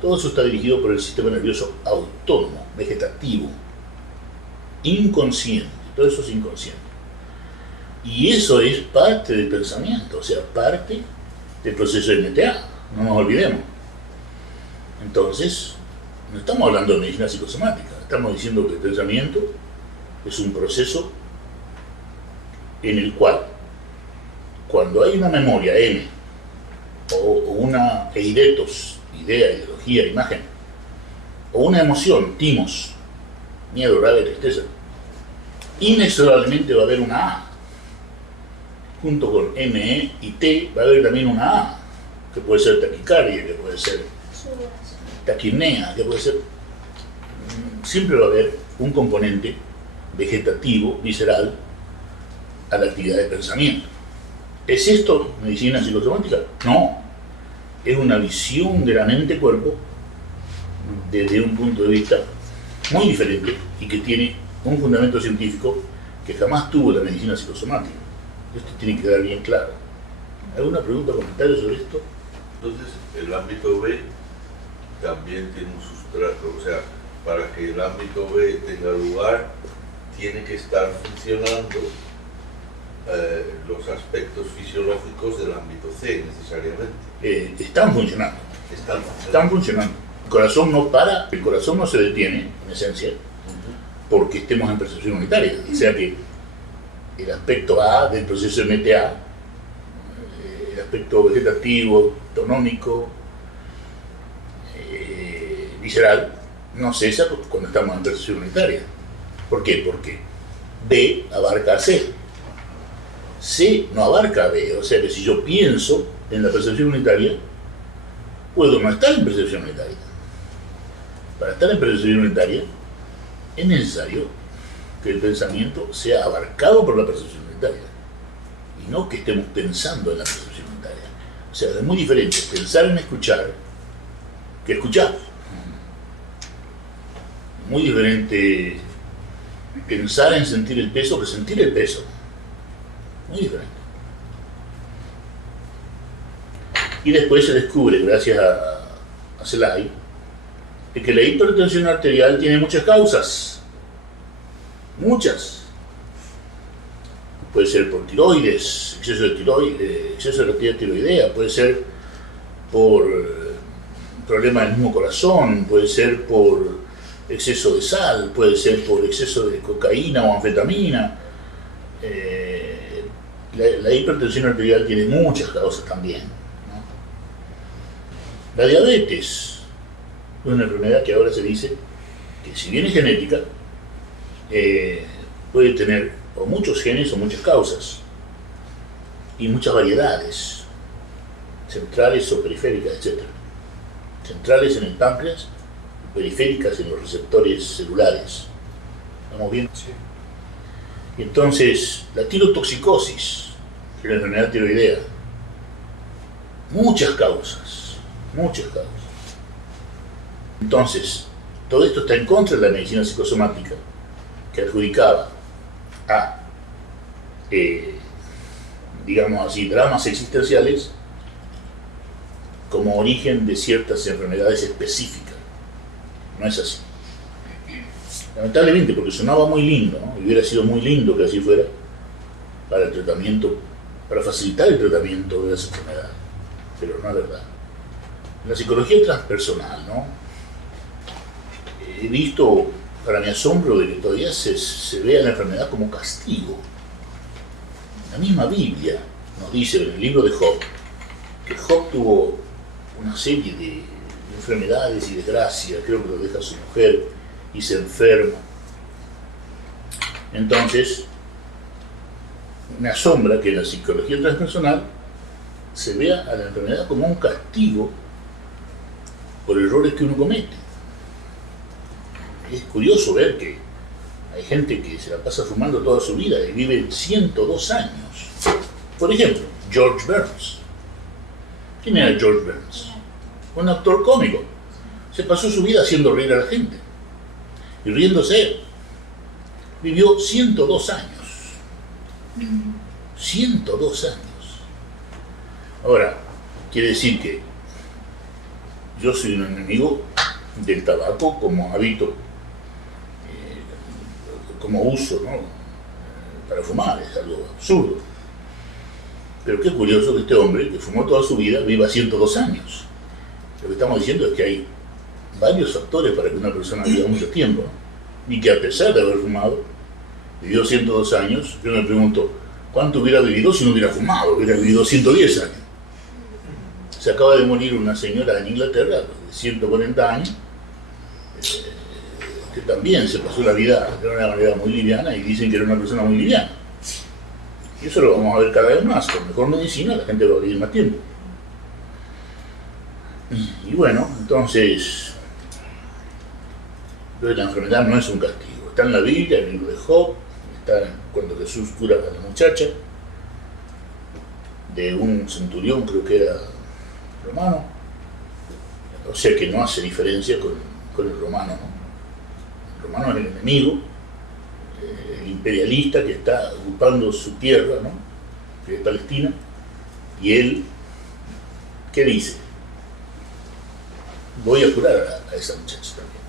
Todo eso está dirigido por el sistema nervioso autónomo, vegetativo, inconsciente. Todo eso es inconsciente. Y eso es parte del pensamiento, o sea, parte del proceso de MTA, no nos olvidemos. Entonces, no estamos hablando de medicina psicosomática, estamos diciendo que el pensamiento es un proceso en el cual, cuando hay una memoria M, o una eidetos, idea, ideología, imagen, o una emoción, timos, miedo, rabia, tristeza, inexorablemente va a haber una A. Junto con ME y T va a haber también una A, que puede ser taquicardia, que puede ser taquipnea, que puede ser... Siempre va a haber un componente vegetativo, visceral, a la actividad de pensamiento. ¿Es esto medicina psicosomática? No. Es una visión de la mente-cuerpo desde un punto de vista muy diferente y que tiene un fundamento científico que jamás tuvo la medicina psicosomática. Esto tiene que quedar bien claro. ¿Alguna pregunta o comentario sobre esto? Entonces, el ámbito B también tiene un sustrato, o sea, para que el ámbito B tenga lugar, tiene que estar funcionando los aspectos fisiológicos del ámbito C, necesariamente. Están funcionando. Están funcionando. El corazón no para, el corazón no se detiene, en esencia, porque estemos en percepción unitaria. O sea que el aspecto A del proceso MTA, el aspecto vegetativo, autonómico, visceral, no cesa cuando estamos en percepción unitaria. ¿Por qué? Porque B abarca a C. C no abarca a B, o sea que si yo pienso en la percepción unitaria, puedo no estar en percepción unitaria. Para estar en percepción unitaria es necesario que el pensamiento sea abarcado por la percepción unitaria y no que estemos pensando en la percepción unitaria. O sea, es muy diferente pensar en escuchar que escuchar. Muy diferente pensar en sentir el peso que sentir el peso. Muy diferente. Y después se descubre, gracias a Celay, de que la hipertensión arterial tiene muchas causas. Muchas. Puede ser por tiroides, exceso de actividad tiroidea, puede ser por problemas del mismo corazón, puede ser por exceso de sal, puede ser por exceso de cocaína o anfetamina. La hipertensión arterial tiene muchas causas también, ¿no? La diabetes es una enfermedad que ahora se dice que, si bien es genética, puede tener o muchos genes o muchas causas y muchas variedades, centrales o periféricas, etc. Centrales en el páncreas, periféricas en los receptores celulares. ¿Estamos bien? Sí. Y entonces, la tirotoxicosis, que es la enfermedad tiroidea, muchas causas, muchas causas. Entonces, todo esto está en contra de la medicina psicosomática, que adjudicaba a, digamos así, dramas existenciales como origen de ciertas enfermedades específicas. No es así. Lamentablemente, porque sonaba muy lindo, ¿no? Y hubiera sido muy lindo que así fuera, para el tratamiento, para facilitar el tratamiento de las enfermedades, pero no es verdad. En la psicología transpersonal, ¿no? He visto, para mi asombro, de que todavía se ve a la enfermedad como castigo. La misma Biblia nos dice en el libro de Job que Job tuvo una serie de enfermedades y desgracias, creo que lo deja su mujer y se enferma. Entonces, me asombra que en la psicología transpersonal se vea a la enfermedad como un castigo por errores que uno comete. Es curioso ver que hay gente que se la pasa fumando toda su vida y vive 102 años. Por ejemplo, George Burns. ¿Quién era George Burns? Un actor cómico. Se pasó su vida haciendo reír a la gente y riéndose él. Vivió 102 años. 102 años. Ahora, quiere decir que yo soy un enemigo del tabaco como hábito, como uso, ¿no? Para fumar, es algo absurdo. Pero qué curioso que este hombre, que fumó toda su vida, viva 102 años. Lo que estamos diciendo es que hay varios factores para que una persona viva mucho tiempo, ¿no? Y que, a pesar de haber fumado, vivió 102 años. Yo me pregunto, ¿cuánto hubiera vivido si no hubiera fumado? Hubiera vivido 110 años. Se acaba de morir una señora en Inglaterra de 140 años, que también se pasó la vida de una manera muy liviana y dicen que era una persona muy liviana. Y eso lo vamos a ver cada vez más. Con mejor medicina la gente va a vivir más tiempo. Y bueno, entonces, la enfermedad no es un castigo. Está en la Biblia, en el libro de Job, está cuando Jesús cura a la muchacha de un centurión, creo que era romano. O sea que no hace diferencia con el romano, ¿no? El romano es el enemigo, el imperialista que está ocupando su tierra, ¿no? Que es Palestina, y él, ¿qué dice? Voy a curar a esa muchacha también,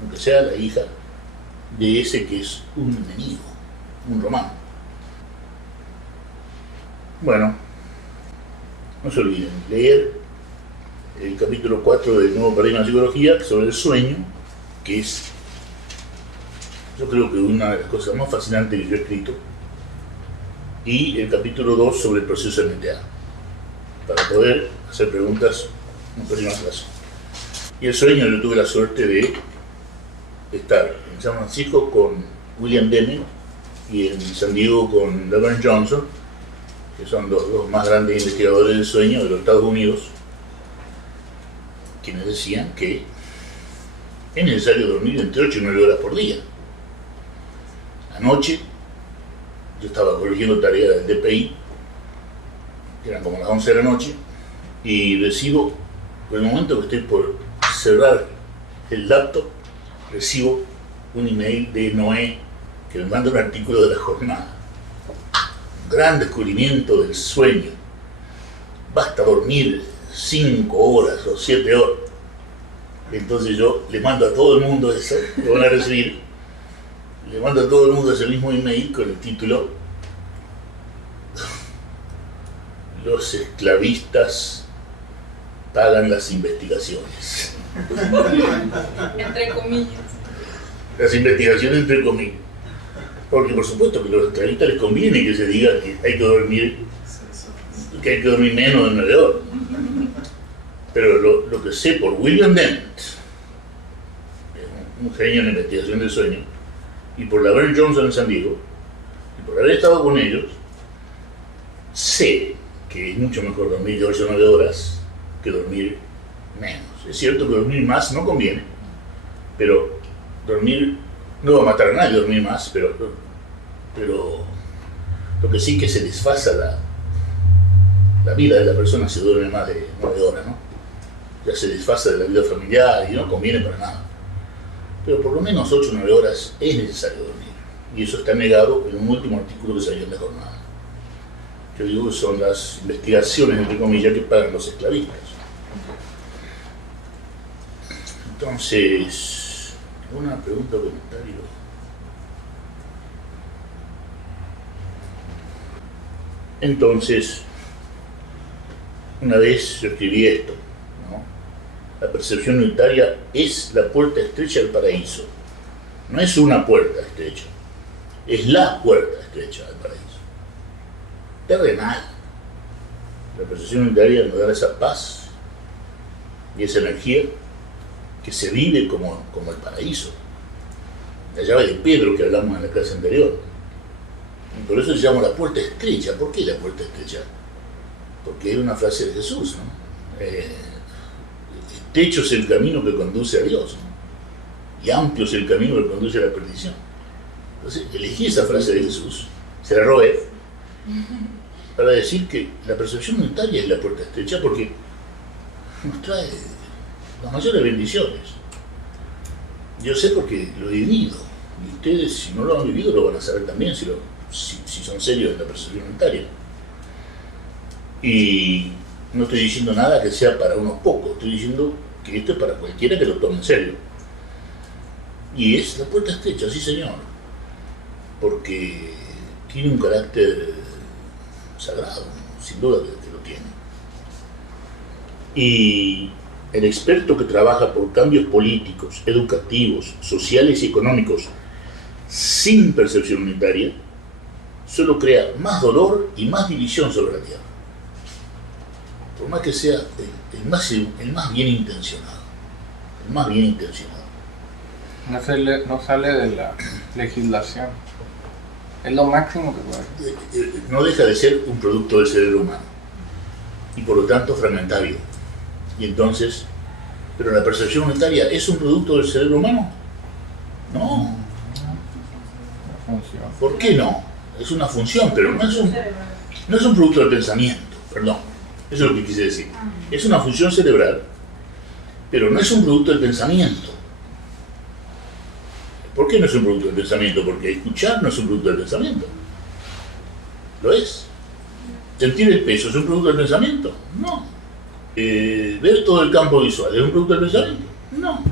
aunque sea la hija de ese que es un enemigo, un romano. Bueno, no se olviden leer el capítulo 4 del Nuevo Paradigma de Psicología sobre el sueño, que es, yo creo que una de las cosas más fascinantes que yo he escrito, y el capítulo 2 sobre el proceso MTA, para poder hacer preguntas en próxima clase. Y el sueño, yo tuve la suerte de estar en San Francisco con William Deming y en San Diego con Laverne Johnson, que son los dos más grandes investigadores del sueño de los Estados Unidos, quienes decían que es necesario dormir entre 8 y 9 horas por día. Anoche yo estaba corrigiendo tareas del DPI, que eran como las 11 de la noche, y recibo, por el momento que estoy por cerrar el laptop, recibo un email de Noé que me manda un artículo de La Jornada. Gran descubrimiento del sueño. Basta dormir 5 horas o 7 horas. Entonces yo le mando a todo el mundo eso, lo van a recibir. Le mando a todo el mundo ese mismo email con el título: los esclavistas pagan las investigaciones. Entre comillas. Las investigaciones entre comillas. Porque por supuesto que a los esclavistas les conviene que se diga que hay que dormir menos de 9 horas. Pero lo que sé por William Dent, un genio en la investigación del sueño, y por la Baron Johnson en San Diego, y por haber estado con ellos, sé que es mucho mejor dormir de 8 o 9 horas que dormir menos. Es cierto que dormir más no conviene, pero dormir no va a matar a nadie dormir más, pero lo que sí que se desfasa la vida de la persona si duerme más de 9 horas, ¿no? Ya se desfasa de la vida familiar y no conviene para nada. Pero por lo menos 8 o 9 horas es necesario dormir. Y eso está negado en un último artículo que salió en La Jornada. Yo digo que son las investigaciones, entre comillas, que pagan los esclavistas. Entonces, ¿alguna pregunta o comentario? Entonces, una vez yo escribí esto, ¿no? La percepción unitaria es la puerta estrecha al paraíso. No es una puerta estrecha, es la puerta estrecha al paraíso. Terrenal. La percepción unitaria nos da esa paz y esa energía que se vive como el paraíso. La llave de Pedro que hablamos en la clase anterior. Y por eso se llama la puerta estrecha. ¿Por qué la puerta estrecha? Porque era una frase de Jesús, ¿no? Estrecho es el camino que conduce a Dios, ¿no? Y amplio es el camino que conduce a la perdición. Entonces elegí esa frase de Jesús, se la robé, para decir que la percepción unitaria es la puerta estrecha porque nos trae las mayores bendiciones. Yo sé porque lo he vivido, y ustedes, si no lo han vivido, lo van a saber también si son serios en la percepción unitaria. Y no estoy diciendo nada que sea para unos pocos, estoy diciendo que esto es para cualquiera que lo tome en serio. Y es la puerta estrecha, sí señor, porque tiene un carácter sagrado, sin duda que lo tiene. Y el experto que trabaja por cambios políticos, educativos, sociales y económicos sin percepción unitaria, solo crea más dolor y más división sobre la tierra. Por más que sea el más bien intencionado. El más bien intencionado. No sale de la legislación. Es lo máximo que puede hacer. No deja de ser un producto del cerebro humano. Y por lo tanto fragmentario. Y entonces, ¿pero la percepción unitaria es un producto del cerebro humano? No. ¿Por qué no? Es una función, pero no es un producto del pensamiento, perdón. Eso es lo que quise decir. Es una función cerebral, pero no es un producto del pensamiento. ¿Por qué no es un producto del pensamiento? Porque escuchar no es un producto del pensamiento. ¿Lo es? ¿Sentir el peso es un producto del pensamiento? No. ¿Ver todo el campo visual es un producto del pensamiento? No.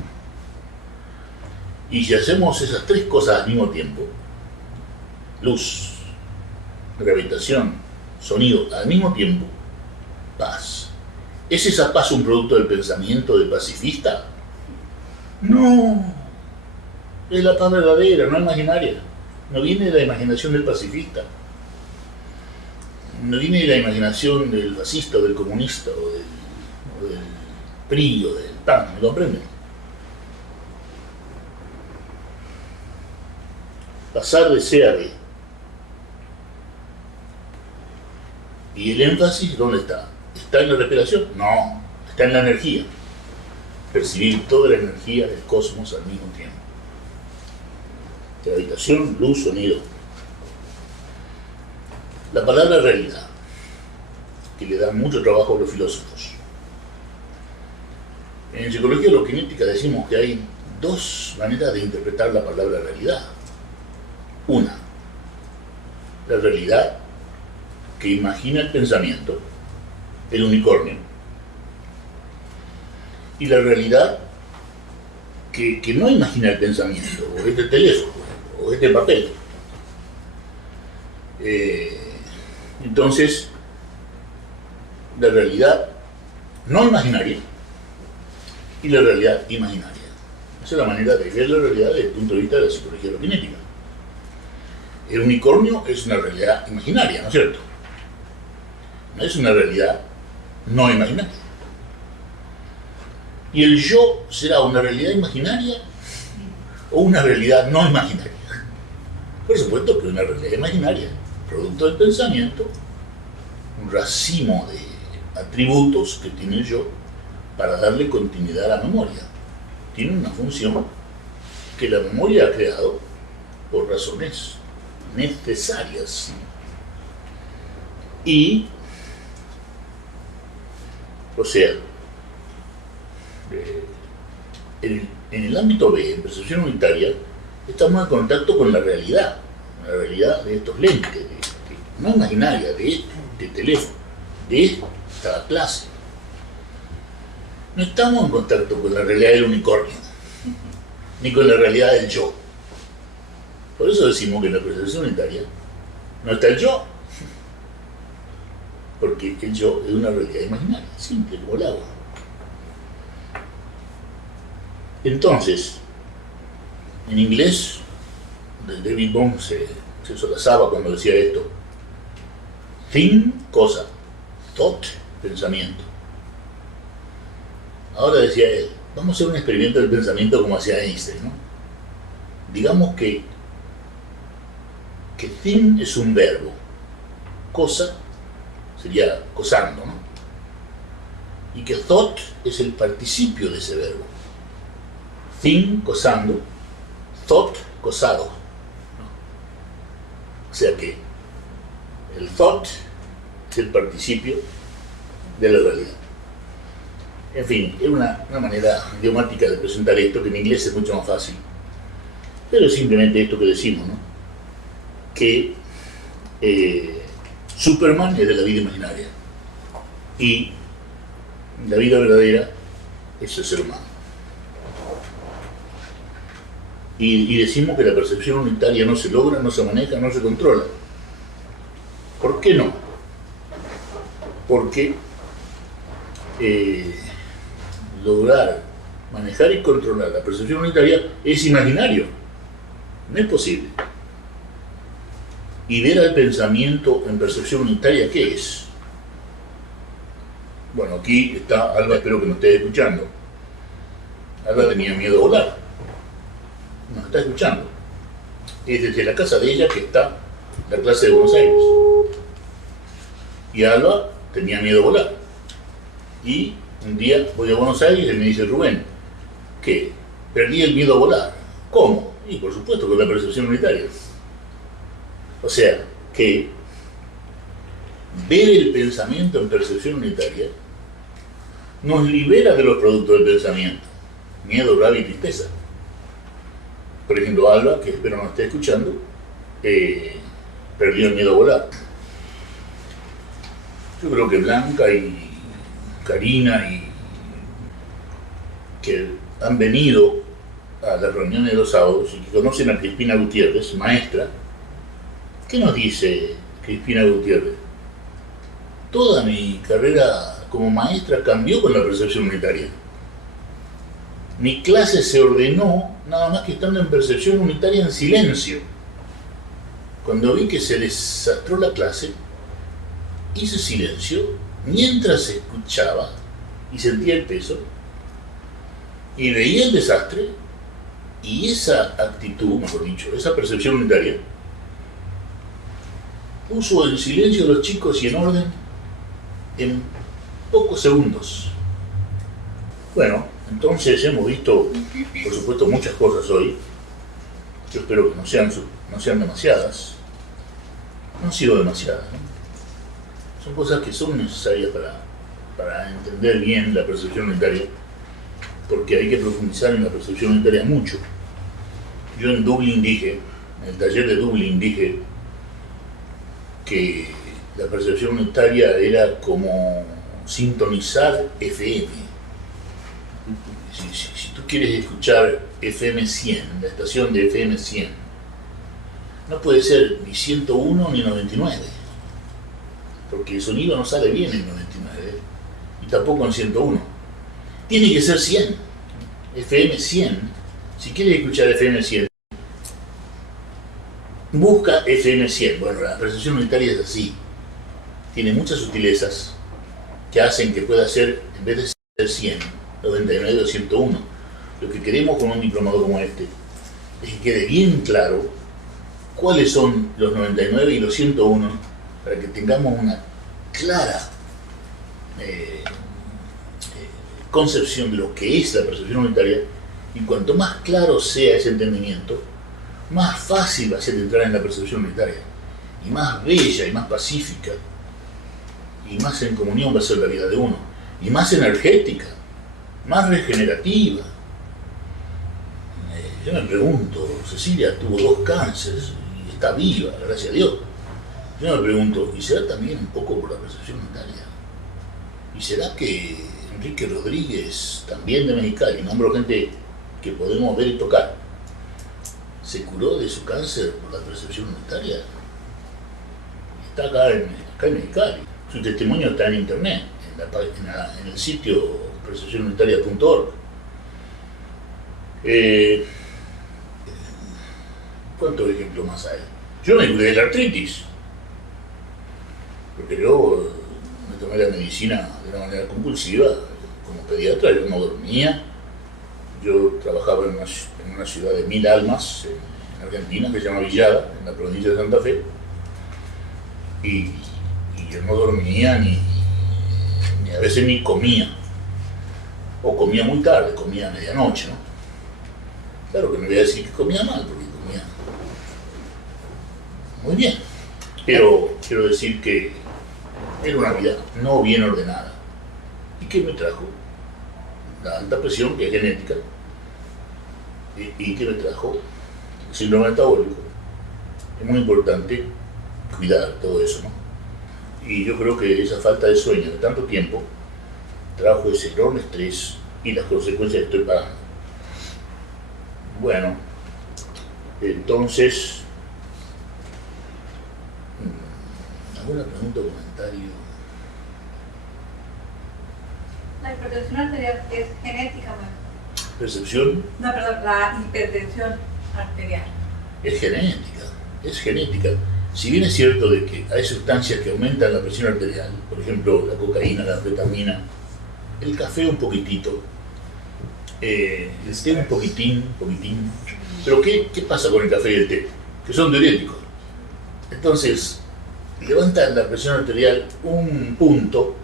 Y si hacemos esas tres cosas al mismo tiempo, luz, gravitación, sonido, al mismo tiempo, paz. ¿Es esa paz un producto del pensamiento del pacifista? No. Es la paz verdadera, no imaginaria. No viene de la imaginación del pacifista. No viene de la imaginación del fascista o del comunista o del PRI o del PAN, ¿me comprenden? Pasar de C a B. ¿Y el énfasis dónde está? ¿Está en la respiración? No, está en la energía. Percibir toda la energía del cosmos al mismo tiempo. Gravitación, luz, sonido. La palabra realidad, que le da mucho trabajo a los filósofos. En psicología loquinética decimos que hay dos maneras de interpretar la palabra realidad. Una, la realidad que imagina el pensamiento, el unicornio, y la realidad que no imagina el pensamiento, o este teléfono, o este papel. Entonces, la realidad no imaginaria y la realidad imaginaria. Esa es la manera de ver la realidad desde el punto de vista de la psicología loginética. El unicornio es una realidad imaginaria, ¿no es cierto? No es una realidad no imaginaria. ¿Y el yo será una realidad imaginaria o una realidad no imaginaria? Por supuesto que una realidad imaginaria, producto del pensamiento, un racimo de atributos que tiene el yo para darle continuidad a la memoria. Tiene una función que la memoria ha creado por razones necesarias. Y, o sea, en el ámbito B, en percepción unitaria, estamos en contacto con la realidad de estos lentes, no imaginaria, de este teléfono, de esta clase. No estamos en contacto con la realidad del unicornio, ni con la realidad del yo. Por eso decimos que en la percepción unitaria no está el yo, porque el yo es una realidad imaginaria, simple como el agua. Entonces, en inglés, David Bohm se solazaba cuando decía esto: think, cosa; thought, pensamiento. Ahora decía él, vamos a hacer un experimento del pensamiento como hacía Einstein, ¿no? Digamos que think es un verbo, cosa sería cosando, ¿no? Y que thought es el participio de ese verbo. Think, cosando; thought, cosado, ¿no? O sea que el thought es el participio de la realidad. En fin, es una manera idiomática de presentar esto, que en inglés es mucho más fácil. Pero es simplemente esto que decimos, ¿no? Que Superman es de la vida imaginaria y la vida verdadera es el ser humano. Y decimos que la percepción unitaria no se logra, no se maneja, no se controla. ¿Por qué no? Porque lograr manejar y controlar la percepción unitaria es imaginario, no es posible. Y ver al pensamiento en percepción unitaria, ¿qué es? Bueno, aquí está Alba, espero que nos esté escuchando. Alba tenía miedo a volar. Nos está escuchando. Es desde la casa de ella que está la clase de Buenos Aires. Y Alba tenía miedo a volar. Y un día voy a Buenos Aires y me dice Rubén que perdí el miedo a volar. ¿Cómo? Y por supuesto con la percepción unitaria. O sea, que ver el pensamiento en percepción unitaria nos libera de los productos del pensamiento: miedo, rabia y tristeza. Por ejemplo, Alba, que espero no esté escuchando, perdió el miedo a volar. Yo creo que Blanca y Karina, y que han venido a las reuniones de los sábados y que conocen a Crispina Gutiérrez, maestra. ¿Qué nos dice Crispina Gutiérrez? Toda mi carrera como maestra cambió con la percepción unitaria. Mi clase se ordenó nada más que estando en percepción unitaria en silencio. Cuando vi que se desastró la clase, hice silencio mientras escuchaba y sentía el peso y veía el desastre, y esa actitud, mejor dicho, esa percepción unitaria, puso en silencio a los chicos y en orden en pocos segundos. Bueno, entonces hemos visto, por supuesto, muchas cosas hoy. Yo espero que no sean demasiadas. No han sido demasiadas, ¿no? Son cosas que son necesarias para entender bien la percepción unitaria, porque hay que profundizar en la percepción unitaria mucho. Yo en Dublín dije En el taller de Dublín dije que la percepción unitaria era como sintonizar FM. Si tú quieres escuchar FM 100, la estación de FM 100, no puede ser ni 101 ni 99, porque el sonido no sale bien en 99 y tampoco en 101. Tiene que ser 100, FM 100. Si quieres escuchar FM 100, busca FM 100. Bueno, la percepción unitaria es así. Tiene muchas sutilezas que hacen que pueda ser, en vez de ser 100, 99 o 101. Lo que queremos con un diplomado como este es que quede bien claro cuáles son los 99 y los 101 para que tengamos una clara concepción de lo que es la percepción unitaria, y cuanto más claro sea ese entendimiento, más fácil va a ser entrar en la percepción unitaria, y más bella y más pacífica y más en comunión va a ser la vida de uno, y más energética, más regenerativa. Yo me pregunto, Cecilia tuvo 2 cánceres y está viva, gracias a Dios. Yo me pregunto, ¿y será también un poco por la percepción unitaria? ¿Y será que Enrique Rodríguez, también de Mexicali, nombro gente que podemos ver y tocar, se curó de su cáncer por la percepción unitaria? Está acá en Mexicali. Su testimonio está en internet, en el sitio percepcionunitaria.org. ¿Cuántos ejemplos más hay? Yo me curé de la artritis, porque yo me tomé la medicina de una manera compulsiva. Como pediatra yo no dormía. Yo trabajaba en una ciudad de 1000 almas en Argentina, que se llama Villada, en la provincia de Santa Fe, y yo no dormía ni a veces ni comía, o comía muy tarde, comía a medianoche, ¿no? Claro que no voy a decir que comía mal, porque comía muy bien, pero quiero decir que era una vida no bien ordenada, y que me trajo la alta presión, que es genética, y que me trajo el síndrome metabólico. Es muy importante cuidar todo eso, ¿no? Y yo creo que esa falta de sueño de tanto tiempo trajo ese enorme estrés y las consecuencias que estoy pagando. Bueno, entonces, ¿alguna pregunta o comentario? La hipertensión arterial es genética, ¿no? ¿Percepción? No, perdón, la hipertensión arterial. Es genética, es genética. Si bien es cierto de que hay sustancias que aumentan la presión arterial, por ejemplo la cocaína, la anfetamina, el café un poquitito, el té un poquitín, pero ¿qué pasa con el café y el té? Que son diuréticos. Entonces, levantan la presión arterial un punto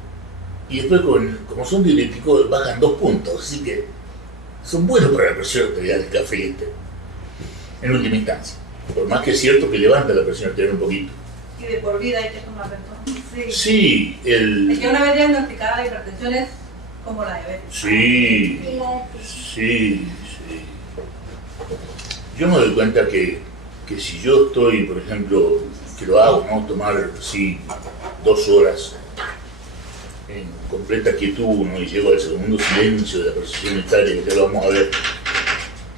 y después, como son diuréticos, bajan 2 puntos, así que son buenos para la presión arterial el café y el té, en última instancia. Por más que es cierto que levanta la presión arterial un poquito. Y de por vida hay que tomar entonces. Sí, Es que una vez diagnosticada la hipertensión es como la diabetes. Sí. Yo me doy cuenta que si yo estoy, por ejemplo, que lo hago, ¿no? Tomar, sí, 2 horas en completa quietud, ¿no? Y llego al segundo silencio de la percepción unitaria, que ya lo vamos a ver,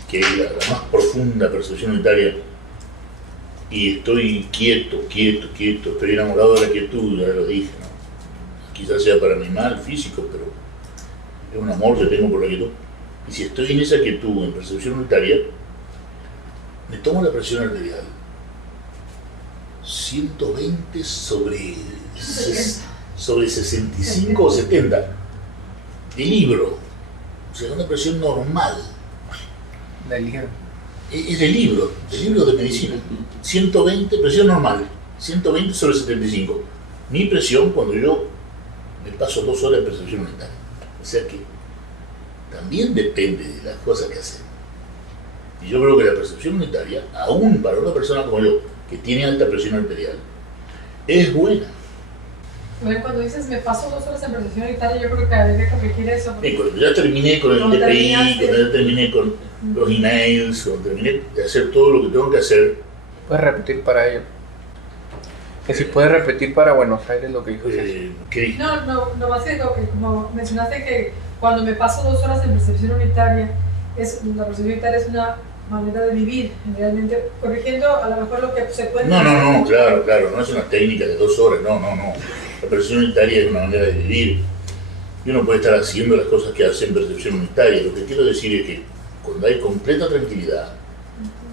que es la más profunda percepción unitaria, y estoy quieto, estoy enamorado de la quietud, ya lo dije, ¿no? Quizás sea para mi mal físico, pero es un amor que tengo por la quietud. Y si estoy en esa quietud, en percepción unitaria, me tomo la presión arterial 120 sobre 65 o 70 de libro, o sea, una presión normal. Es de libro de medicina. 120, presión normal, 120 sobre 75. Mi presión cuando yo me paso 2 horas de percepción unitaria. O sea que también depende de las cosas que hacemos. Y yo creo que la percepción unitaria, aún para una persona como yo, que tiene alta presión arterial, es buena. Bueno, cuando dices me paso 2 horas en percepción unitaria, yo creo que habría que corregir eso. Cuando ya terminé con el DPI, cuando ya terminé con los emails, cuando terminé de hacer todo lo que tengo que hacer, ¿Puedes repetir para ello? Que si puedes repetir para Buenos Aires lo que dijo Ceci. ¿Qué? No, más que como mencionaste que cuando me paso 2 horas en percepción unitaria, la percepción unitaria es una manera de vivir, generalmente, corrigiendo a lo mejor lo que se puede... No, claro, no es una técnica de 2 horas, no. La percepción unitaria es una manera de vivir. Y uno puede estar haciendo las cosas que hace en percepción unitaria. Lo que quiero decir es que cuando hay completa tranquilidad,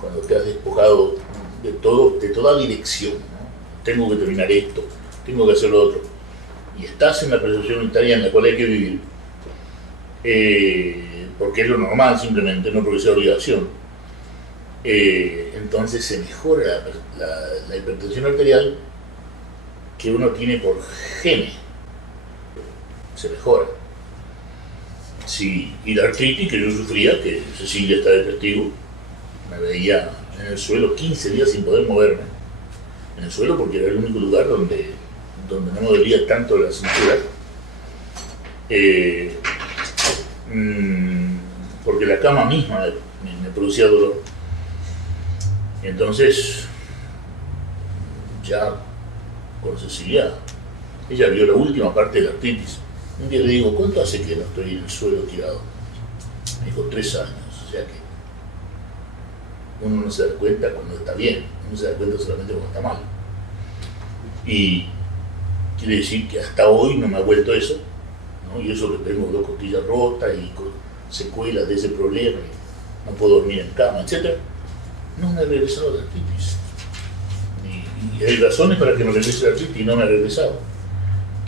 cuando te has despojado de toda dirección, ¿no? Tengo que terminar esto, tengo que hacer lo otro, y estás en la percepción unitaria en la cual hay que vivir, porque es lo normal simplemente, no porque sea obligación, entonces se mejora la hipertensión arterial que uno tiene por gene, se mejora. Sí, y la artritis que yo sufría, que Cecilia está de testigo, me veía en el suelo 15 días sin poder moverme, en el suelo porque era el único lugar donde no me dolía tanto la cintura, porque la cama misma me producía dolor. Entonces, ya con Cecilia, ella vio la última parte de la artritis. Un día le digo, ¿cuánto hace que no estoy en el suelo tirado? Me dijo, 3 años, o sea que uno no se da cuenta cuando está bien, uno se da cuenta solamente cuando está mal. Y quiere decir que hasta hoy no me ha vuelto eso, ¿no? Y eso que tengo 2 costillas rotas y con secuelas de ese problema, y no puedo dormir en cama, etc. No me ha regresado la artritis. Y hay razones para que me regrese la artritis y no me ha regresado.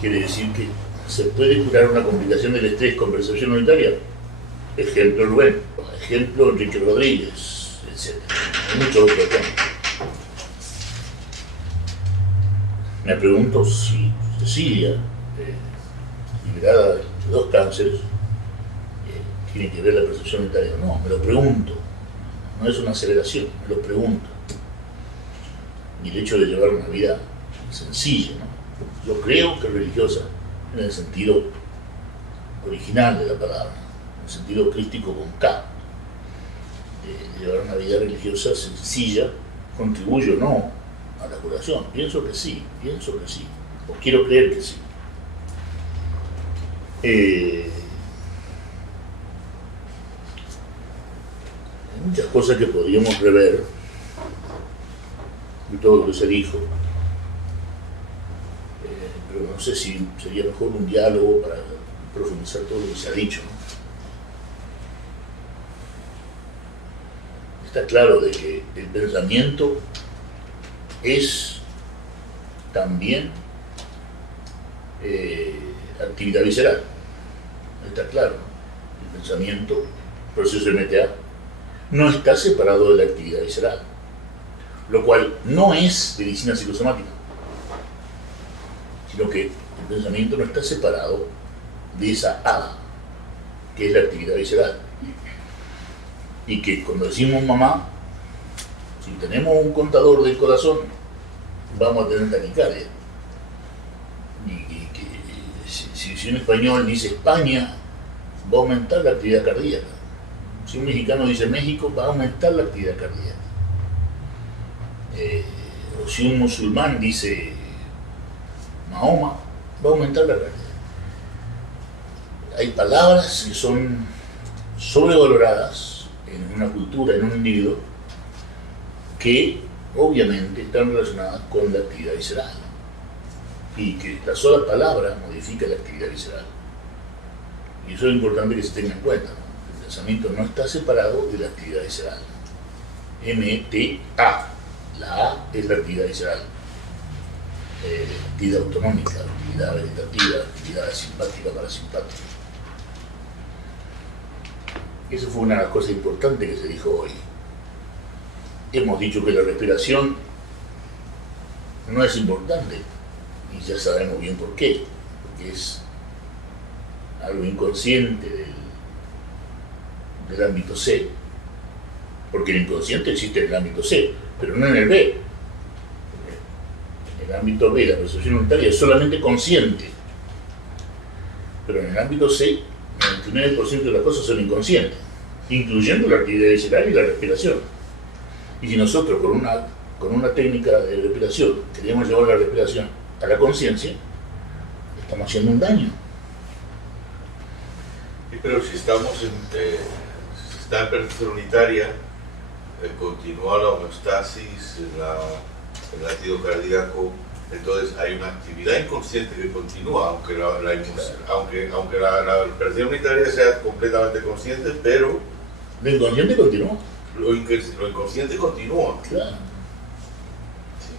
Quiere decir que se puede curar una complicación del estrés con percepción unitaria. Ejemplo Rubén, ejemplo Enrique Rodríguez, etc. Hay muchos otros ejemplos. Me pregunto si Cecilia, liberada de 2 cánceres, tiene que ver la percepción unitaria. No, me lo pregunto. No es una aseveración, me lo pregunto. Y el hecho de llevar una vida sencilla, ¿no? Yo creo que religiosa, en el sentido original de la palabra, en el sentido crístico con K. Llevar una vida religiosa sencilla contribuye o no a la curación. Pienso que sí, o quiero creer que sí. Hay muchas cosas que podríamos rever de todo lo que se dijo, pero no sé si sería mejor un diálogo para profundizar todo lo que se ha dicho, ¿no? Está claro de que el pensamiento es también actividad visceral. Está claro, ¿no? El pensamiento, el proceso MTA, no está separado de la actividad visceral, lo cual no es medicina psicosomática, sino que el pensamiento no está separado de esa A, que es la actividad visceral. Y que cuando decimos mamá, si tenemos un contador del corazón, vamos a tener taquicardia. Y que si un español dice España, va a aumentar la actividad cardíaca. Si un mexicano dice México, va a aumentar la actividad cardíaca. O si un musulmán dice Mahoma, va a aumentar la cardíaca. Hay palabras que son sobrevaloradas en una cultura, en un individuo, que obviamente están relacionadas con la actividad visceral, y que la sola palabra modifica la actividad visceral. Y eso es importante que se tenga en cuenta, ¿no? El pensamiento no está separado de la actividad visceral. MTA, la A es la actividad visceral, actividad autonómica, actividad vegetativa, actividad simpática, parasimpática. Eso fue una de las cosas importantes que se dijo hoy. Hemos dicho que la respiración no es importante, y ya sabemos bien por qué, porque es algo inconsciente del ámbito C, porque el inconsciente existe en el ámbito C, pero no en el B. En el ámbito B, la percepción unitaria es solamente consciente, pero en el ámbito C, el 99% de las cosas son inconscientes, incluyendo la actividad visceral y la respiración. Y si nosotros con una con una técnica de respiración, queremos llevar la respiración a la conciencia, estamos haciendo un daño. Pero si estamos si está en percepción unitaria, continúa la homeostasis, el latido cardíaco, entonces hay una actividad inconsciente que continúa, aunque la percepción unitaria sea completamente consciente, pero lo inconsciente continúa. Lo inconsciente continúa. Claro.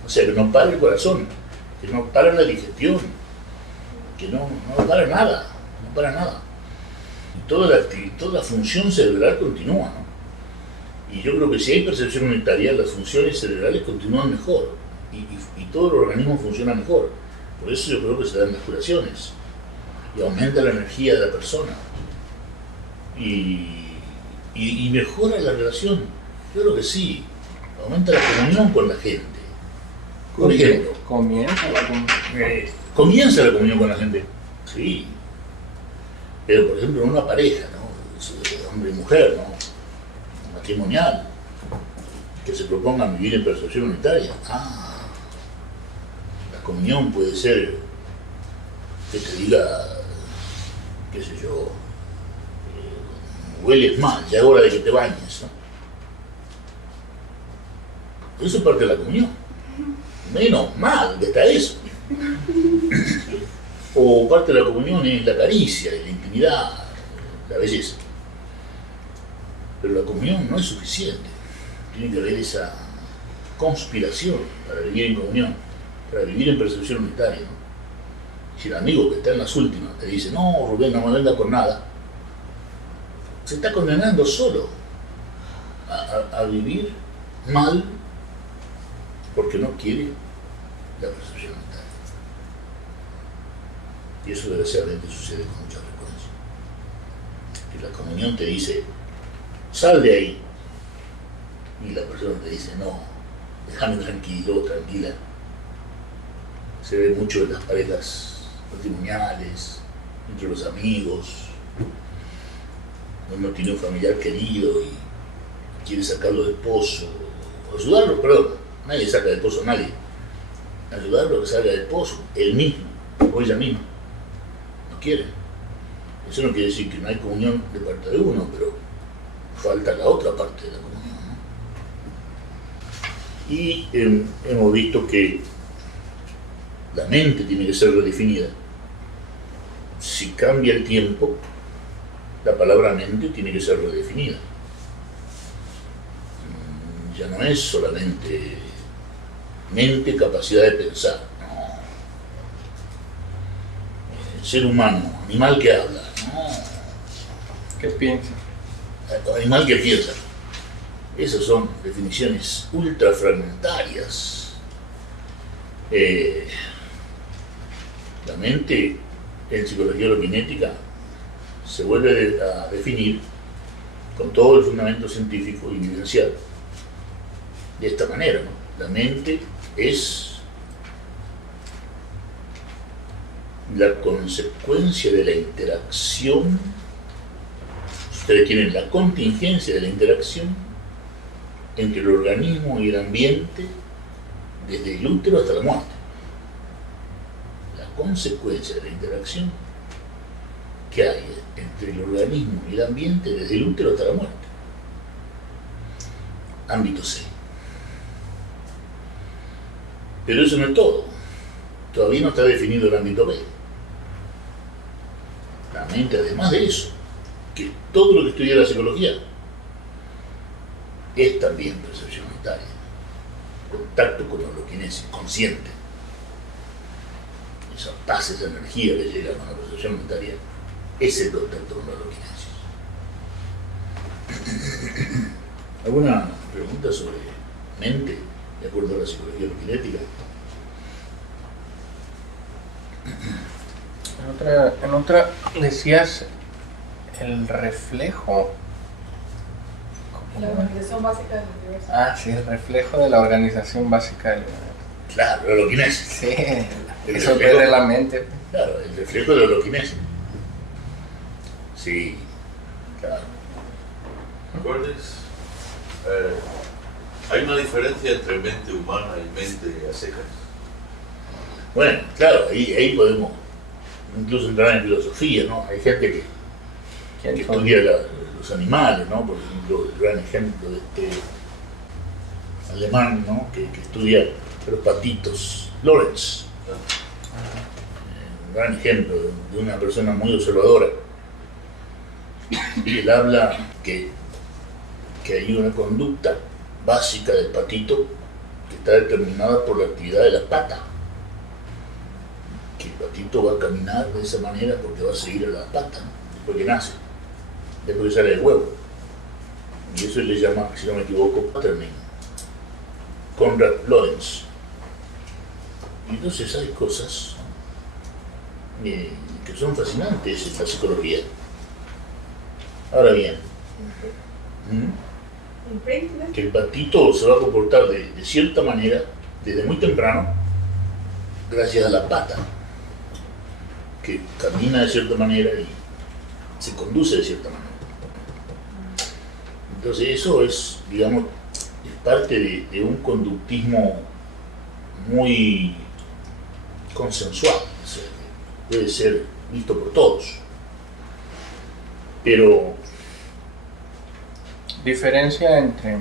O sea, que no para el corazón, que no para la digestión, que no para nada, no para nada. Y toda la función cerebral continúa, ¿no? Y yo creo que si hay percepción unitaria, las funciones cerebrales continúan mejor y todo el organismo funciona mejor. Por eso yo creo que se dan las curaciones y aumenta la energía de la persona y mejora la relación. Yo creo que sí, aumenta la comunión con la gente. Por ejemplo, comienza la comunión con la gente, sí. Pero por ejemplo en una pareja, ¿no? Hombre y mujer, ¿no? Matrimonial, que se propongan vivir en percepción unitaria. La comunión puede ser que te diga, qué sé yo, hueles mal, ya es hora de que te bañes, ¿no? Eso es parte de la comunión. Menos mal que está eso. O parte de la comunión es la caricia, la intimidad, la belleza. Pero la comunión no es suficiente. Tiene que haber esa conspiración para vivir en comunión, para vivir en percepción unitaria, ¿no? Si el amigo que está en las últimas te dice, no, Rubén, no me venga con nada, se está condenando solo a vivir mal porque no quiere la percepción unitaria. Y eso desgraciadamente sucede con mucha frecuencia. Que la comunión te dice, sal de ahí. Y la persona te dice, no, déjame tranquilo, tranquila. Se ve mucho en las parejas matrimoniales, entre los amigos. Uno tiene un familiar querido y quiere sacarlo del pozo, o ayudarlo, perdón, nadie saca del pozo a nadie. Ayudarlo a que salga del pozo, él mismo o ella misma. No quiere. Eso no quiere decir que no hay comunión de parte de uno, pero falta la otra parte de la comunión, ¿no? Y hemos visto que la mente tiene que ser redefinida. Si cambia el tiempo, la palabra mente tiene que ser redefinida. Ya no es solamente mente, capacidad de pensar. No. Ser humano, animal que habla. No. ¿Qué piensa? Animal que piensa. Esas son definiciones ultra fragmentarias. La mente en psicología holokinética se vuelve a definir con todo el fundamento científico y evidencial de esta manera, ¿no? La mente es la consecuencia de la interacción. Ustedes tienen la contingencia de la interacción entre el organismo y el ambiente desde el útero hasta la muerte. La consecuencia de la interacción que hay entre el organismo y el ambiente desde el útero hasta la muerte. Ámbito C. Pero eso no es todo. Todavía no está definido el ámbito B. La mente, además de eso, que todo lo que estudia la psicología es también percepción unitaria, contacto con la holoquinesis consciente. Esa paz, esa energía que llega con la percepción unitaria es el contacto con la holoquinesis. ¿Alguna pregunta sobre mente de acuerdo a la psicología holoquinética? En otra decías el reflejo. La organización básica del universo. Sí, el reflejo de la organización básica del universo. Claro, la holoquinesis. Sí, eso es de la mente. Claro, el reflejo de la holoquinesis. Sí, claro. ¿Recuerdes Hay una diferencia entre mente humana y mente a secas. Bueno, claro, ahí podemos incluso entrar en filosofía, ¿no? Hay gente que estudia los animales, ¿no? Por ejemplo, el gran ejemplo de este alemán, ¿no? Que estudia los patitos, Lorenz. Un gran ejemplo de una persona muy observadora. Y él habla que hay una conducta básica del patito que está determinada por la actividad de la pata. Que el patito va a caminar de esa manera porque va a seguir a la pata, ¿no? Después que nace, después que sale del huevo. Y eso le llama, si no me equivoco, patterning. Konrad Lorenz. Y entonces hay cosas que son fascinantes en la psicología. Ahora bien, que el patito se va a comportar de cierta manera desde muy temprano gracias a la pata, que camina de cierta manera y se conduce de cierta manera. Entonces eso es, digamos, es parte de un conductismo muy consensual, o sea, que puede ser visto por todos. Pero diferencia entre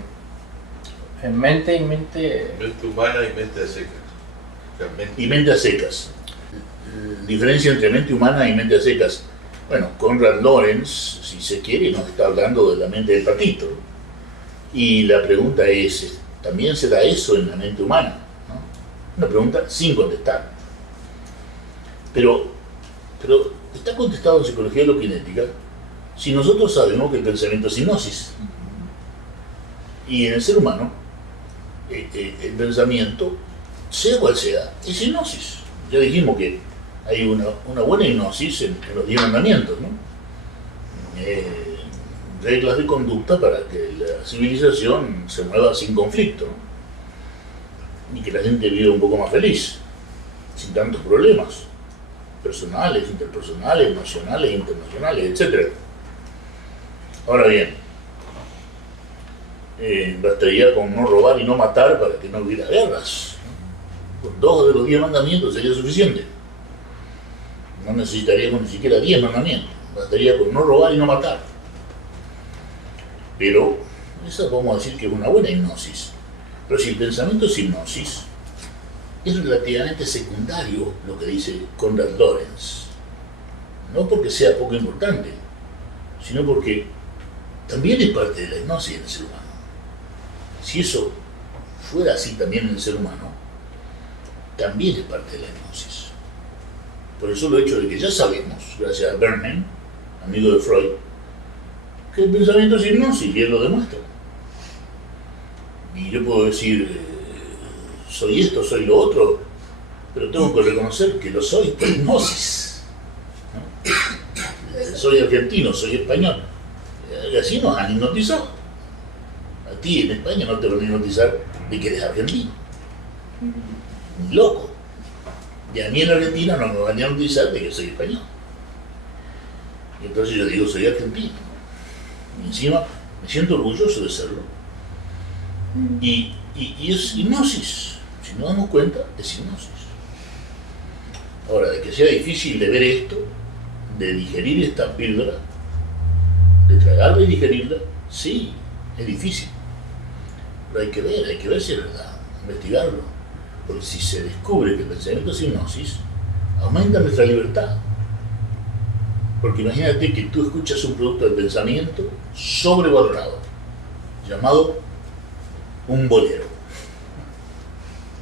mente y mente... Mente humana y mente a secas. Y mente a secas. Diferencia entre mente humana y mente a secas. Bueno, Konrad Lorenz, si se quiere, nos está hablando de la mente del patito. Y la pregunta es, ¿también se da eso en la mente humana? ¿No? Una pregunta sin contestar. Pero está contestado en psicología loquinética si nosotros sabemos que el pensamiento es hipnosis. Y en el ser humano, el pensamiento, sea cual sea, es hipnosis. Ya dijimos que hay una buena hipnosis en los 10 mandamientos, ¿no? Reglas de conducta para que la civilización se mueva sin conflicto, ¿no? Y que la gente viva un poco más feliz, sin tantos problemas personales, interpersonales, nacionales, internacionales, etc. Ahora bien, bastaría con no robar y no matar para que no hubiera guerras, ¿no? Con 2 de los 10 mandamientos sería suficiente. No necesitaríamos ni siquiera 10 mandamientos, bastaría con no robar y no matar. Pero esa podemos decir que es una buena hipnosis. Pero si el pensamiento es hipnosis, es relativamente secundario lo que dice Konrad Lorenz. No porque sea poco importante, sino porque también es parte de la hipnosis en el ser humano. Si eso fuera así también en el ser humano, también es parte de la hipnosis. Por eso el hecho de que ya sabemos, gracias a Bernheim, amigo de Freud, que el pensamiento es hipnosis, y él lo demuestra. Y yo puedo decir, soy esto, soy lo otro, pero tengo que reconocer que lo soy por hipnosis, ¿no? Soy argentino, soy español. Y así nos han hipnotizado. A ti en España no te van a hipnotizar de que eres argentino. Ni loco. Y a mí en Argentina no me van a hipnotizar de que soy español. Y entonces yo digo, soy argentino. Y encima me siento orgulloso de serlo. Y es hipnosis. Si nos damos cuenta, es hipnosis. Ahora, de que sea difícil de ver esto, de digerir esta píldora, de tragarla y digerirla, sí, es difícil. Pero hay que ver si es verdad, investigarlo. Porque si se descubre que el pensamiento es hipnosis, aumenta nuestra libertad. Porque imagínate que tú escuchas un producto del pensamiento sobrevalorado, llamado un bolero.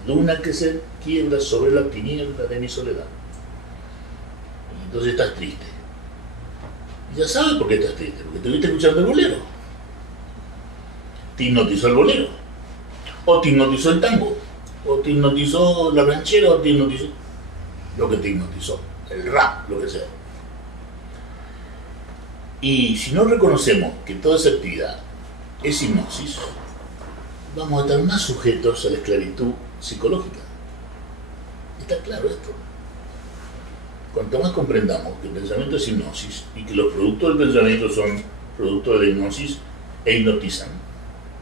Luna que se quiebra sobre la tiniebla de mi soledad. Y entonces estás triste. Y ya sabes por qué estás triste, porque te viste escuchando el bolero. Te hipnotizó el bolero. O te hipnotizó el tango. O te hipnotizó la ranchera, o te hipnotizó lo que te hipnotizó. El rap, lo que sea. Y si no reconocemos que toda esa actividad es hipnosis, vamos a estar más sujetos a la esclavitud psicológica. Está claro esto. Cuanto más comprendamos que el pensamiento es hipnosis y que los productos del pensamiento son productos de la hipnosis e hipnotizan,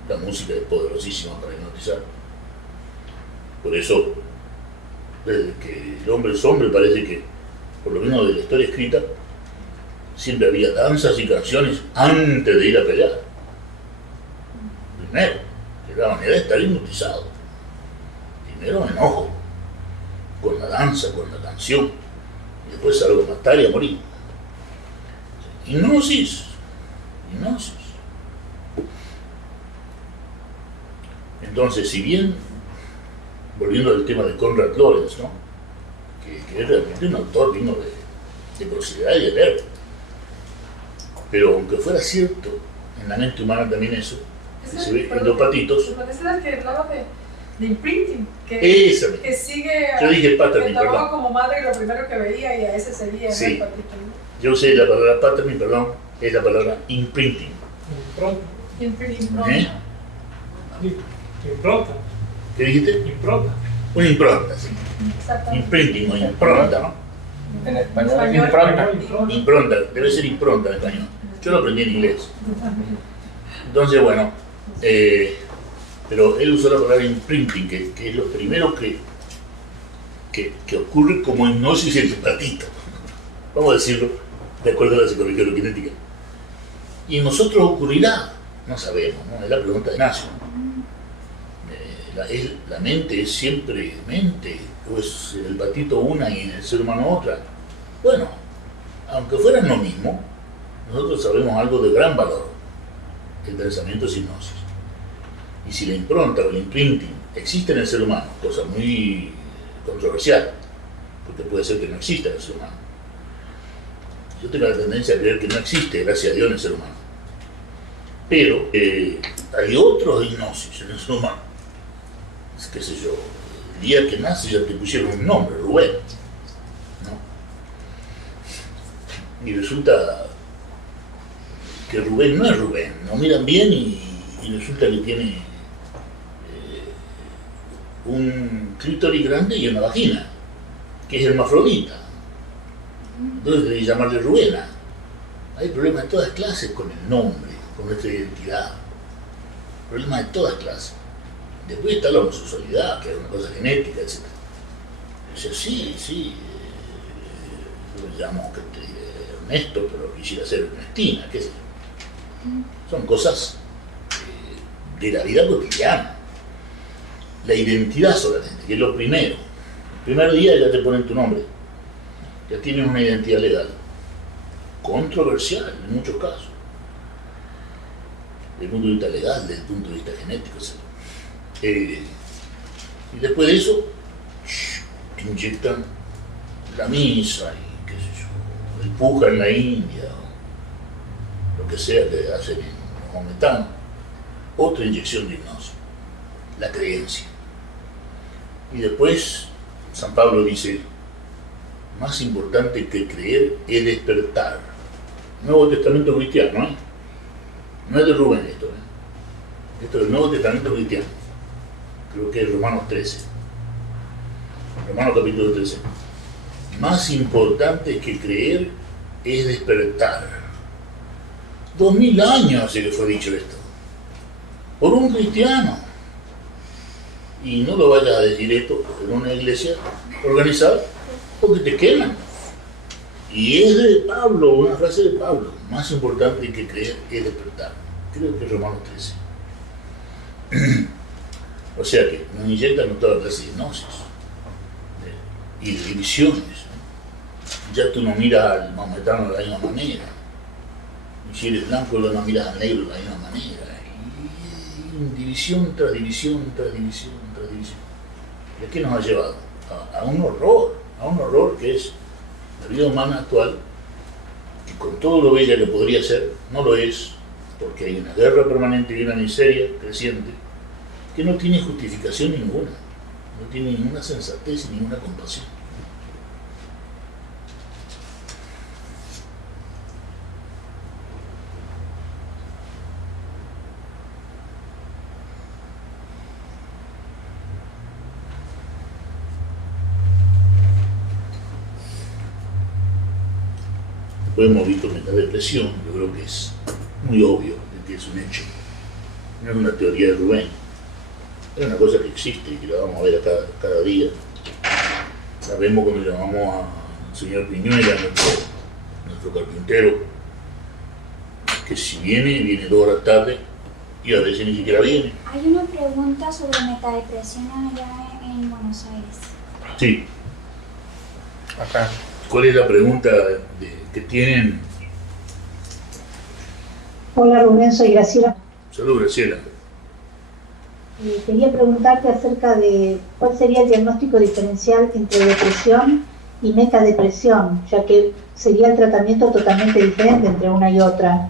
La música es poderosísima para hipnotizar. Por eso, desde que el hombre es hombre, parece que, por lo menos de la historia escrita, siempre había danzas y canciones antes de ir a pelear. Primero, que la manera de estar hipnotizado. Primero enojo, con la danza, con la canción, y después salgo a matar y a morir. Hipnosis. Entonces, si bien, volviendo al tema de Konrad Lorenz, ¿no? que es realmente un autor digno de considerar y de leer, pero aunque fuera cierto en la mente humana también eso, que se ve en los patitos. Esa es la que hablaba de imprinting, que sigue yo dije patterning, perdón, como madre lo primero que veía y a ese seguía, sí. El patito, ¿no? Yo sé la palabra patterning, perdón, es la palabra imprinting. Impronta. Impronta. ¿Qué dijiste? Impronta. Una impronta, sí. Exactamente. Imprinting o impronta, ¿no? En español es impronta. Impronta, debe ser impronta en español. Yo lo aprendí en inglés. Entonces, bueno, pero él usó la palabra imprinting, que es lo primero que ocurre como hipnosis en el patito. Vamos a decirlo de acuerdo a la psicología neuroquinética. Y en nosotros ocurrirá, no sabemos, ¿no? Es la pregunta de Ignacio. La mente es siempre mente, o es el patito una y en el ser humano otra. Bueno, aunque fueran lo mismo, nosotros sabemos algo de gran valor. El pensamiento es hipnosis. Y si la impronta o el imprinting existe en el ser humano, cosa muy controversial, porque puede ser que no exista en el ser humano. Yo tengo la tendencia a creer que no existe, gracias a Dios, en el ser humano. Pero hay otros hipnosis en el ser humano. Qué sé yo, el día que nace ya te pusieron un nombre, Rubén, ¿no? Y resulta que Rubén no es Rubén, lo miran bien y resulta que tiene un clítoris grande y una vagina, que es hermafrodita. Entonces debe llamarle Rubena. Hay problemas de todas clases con el nombre, con nuestra identidad. Problemas de todas clases. Después está la homosexualidad, que es una cosa genética, etc. O sea, sí, yo me llamo Ernesto, pero quisiera ser Ernestina, qué sé yo. Son cosas de la vida cotidiana. La identidad solamente, que es lo primero. El primer día ya te ponen tu nombre. Ya tienes una identidad legal. Controversial en muchos casos. Desde el punto de vista legal, desde el punto de vista genético, etc. Y después de eso, te inyectan la misa y qué sé yo, el puja en la India, o lo que sea que hacen en los maometanos. Otra inyección de hipnosis, la creencia. Y después, San Pablo dice, más importante que creer es despertar. Nuevo Testamento cristiano, ¿eh? No es de Rubén esto, ¿eh? Esto es el Nuevo Testamento cristiano. Creo que es Romanos 13. Romanos capítulo 13. Más importante que creer es despertar. 2000 años hace que fue dicho esto. Por un cristiano. Y no lo vayas a decir esto en una iglesia organizada porque te queman. Y es de Pablo, una frase de Pablo. Más importante que creer es despertar. Creo que es Romanos 13. O sea que nos inyectan toda clase de hipnosis y de divisiones. Ya tú no miras al maometano de la misma manera. Y si eres blanco, no miras al negro de la misma manera. Y división tras división tras división tras división. ¿Y a qué nos ha llevado? A un horror que es la vida humana actual, que con todo lo bella que podría ser, no lo es, porque hay una guerra permanente y una miseria creciente, que no tiene justificación ninguna, no tiene ninguna sensatez y ninguna compasión. Después hemos visto que la depresión, yo creo que es muy obvio de que es un hecho. no es una teoría de Rubén, es una cosa que existe y que la vamos a ver cada día. La vemos cuando llamamos al señor Piñuela, nuestro carpintero, que si viene 2 horas tarde y a veces ni siquiera viene. Hay una pregunta sobre metadepresión allá en Buenos Aires. Sí. Acá. ¿Cuál es la pregunta que tienen? Hola Rubén, soy Graciela. Salud, Graciela. Quería preguntarte acerca de cuál sería el diagnóstico diferencial entre depresión y metadepresión, ya que sería el tratamiento totalmente diferente entre una y otra.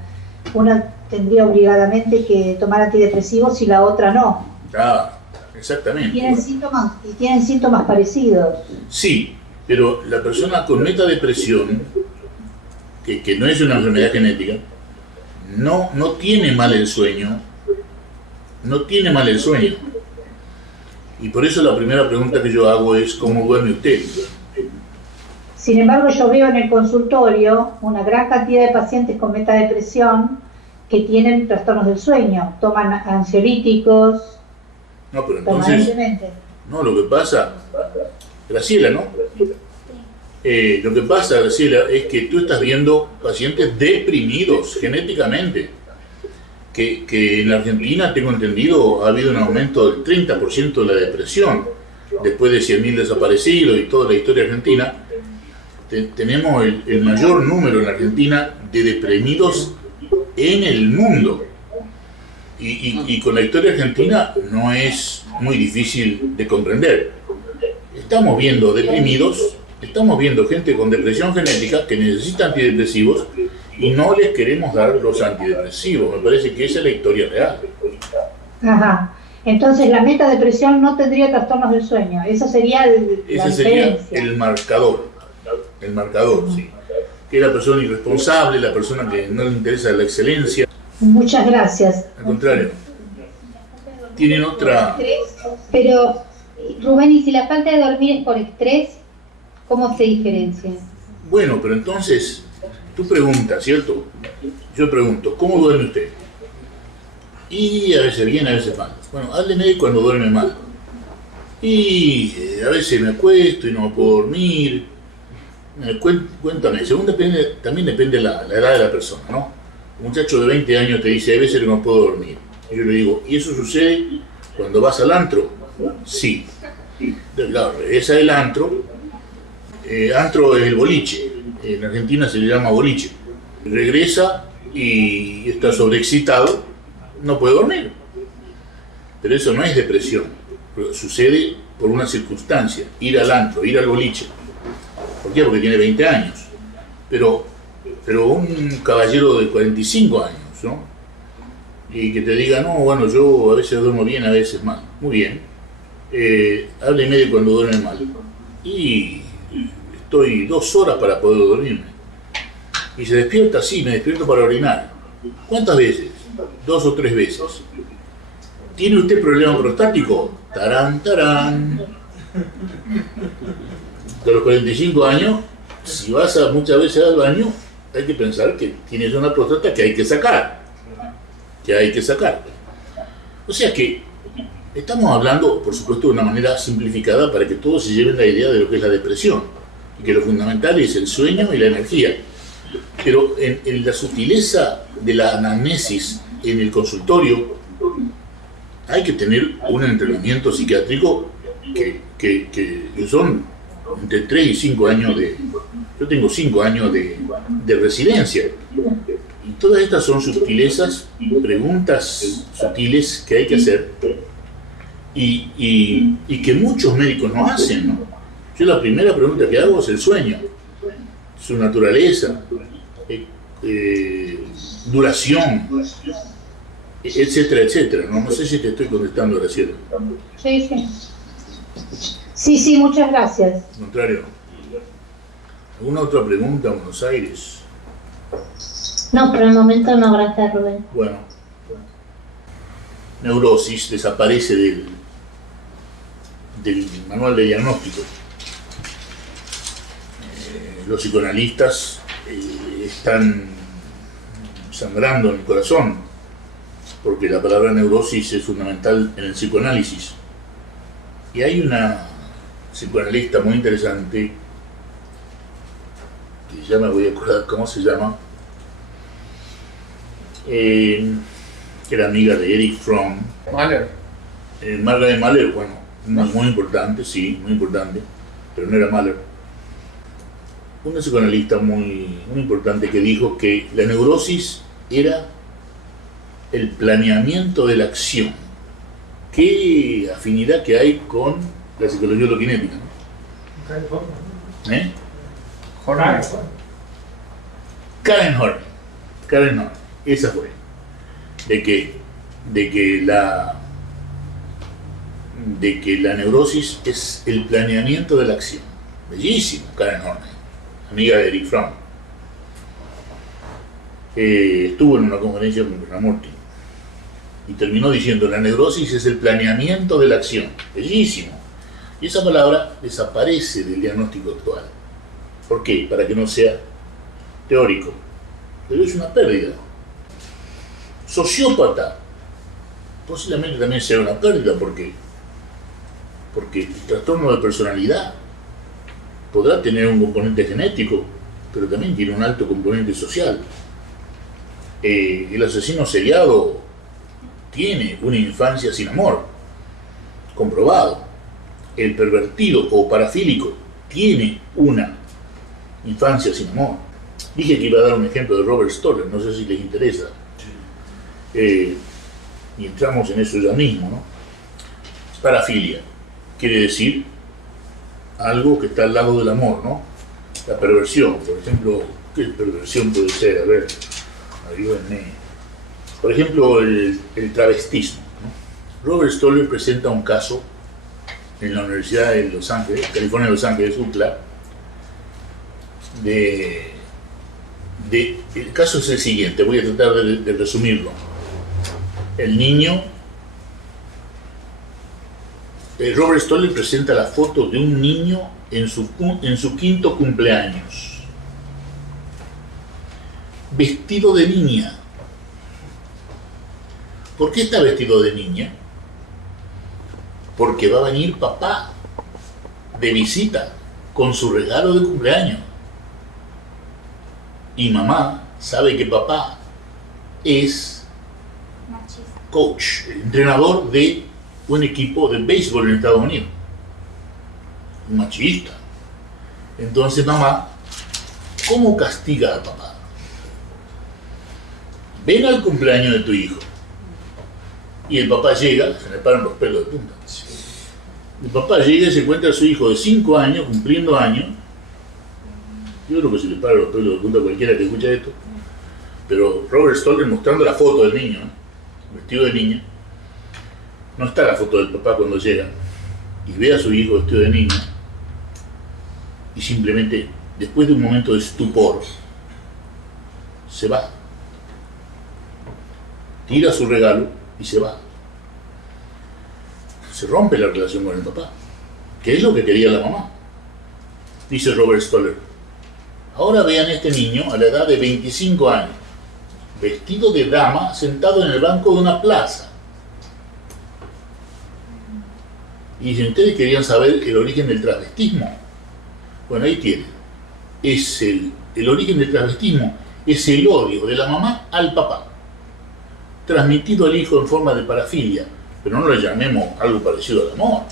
Una tendría obligadamente que tomar antidepresivos y la otra no. Ah, exactamente. Tienen síntomas parecidos. Sí, pero la persona con metadepresión, que no es una enfermedad genética, no tiene mal el sueño. No tiene mal el sueño. Y por eso la primera pregunta que yo hago es ¿cómo duerme usted? Sin embargo, yo veo en el consultorio una gran cantidad de pacientes con metadepresión que tienen trastornos del sueño, toman ansiolíticos. No, pero entonces, no, lo que pasa, Graciela, ¿no? Lo que pasa, Graciela, es que tú estás viendo pacientes deprimidos genéticamente. Que en la Argentina, tengo entendido, ha habido un aumento del 30% de la depresión. Después de 100.000 desaparecidos y toda la historia argentina, tenemos el mayor número en la Argentina de deprimidos en el mundo. Y con la historia argentina no es muy difícil de comprender. Estamos viendo deprimidos, estamos viendo gente con depresión genética que necesita antidepresivos y no les queremos dar los antidepresivos. Me parece que esa es la historia real. Ajá. Entonces la metadepresión no tendría trastornos del sueño. Eso sería Ese sería el marcador. El marcador, sí. Que es la persona irresponsable, la persona que no le interesa la excelencia. Muchas gracias. Al contrario. Tienen otra... Pero, Rubén, ¿y si la falta de dormir es por estrés? ¿Cómo se diferencia? Bueno, pero entonces, tú preguntas, ¿cierto? Yo pregunto, ¿cómo duerme usted? Y a veces bien, a veces mal. Bueno, hábleme de cuando duerme mal. Y a veces me acuesto y no puedo dormir. Cuéntame, también depende la edad de la persona, ¿no? Un muchacho de 20 años te dice, a veces que no puedo dormir. Y yo le digo, ¿y eso sucede cuando vas al antro? Sí. Claro, regresa del antro. Antro es el boliche. En Argentina se le llama boliche. Regresa y está sobreexcitado, no puede dormir. Pero eso no es depresión. Sucede por una circunstancia. Ir al antro, ir al boliche. ¿Por qué? Porque tiene 20 años. Pero un caballero de 45 años, ¿no? Y que te diga, no, bueno, yo a veces duermo bien, a veces mal. Muy bien. Hábleme de cuando duerme mal. Y estoy 2 horas para poder dormirme. Y se despierta, sí, me despierto para orinar. ¿Cuántas veces? 2 o 3 veces. ¿Tiene usted problema prostático? Tarán, tarán. De los 45 años, si vas muchas veces al baño, hay que pensar que tienes una próstata que hay que sacar. O sea que estamos hablando, por supuesto, de una manera simplificada para que todos se lleven la idea de lo que es la depresión y que lo fundamental es el sueño y la energía. Pero en la sutileza de la anamnesis en el consultorio hay que tener un entrenamiento psiquiátrico que son entre 3 y 5 años de... Yo tengo 5 años de residencia. Y todas estas son sutilezas, preguntas sutiles que hay que hacer y que muchos médicos no hacen, ¿no? Yo la primera pregunta que hago es el sueño, su naturaleza, duración, etcétera, etcétera. No sé si te estoy contestando, Graciela. Sí, muchas gracias. Al contrario. ¿Alguna otra pregunta en Buenos Aires? No, por el momento no, gracias, Rubén. Bueno, neurosis desaparece del manual de diagnóstico. Los psicoanalistas están sangrando en el corazón porque la palabra neurosis es fundamental en el psicoanálisis. Y hay una psicoanalista muy interesante, que ya me voy a acordar cómo se llama, que era amiga de Erich Fromm. Mahler. Margaret Mahler, bueno, muy importante, sí, muy importante, pero no era Mahler. Una psicoanalista muy importante que dijo que la neurosis era el planeamiento de la acción. Qué afinidad que hay con la psicología holokinética, ¿no? ¿Eh? Karen Horney, esa fue. De que la neurosis es el planeamiento de la acción. Bellísimo, Karen Horney, amiga de Erich Fromm. Estuvo en una conferencia con Krishnamurti y terminó diciendo: la neurosis es el planeamiento de la acción. Bellísimo. Y esa palabra desaparece del diagnóstico actual. ¿Por qué? Para que no sea teórico. Pero es una pérdida. Sociópata posiblemente también sea una pérdida, porque el trastorno de personalidad podrá tener un componente genético, pero también tiene un alto componente social. El asesino seriado tiene una infancia sin amor, comprobado. El pervertido o parafílico tiene una infancia sin amor. Dije que iba a dar un ejemplo de Robert Stoller, no sé si les interesa. Y entramos en eso ya mismo, ¿no? Parafilia quiere decir algo que está al lado del amor, ¿no? La perversión, por ejemplo, ¿qué perversión puede ser? A ver, ayúdenme. Por ejemplo, el travestismo, ¿no? Robert Stoller presenta un caso en la Universidad de Los Ángeles, California de Los Ángeles, UCLA. El caso es el siguiente, voy a tratar de resumirlo. El niño, Robert Stoller presenta la foto de un niño en su quinto cumpleaños, vestido de niña. ¿Por qué está vestido de niña? Porque va a venir papá de visita con su regalo de cumpleaños. Y mamá sabe que papá es coach, entrenador de un equipo de béisbol en Estados Unidos. Un machista. Entonces mamá, ¿cómo castiga a papá? Ven al cumpleaños de tu hijo. Y el papá llega, se le paran los pelos de punta. El papá llega y se encuentra a su hijo de 5 años, cumpliendo años. Yo creo que se le paran los pelos de punta a cualquiera que escucha esto. Pero Robert Stoller mostrando la foto del niño, vestido de niña. No está la foto del papá cuando llega y ve a su hijo vestido de niña. Y simplemente, después de un momento de estupor, se va. Tira su regalo y se va. Se rompe la relación con el papá, que es lo que quería la mamá. Dice Robert Stoller: ahora vean a este niño a la edad de 25 años, vestido de dama, sentado en el banco de una plaza. Y si ustedes querían saber el origen del travestismo, bueno, ahí tienen. Es el origen del travestismo es el odio de la mamá al papá, transmitido al hijo en forma de parafilia, pero no le llamemos algo parecido al amor.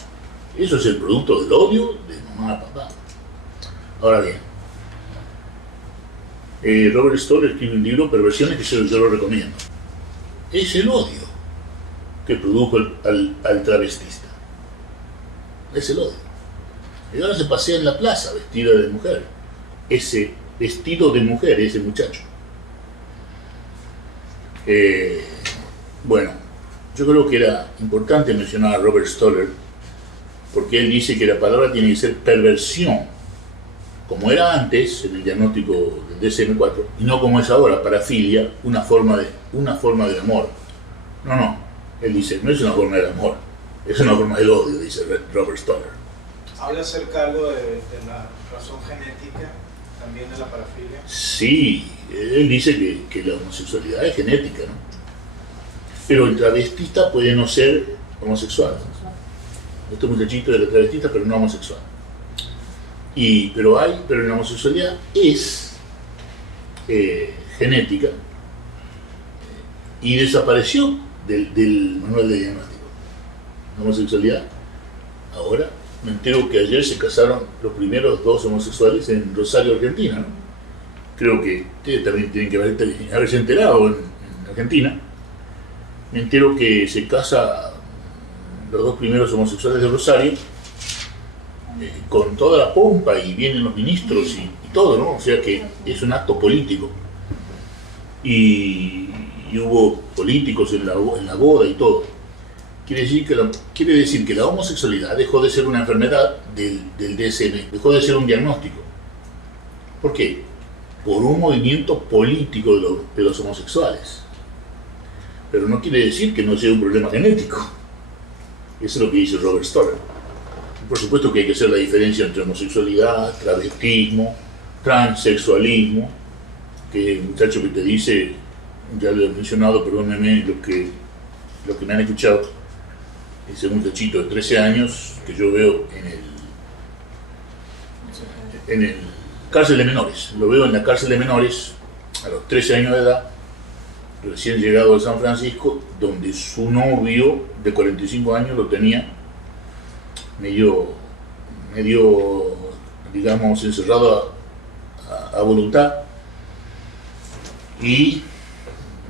Eso es el producto del odio de mamá a papá. Ahora bien, Robert Stoller escribe un libro, Perversiones, que yo lo recomiendo. Es el odio que produjo al travestista. Es el odio. Y ahora se pasea en la plaza vestida de mujer. Ese vestido de mujer, ese muchacho. Bueno, yo creo que era importante mencionar a Robert Stoller, porque él dice que la palabra tiene que ser perversión, como era antes en el diagnóstico del DSM-4, y no como es ahora, parafilia, una forma de amor. No, él dice, no es una forma del amor, es una forma del odio, dice Robert Stoller. ¿Habla acerca algo de la razón genética, también de la parafilia? Sí, él dice que la homosexualidad es genética, ¿no? Pero el travestista puede no ser homosexual. Este muchachito era travestista, pero no homosexual. Pero la homosexualidad es genética y desapareció del manual de diagnóstico. La homosexualidad, ahora me entero que ayer se casaron los primeros 2 homosexuales en Rosario, Argentina, ¿no? Creo que ustedes también tienen que haberse enterado en Argentina. Me entero que se casa los 2 primeros homosexuales de Rosario con toda la pompa, y vienen los ministros y todo, ¿no? O sea que es un acto político. Y hubo políticos en la boda y todo. Quiere decir que la homosexualidad dejó de ser una enfermedad del DSM, dejó de ser un diagnóstico. ¿Por qué? Por un movimiento político de los homosexuales. Pero no quiere decir que no sea un problema genético. Eso es lo que dice Robert Storer. Por supuesto que hay que hacer la diferencia entre homosexualidad, travestismo, transexualismo, que el muchacho que te dice, ya lo he mencionado, perdónenme lo que me han escuchado, ese muchachito de 13 años que yo veo en el cárcel de menores, lo veo en la cárcel de menores a los 13 años de edad, recién llegado de San Francisco, donde su novio de 45 años lo tenía medio digamos, encerrado a voluntad, y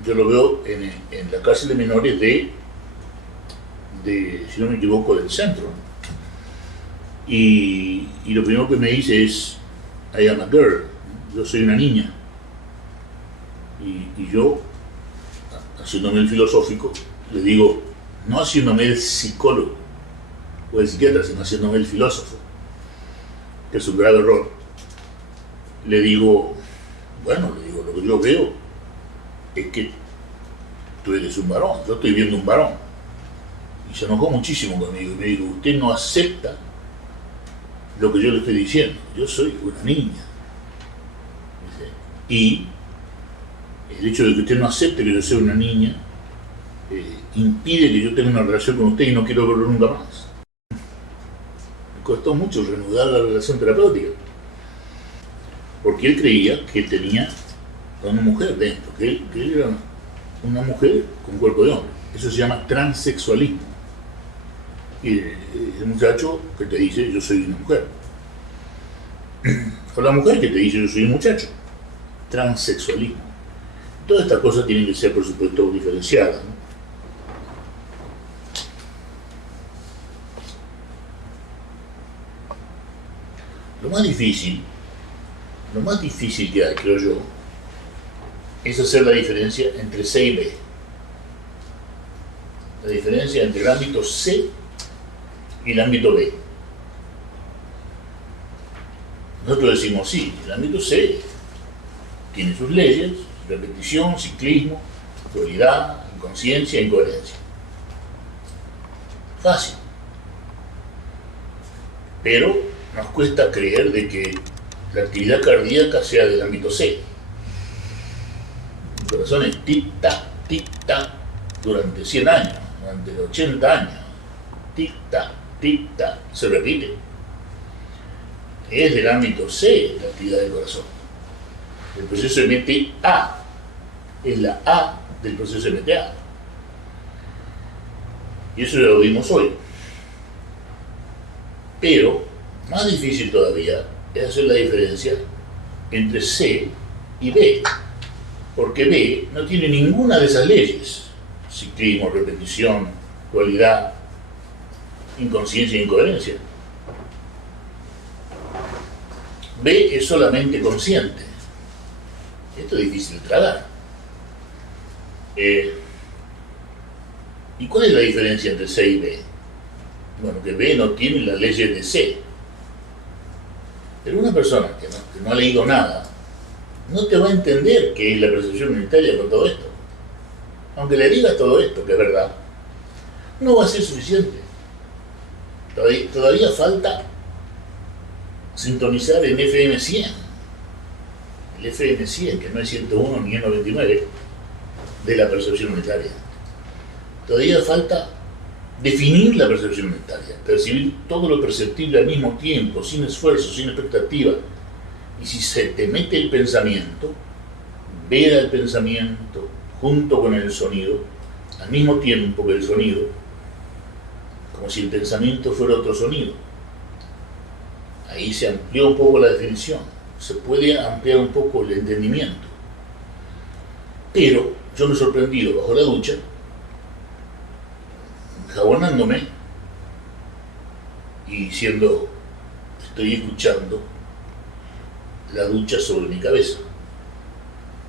yo lo veo en la cárcel de menores de, si no me equivoco, del centro, y lo primero que me dice es I am a girl, yo soy una niña, y yo, haciéndome el filosófico, le digo, no haciéndome el psicólogo o el psiquiatra, sino haciéndome el filósofo, que es un grave error. Le digo, lo que yo veo es que tú eres un varón, yo estoy viendo un varón. Y se enojó muchísimo conmigo y me dijo, usted no acepta lo que yo le estoy diciendo, yo soy una niña. Y el hecho de que usted no acepte que yo sea una niña impide que yo tenga una relación con usted y no quiero verlo nunca más. Me costó mucho reanudar la relación terapéutica, porque él creía que tenía a una mujer dentro, que él era una mujer con cuerpo de hombre. Eso se llama transexualismo. Y el muchacho que te dice yo soy una mujer, o la mujer que te dice yo soy un muchacho. Transexualismo. Todas estas cosas tienen que ser, por supuesto, diferenciadas, ¿no? Lo más difícil que hay, creo yo, es hacer la diferencia entre C y B. La diferencia entre el ámbito C y el ámbito B. Nosotros decimos sí, el ámbito C tiene sus leyes, repetición, ciclismo, dualidad, inconsciencia, incoherencia. Fácil. Pero nos cuesta creer de que la actividad cardíaca sea del ámbito C. El corazón es tic-tac, tic-tac, durante 100 años, durante 80 años. Tic-tac, tic-tac, se repite. Es del ámbito C la actividad del corazón. El proceso MTA es la A del proceso MTA. Y eso ya lo vimos hoy. Pero más difícil todavía es hacer la diferencia entre C y B, porque B no tiene ninguna de esas leyes: ciclismo, repetición, dualidad, inconsciencia e incoherencia. B es solamente consciente. Esto es difícil de tragar. ¿Y cuál es la diferencia entre C y B? Bueno, que B no tiene las leyes de C. Pero una persona que no ha leído nada no te va a entender qué es la percepción unitaria con todo esto. Aunque le digas todo esto, que es verdad, no va a ser suficiente. Todavía falta sintonizar en FM 100. El FM 100, que no es 101 ni el 99, de la percepción unitaria. Todavía falta definir la percepción unitaria, percibir todo lo perceptible al mismo tiempo, sin esfuerzo, sin expectativa. Y si se te mete el pensamiento, ver al pensamiento junto con el sonido, al mismo tiempo que el sonido, como si el pensamiento fuera otro sonido. Ahí se amplió un poco la definición, se puede ampliar un poco el entendimiento. Pero yo me he sorprendido bajo la ducha, jabonándome y diciendo, estoy escuchando la ducha sobre mi cabeza.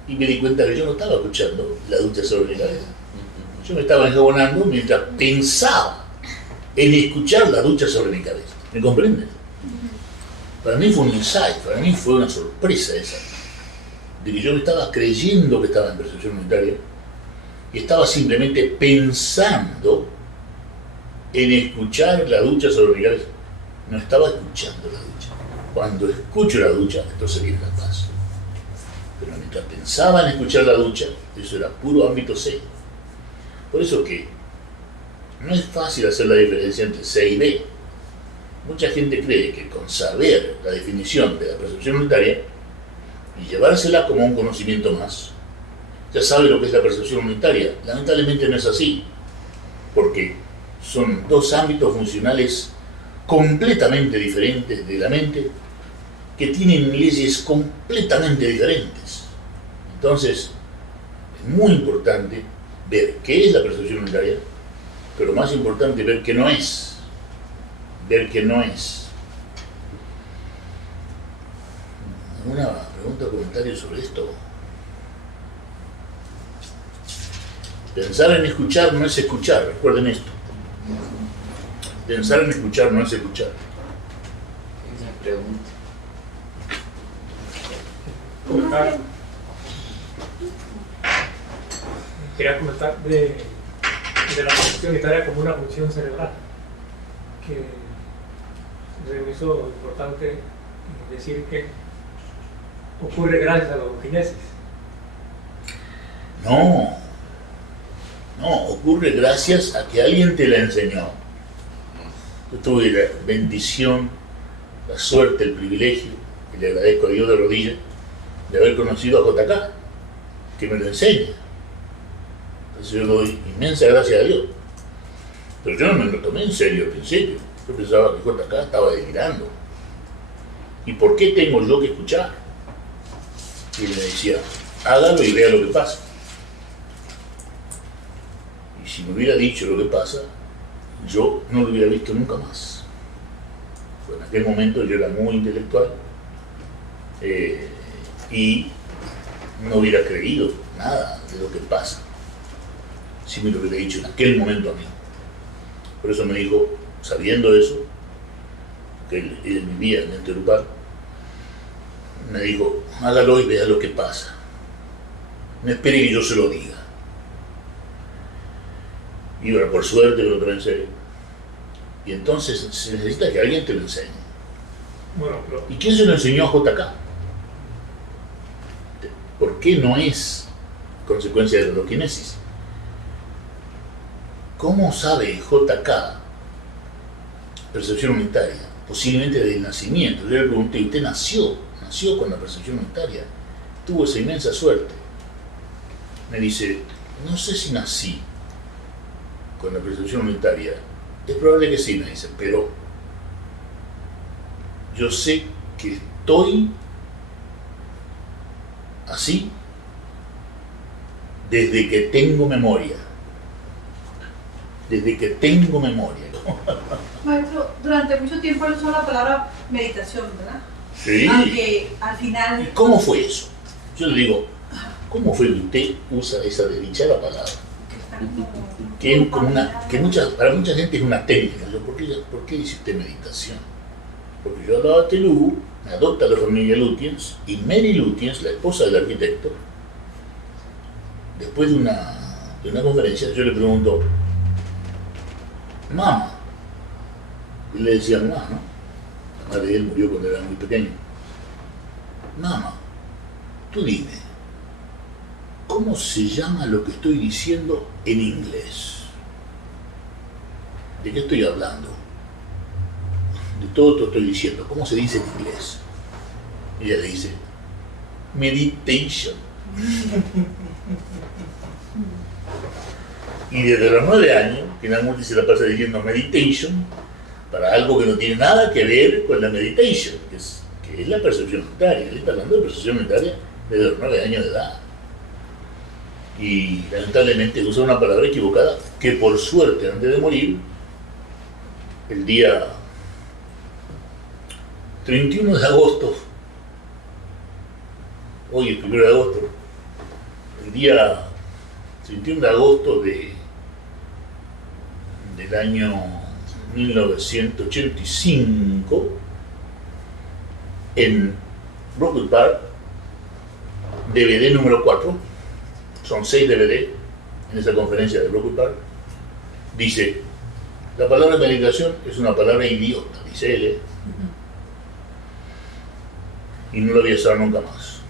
Y me di cuenta que yo no estaba escuchando la ducha sobre mi cabeza. Yo me estaba enjabonando mientras pensaba en escuchar la ducha sobre mi cabeza. ¿Me comprenden? Para mí fue un insight, para mí fue una sorpresa esa, de que yo me estaba creyendo que estaba en percepción unitaria y estaba simplemente pensando en escuchar la ducha sobre mi cabeza. No estaba escuchando la ducha. Cuando escucho la ducha, entonces viene la paz. Pero mientras pensaba en escuchar la ducha, eso era puro ámbito C. Por eso que no es fácil hacer la diferencia entre C y B. Mucha gente cree que con saber la definición de la percepción unitaria y llevársela como un conocimiento más, ya sabe lo que es la percepción unitaria. Lamentablemente no es así, porque son dos ámbitos funcionales completamente diferentes de la mente, que tienen leyes completamente diferentes. Entonces, es muy importante ver qué es la percepción unitaria, pero más importante ver qué no es. Ver que no es. ¿Alguna pregunta o comentario sobre esto? Pensar en escuchar no es escuchar, recuerden esto. Pensar en escuchar no es escuchar. Esa pregunta. Comentar. Quería comentar de la percepción unitaria como una función cerebral, que me hizo importante decir que ocurre gracias a la ontogenesis. No, ocurre gracias a que alguien te la enseñó. Yo tuve la bendición, la suerte, el privilegio, y le agradezco a Dios de rodillas, de haber conocido a JK, que me lo enseña. Entonces yo le doy inmensa gracias a Dios. Pero yo no me lo tomé en serio al principio. Yo pensaba que JK estaba delirando. ¿Y por qué tengo yo que escuchar? Y él me decía, hágalo y vea lo que pasa. Y si me hubiera dicho lo que pasa, yo no lo hubiera visto nunca más. Pues en aquel momento yo era muy intelectual y no hubiera creído nada de lo que pasa si me lo hubiera dicho en aquel momento a mí. Por eso me dijo, sabiendo eso, que él vivía en Enterupar, me dijo, hágalo y vea lo que pasa. No espere que yo se lo diga. Y bueno, por suerte me lo tomé en serio. Y entonces se necesita que alguien te lo enseñe. Bueno, pero... ¿Y quién se lo enseñó a JK? ¿Por qué no es consecuencia de la endoquinesis? ¿Cómo sabe JK percepción unitaria? Posiblemente desde el nacimiento. Yo le pregunté, ¿usted nació con la percepción unitaria? Tuvo esa inmensa suerte. Me dice, no sé si nací con la percepción unitaria. Es probable que sí, me dice, pero yo sé que estoy así desde que tengo memoria. Desde que tengo memoria. Maestro, durante mucho tiempo él usó la palabra meditación, ¿verdad? Sí. Aunque al final... ¿Y cómo fue eso? Yo le digo, ¿cómo fue que usted usa esa desdichada palabra? Que, para mucha gente es una técnica. Yo, ¿por qué dice usted meditación? Porque yo hablaba telugu, me adopta la familia Lutyens, y Mary Lutyens, la esposa del arquitecto, después de una conferencia, yo le pregunto, mamá, y le decía mamá, ¿no? La madre de él murió cuando era muy pequeño. Mamá, tú dime, ¿cómo se llama lo que estoy diciendo en inglés? ¿de qué estoy hablando? De todo esto estoy diciendo. ¿Cómo se dice en inglés? Y ella le dice, meditation. Y desde los 9 años, Krishnamurti se la pasa diciendo meditation para algo que no tiene nada que ver con la meditation, que es la percepción unitaria. Él está hablando de percepción unitaria desde los 9 años de edad. Y lamentablemente usa una palabra equivocada que por suerte antes de morir, el día 31 de agosto, hoy es 1 de agosto, el día 31 de agosto del año 1985, en Brookwood Park, DVD número 4, son 6 DVD en esa conferencia de Brookwood Park, dice, la palabra meditación es una palabra idiota, dice él, y no la voy a usar nunca más.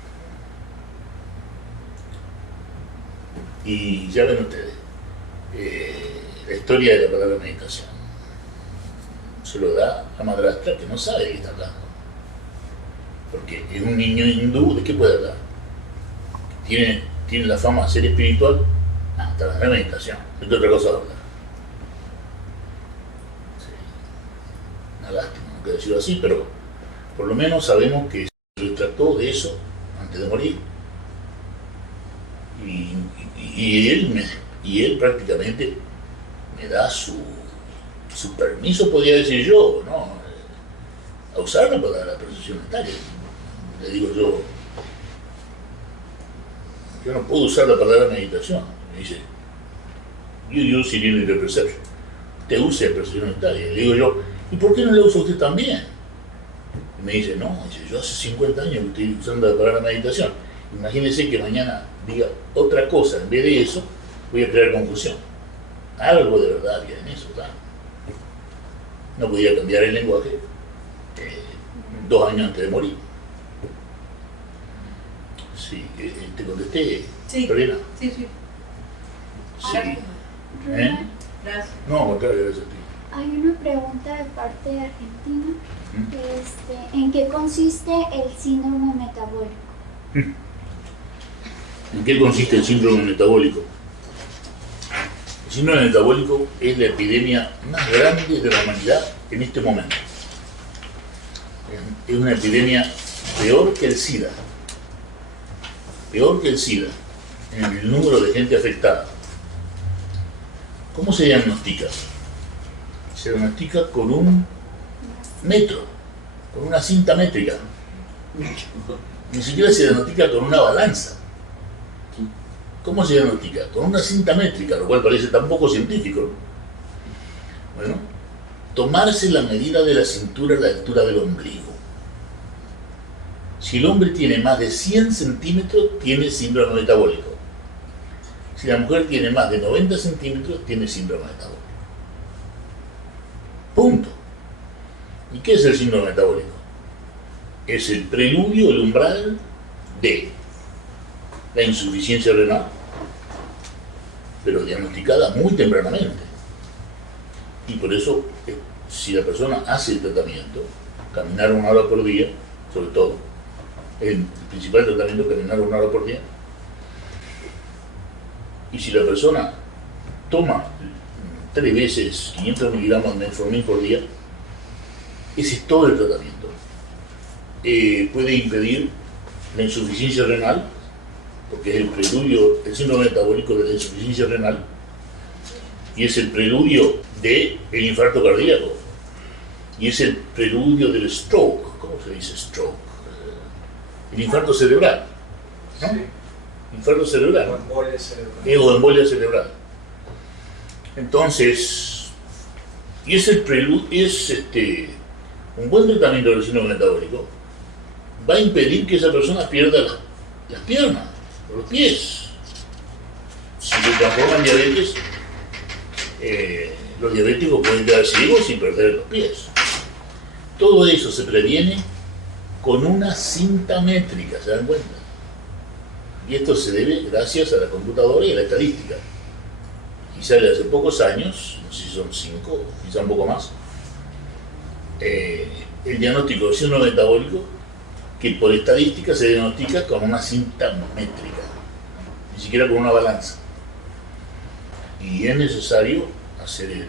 Y ya ven ustedes, la historia de la palabra meditación se lo da a madrastra que no sabe de qué está hablando, porque es un niño hindú, ¿de qué puede hablar? Tiene la fama de ser espiritual hasta la meditación, ¿de qué otra cosa va a hablar? Sí. Una lástima, no quiero decirlo así, pero por lo menos sabemos que se trató de eso antes de morir. Y él prácticamente me da su permiso, podría decir yo, ¿no? A usarla para la percepción unitaria. Le digo yo no puedo usar la palabra meditación. Me dice, you use it in the perception. Te use la percepción unitaria. Le digo yo, ¿y por qué no la usa usted también? Y me dice, no, yo hace 50 años que estoy usando la palabra meditación. Imagínense que mañana diga otra cosa, en vez de eso, voy a crear confusión. Algo de verdad había en eso, ¿verdad? No podía cambiar el lenguaje 2 años antes de morir. Sí, ¿te contesté, sí. Lorena? Sí. Sí. Gracias. No, al contrario, gracias a ti. Hay una pregunta de parte de Argentina. ¿En qué consiste el síndrome metabólico? ¿En qué consiste el síndrome metabólico? El síndrome metabólico es la epidemia más grande de la humanidad en este momento. Es una epidemia peor que el SIDA. Peor que el SIDA en el número de gente afectada. ¿Cómo se diagnostica? Se diagnostica con un metro, con una cinta métrica. Ni siquiera se diagnostica con una balanza. ¿Cómo se diagnostica? Con una cinta métrica, lo cual parece tan poco científico. Bueno, tomarse la medida de la cintura a la altura del ombligo. Si el hombre tiene más de 100 centímetros, tiene síndrome metabólico. Si la mujer tiene más de 90 centímetros, tiene síndrome metabólico. Punto. ¿Y qué es el síndrome metabólico? Es el preludio, el umbral de la insuficiencia renal, pero diagnosticada muy tempranamente. Y por eso, si la persona hace el tratamiento, caminar 1 hora por día, sobre todo, el principal tratamiento es caminar 1 hora por día, y si la persona toma 3 veces 500 miligramos de metformin por día, ese es todo el tratamiento. Puede impedir la insuficiencia renal, porque es el preludio, el síndrome metabólico de la insuficiencia renal, y es el preludio del infarto cardíaco, y es el preludio del stroke. ¿Cómo se dice stroke? El infarto cerebral, ¿no? Sí. Infarto cerebral. O embolia cerebral. O embolia cerebral. Entonces, y es el preludio, un buen tratamiento del síndrome metabólico va a impedir que esa persona pierda las piernas, los pies. Si se transforma en diabetes, los diabéticos pueden quedar ciegos sin perder los pies. Todo eso se previene con una cinta métrica, ¿se dan cuenta? Y esto se debe gracias a la computadora y a la estadística. quizá de hace pocos años, no sé si son 5, quizá un poco más, el diagnóstico de síndrome metabólico, que por estadística se diagnostica con una cinta métrica, ni siquiera con una balanza. Y es necesario hacer el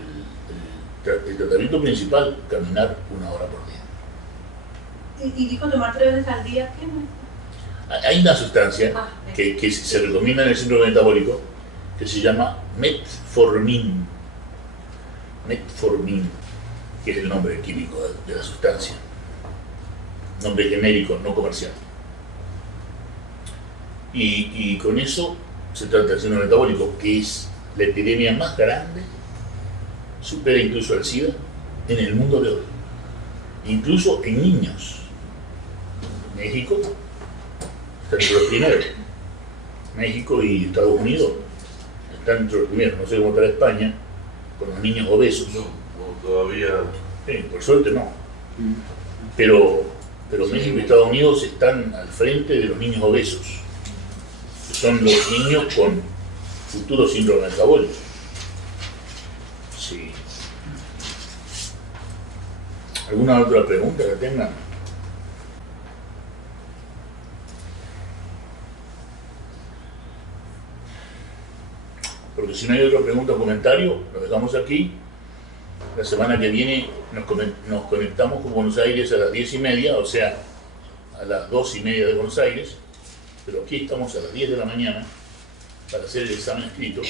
tratamiento principal, caminar 1 hora por día. Y dijo tomar 3 veces al día, ¿qué? Hay una sustancia que se recomienda en el síndrome metabólico que se llama metformin. Metformin, que es el nombre químico de la sustancia. Nombre genérico, no comercial. Y con eso se trata el síndrome metabólico, que es la epidemia más grande, supera incluso al SIDA, en el mundo de hoy. Incluso en niños. México está entre los primeros. México y Estados Unidos están entre los primeros. No sé cómo estará España con los niños obesos. No, todavía. Por suerte no. Pero México y Estados Unidos están al frente de los niños obesos, que son los niños con futuro síndrome metabólico. Sí. ¿Alguna otra pregunta que tengan? Porque si no hay otra pregunta o comentario, lo dejamos aquí. La semana que viene nos conectamos con Buenos Aires a las 10:30, o sea, a las 2:30 de Buenos Aires, pero aquí estamos a las 10 de la mañana para hacer el examen escrito.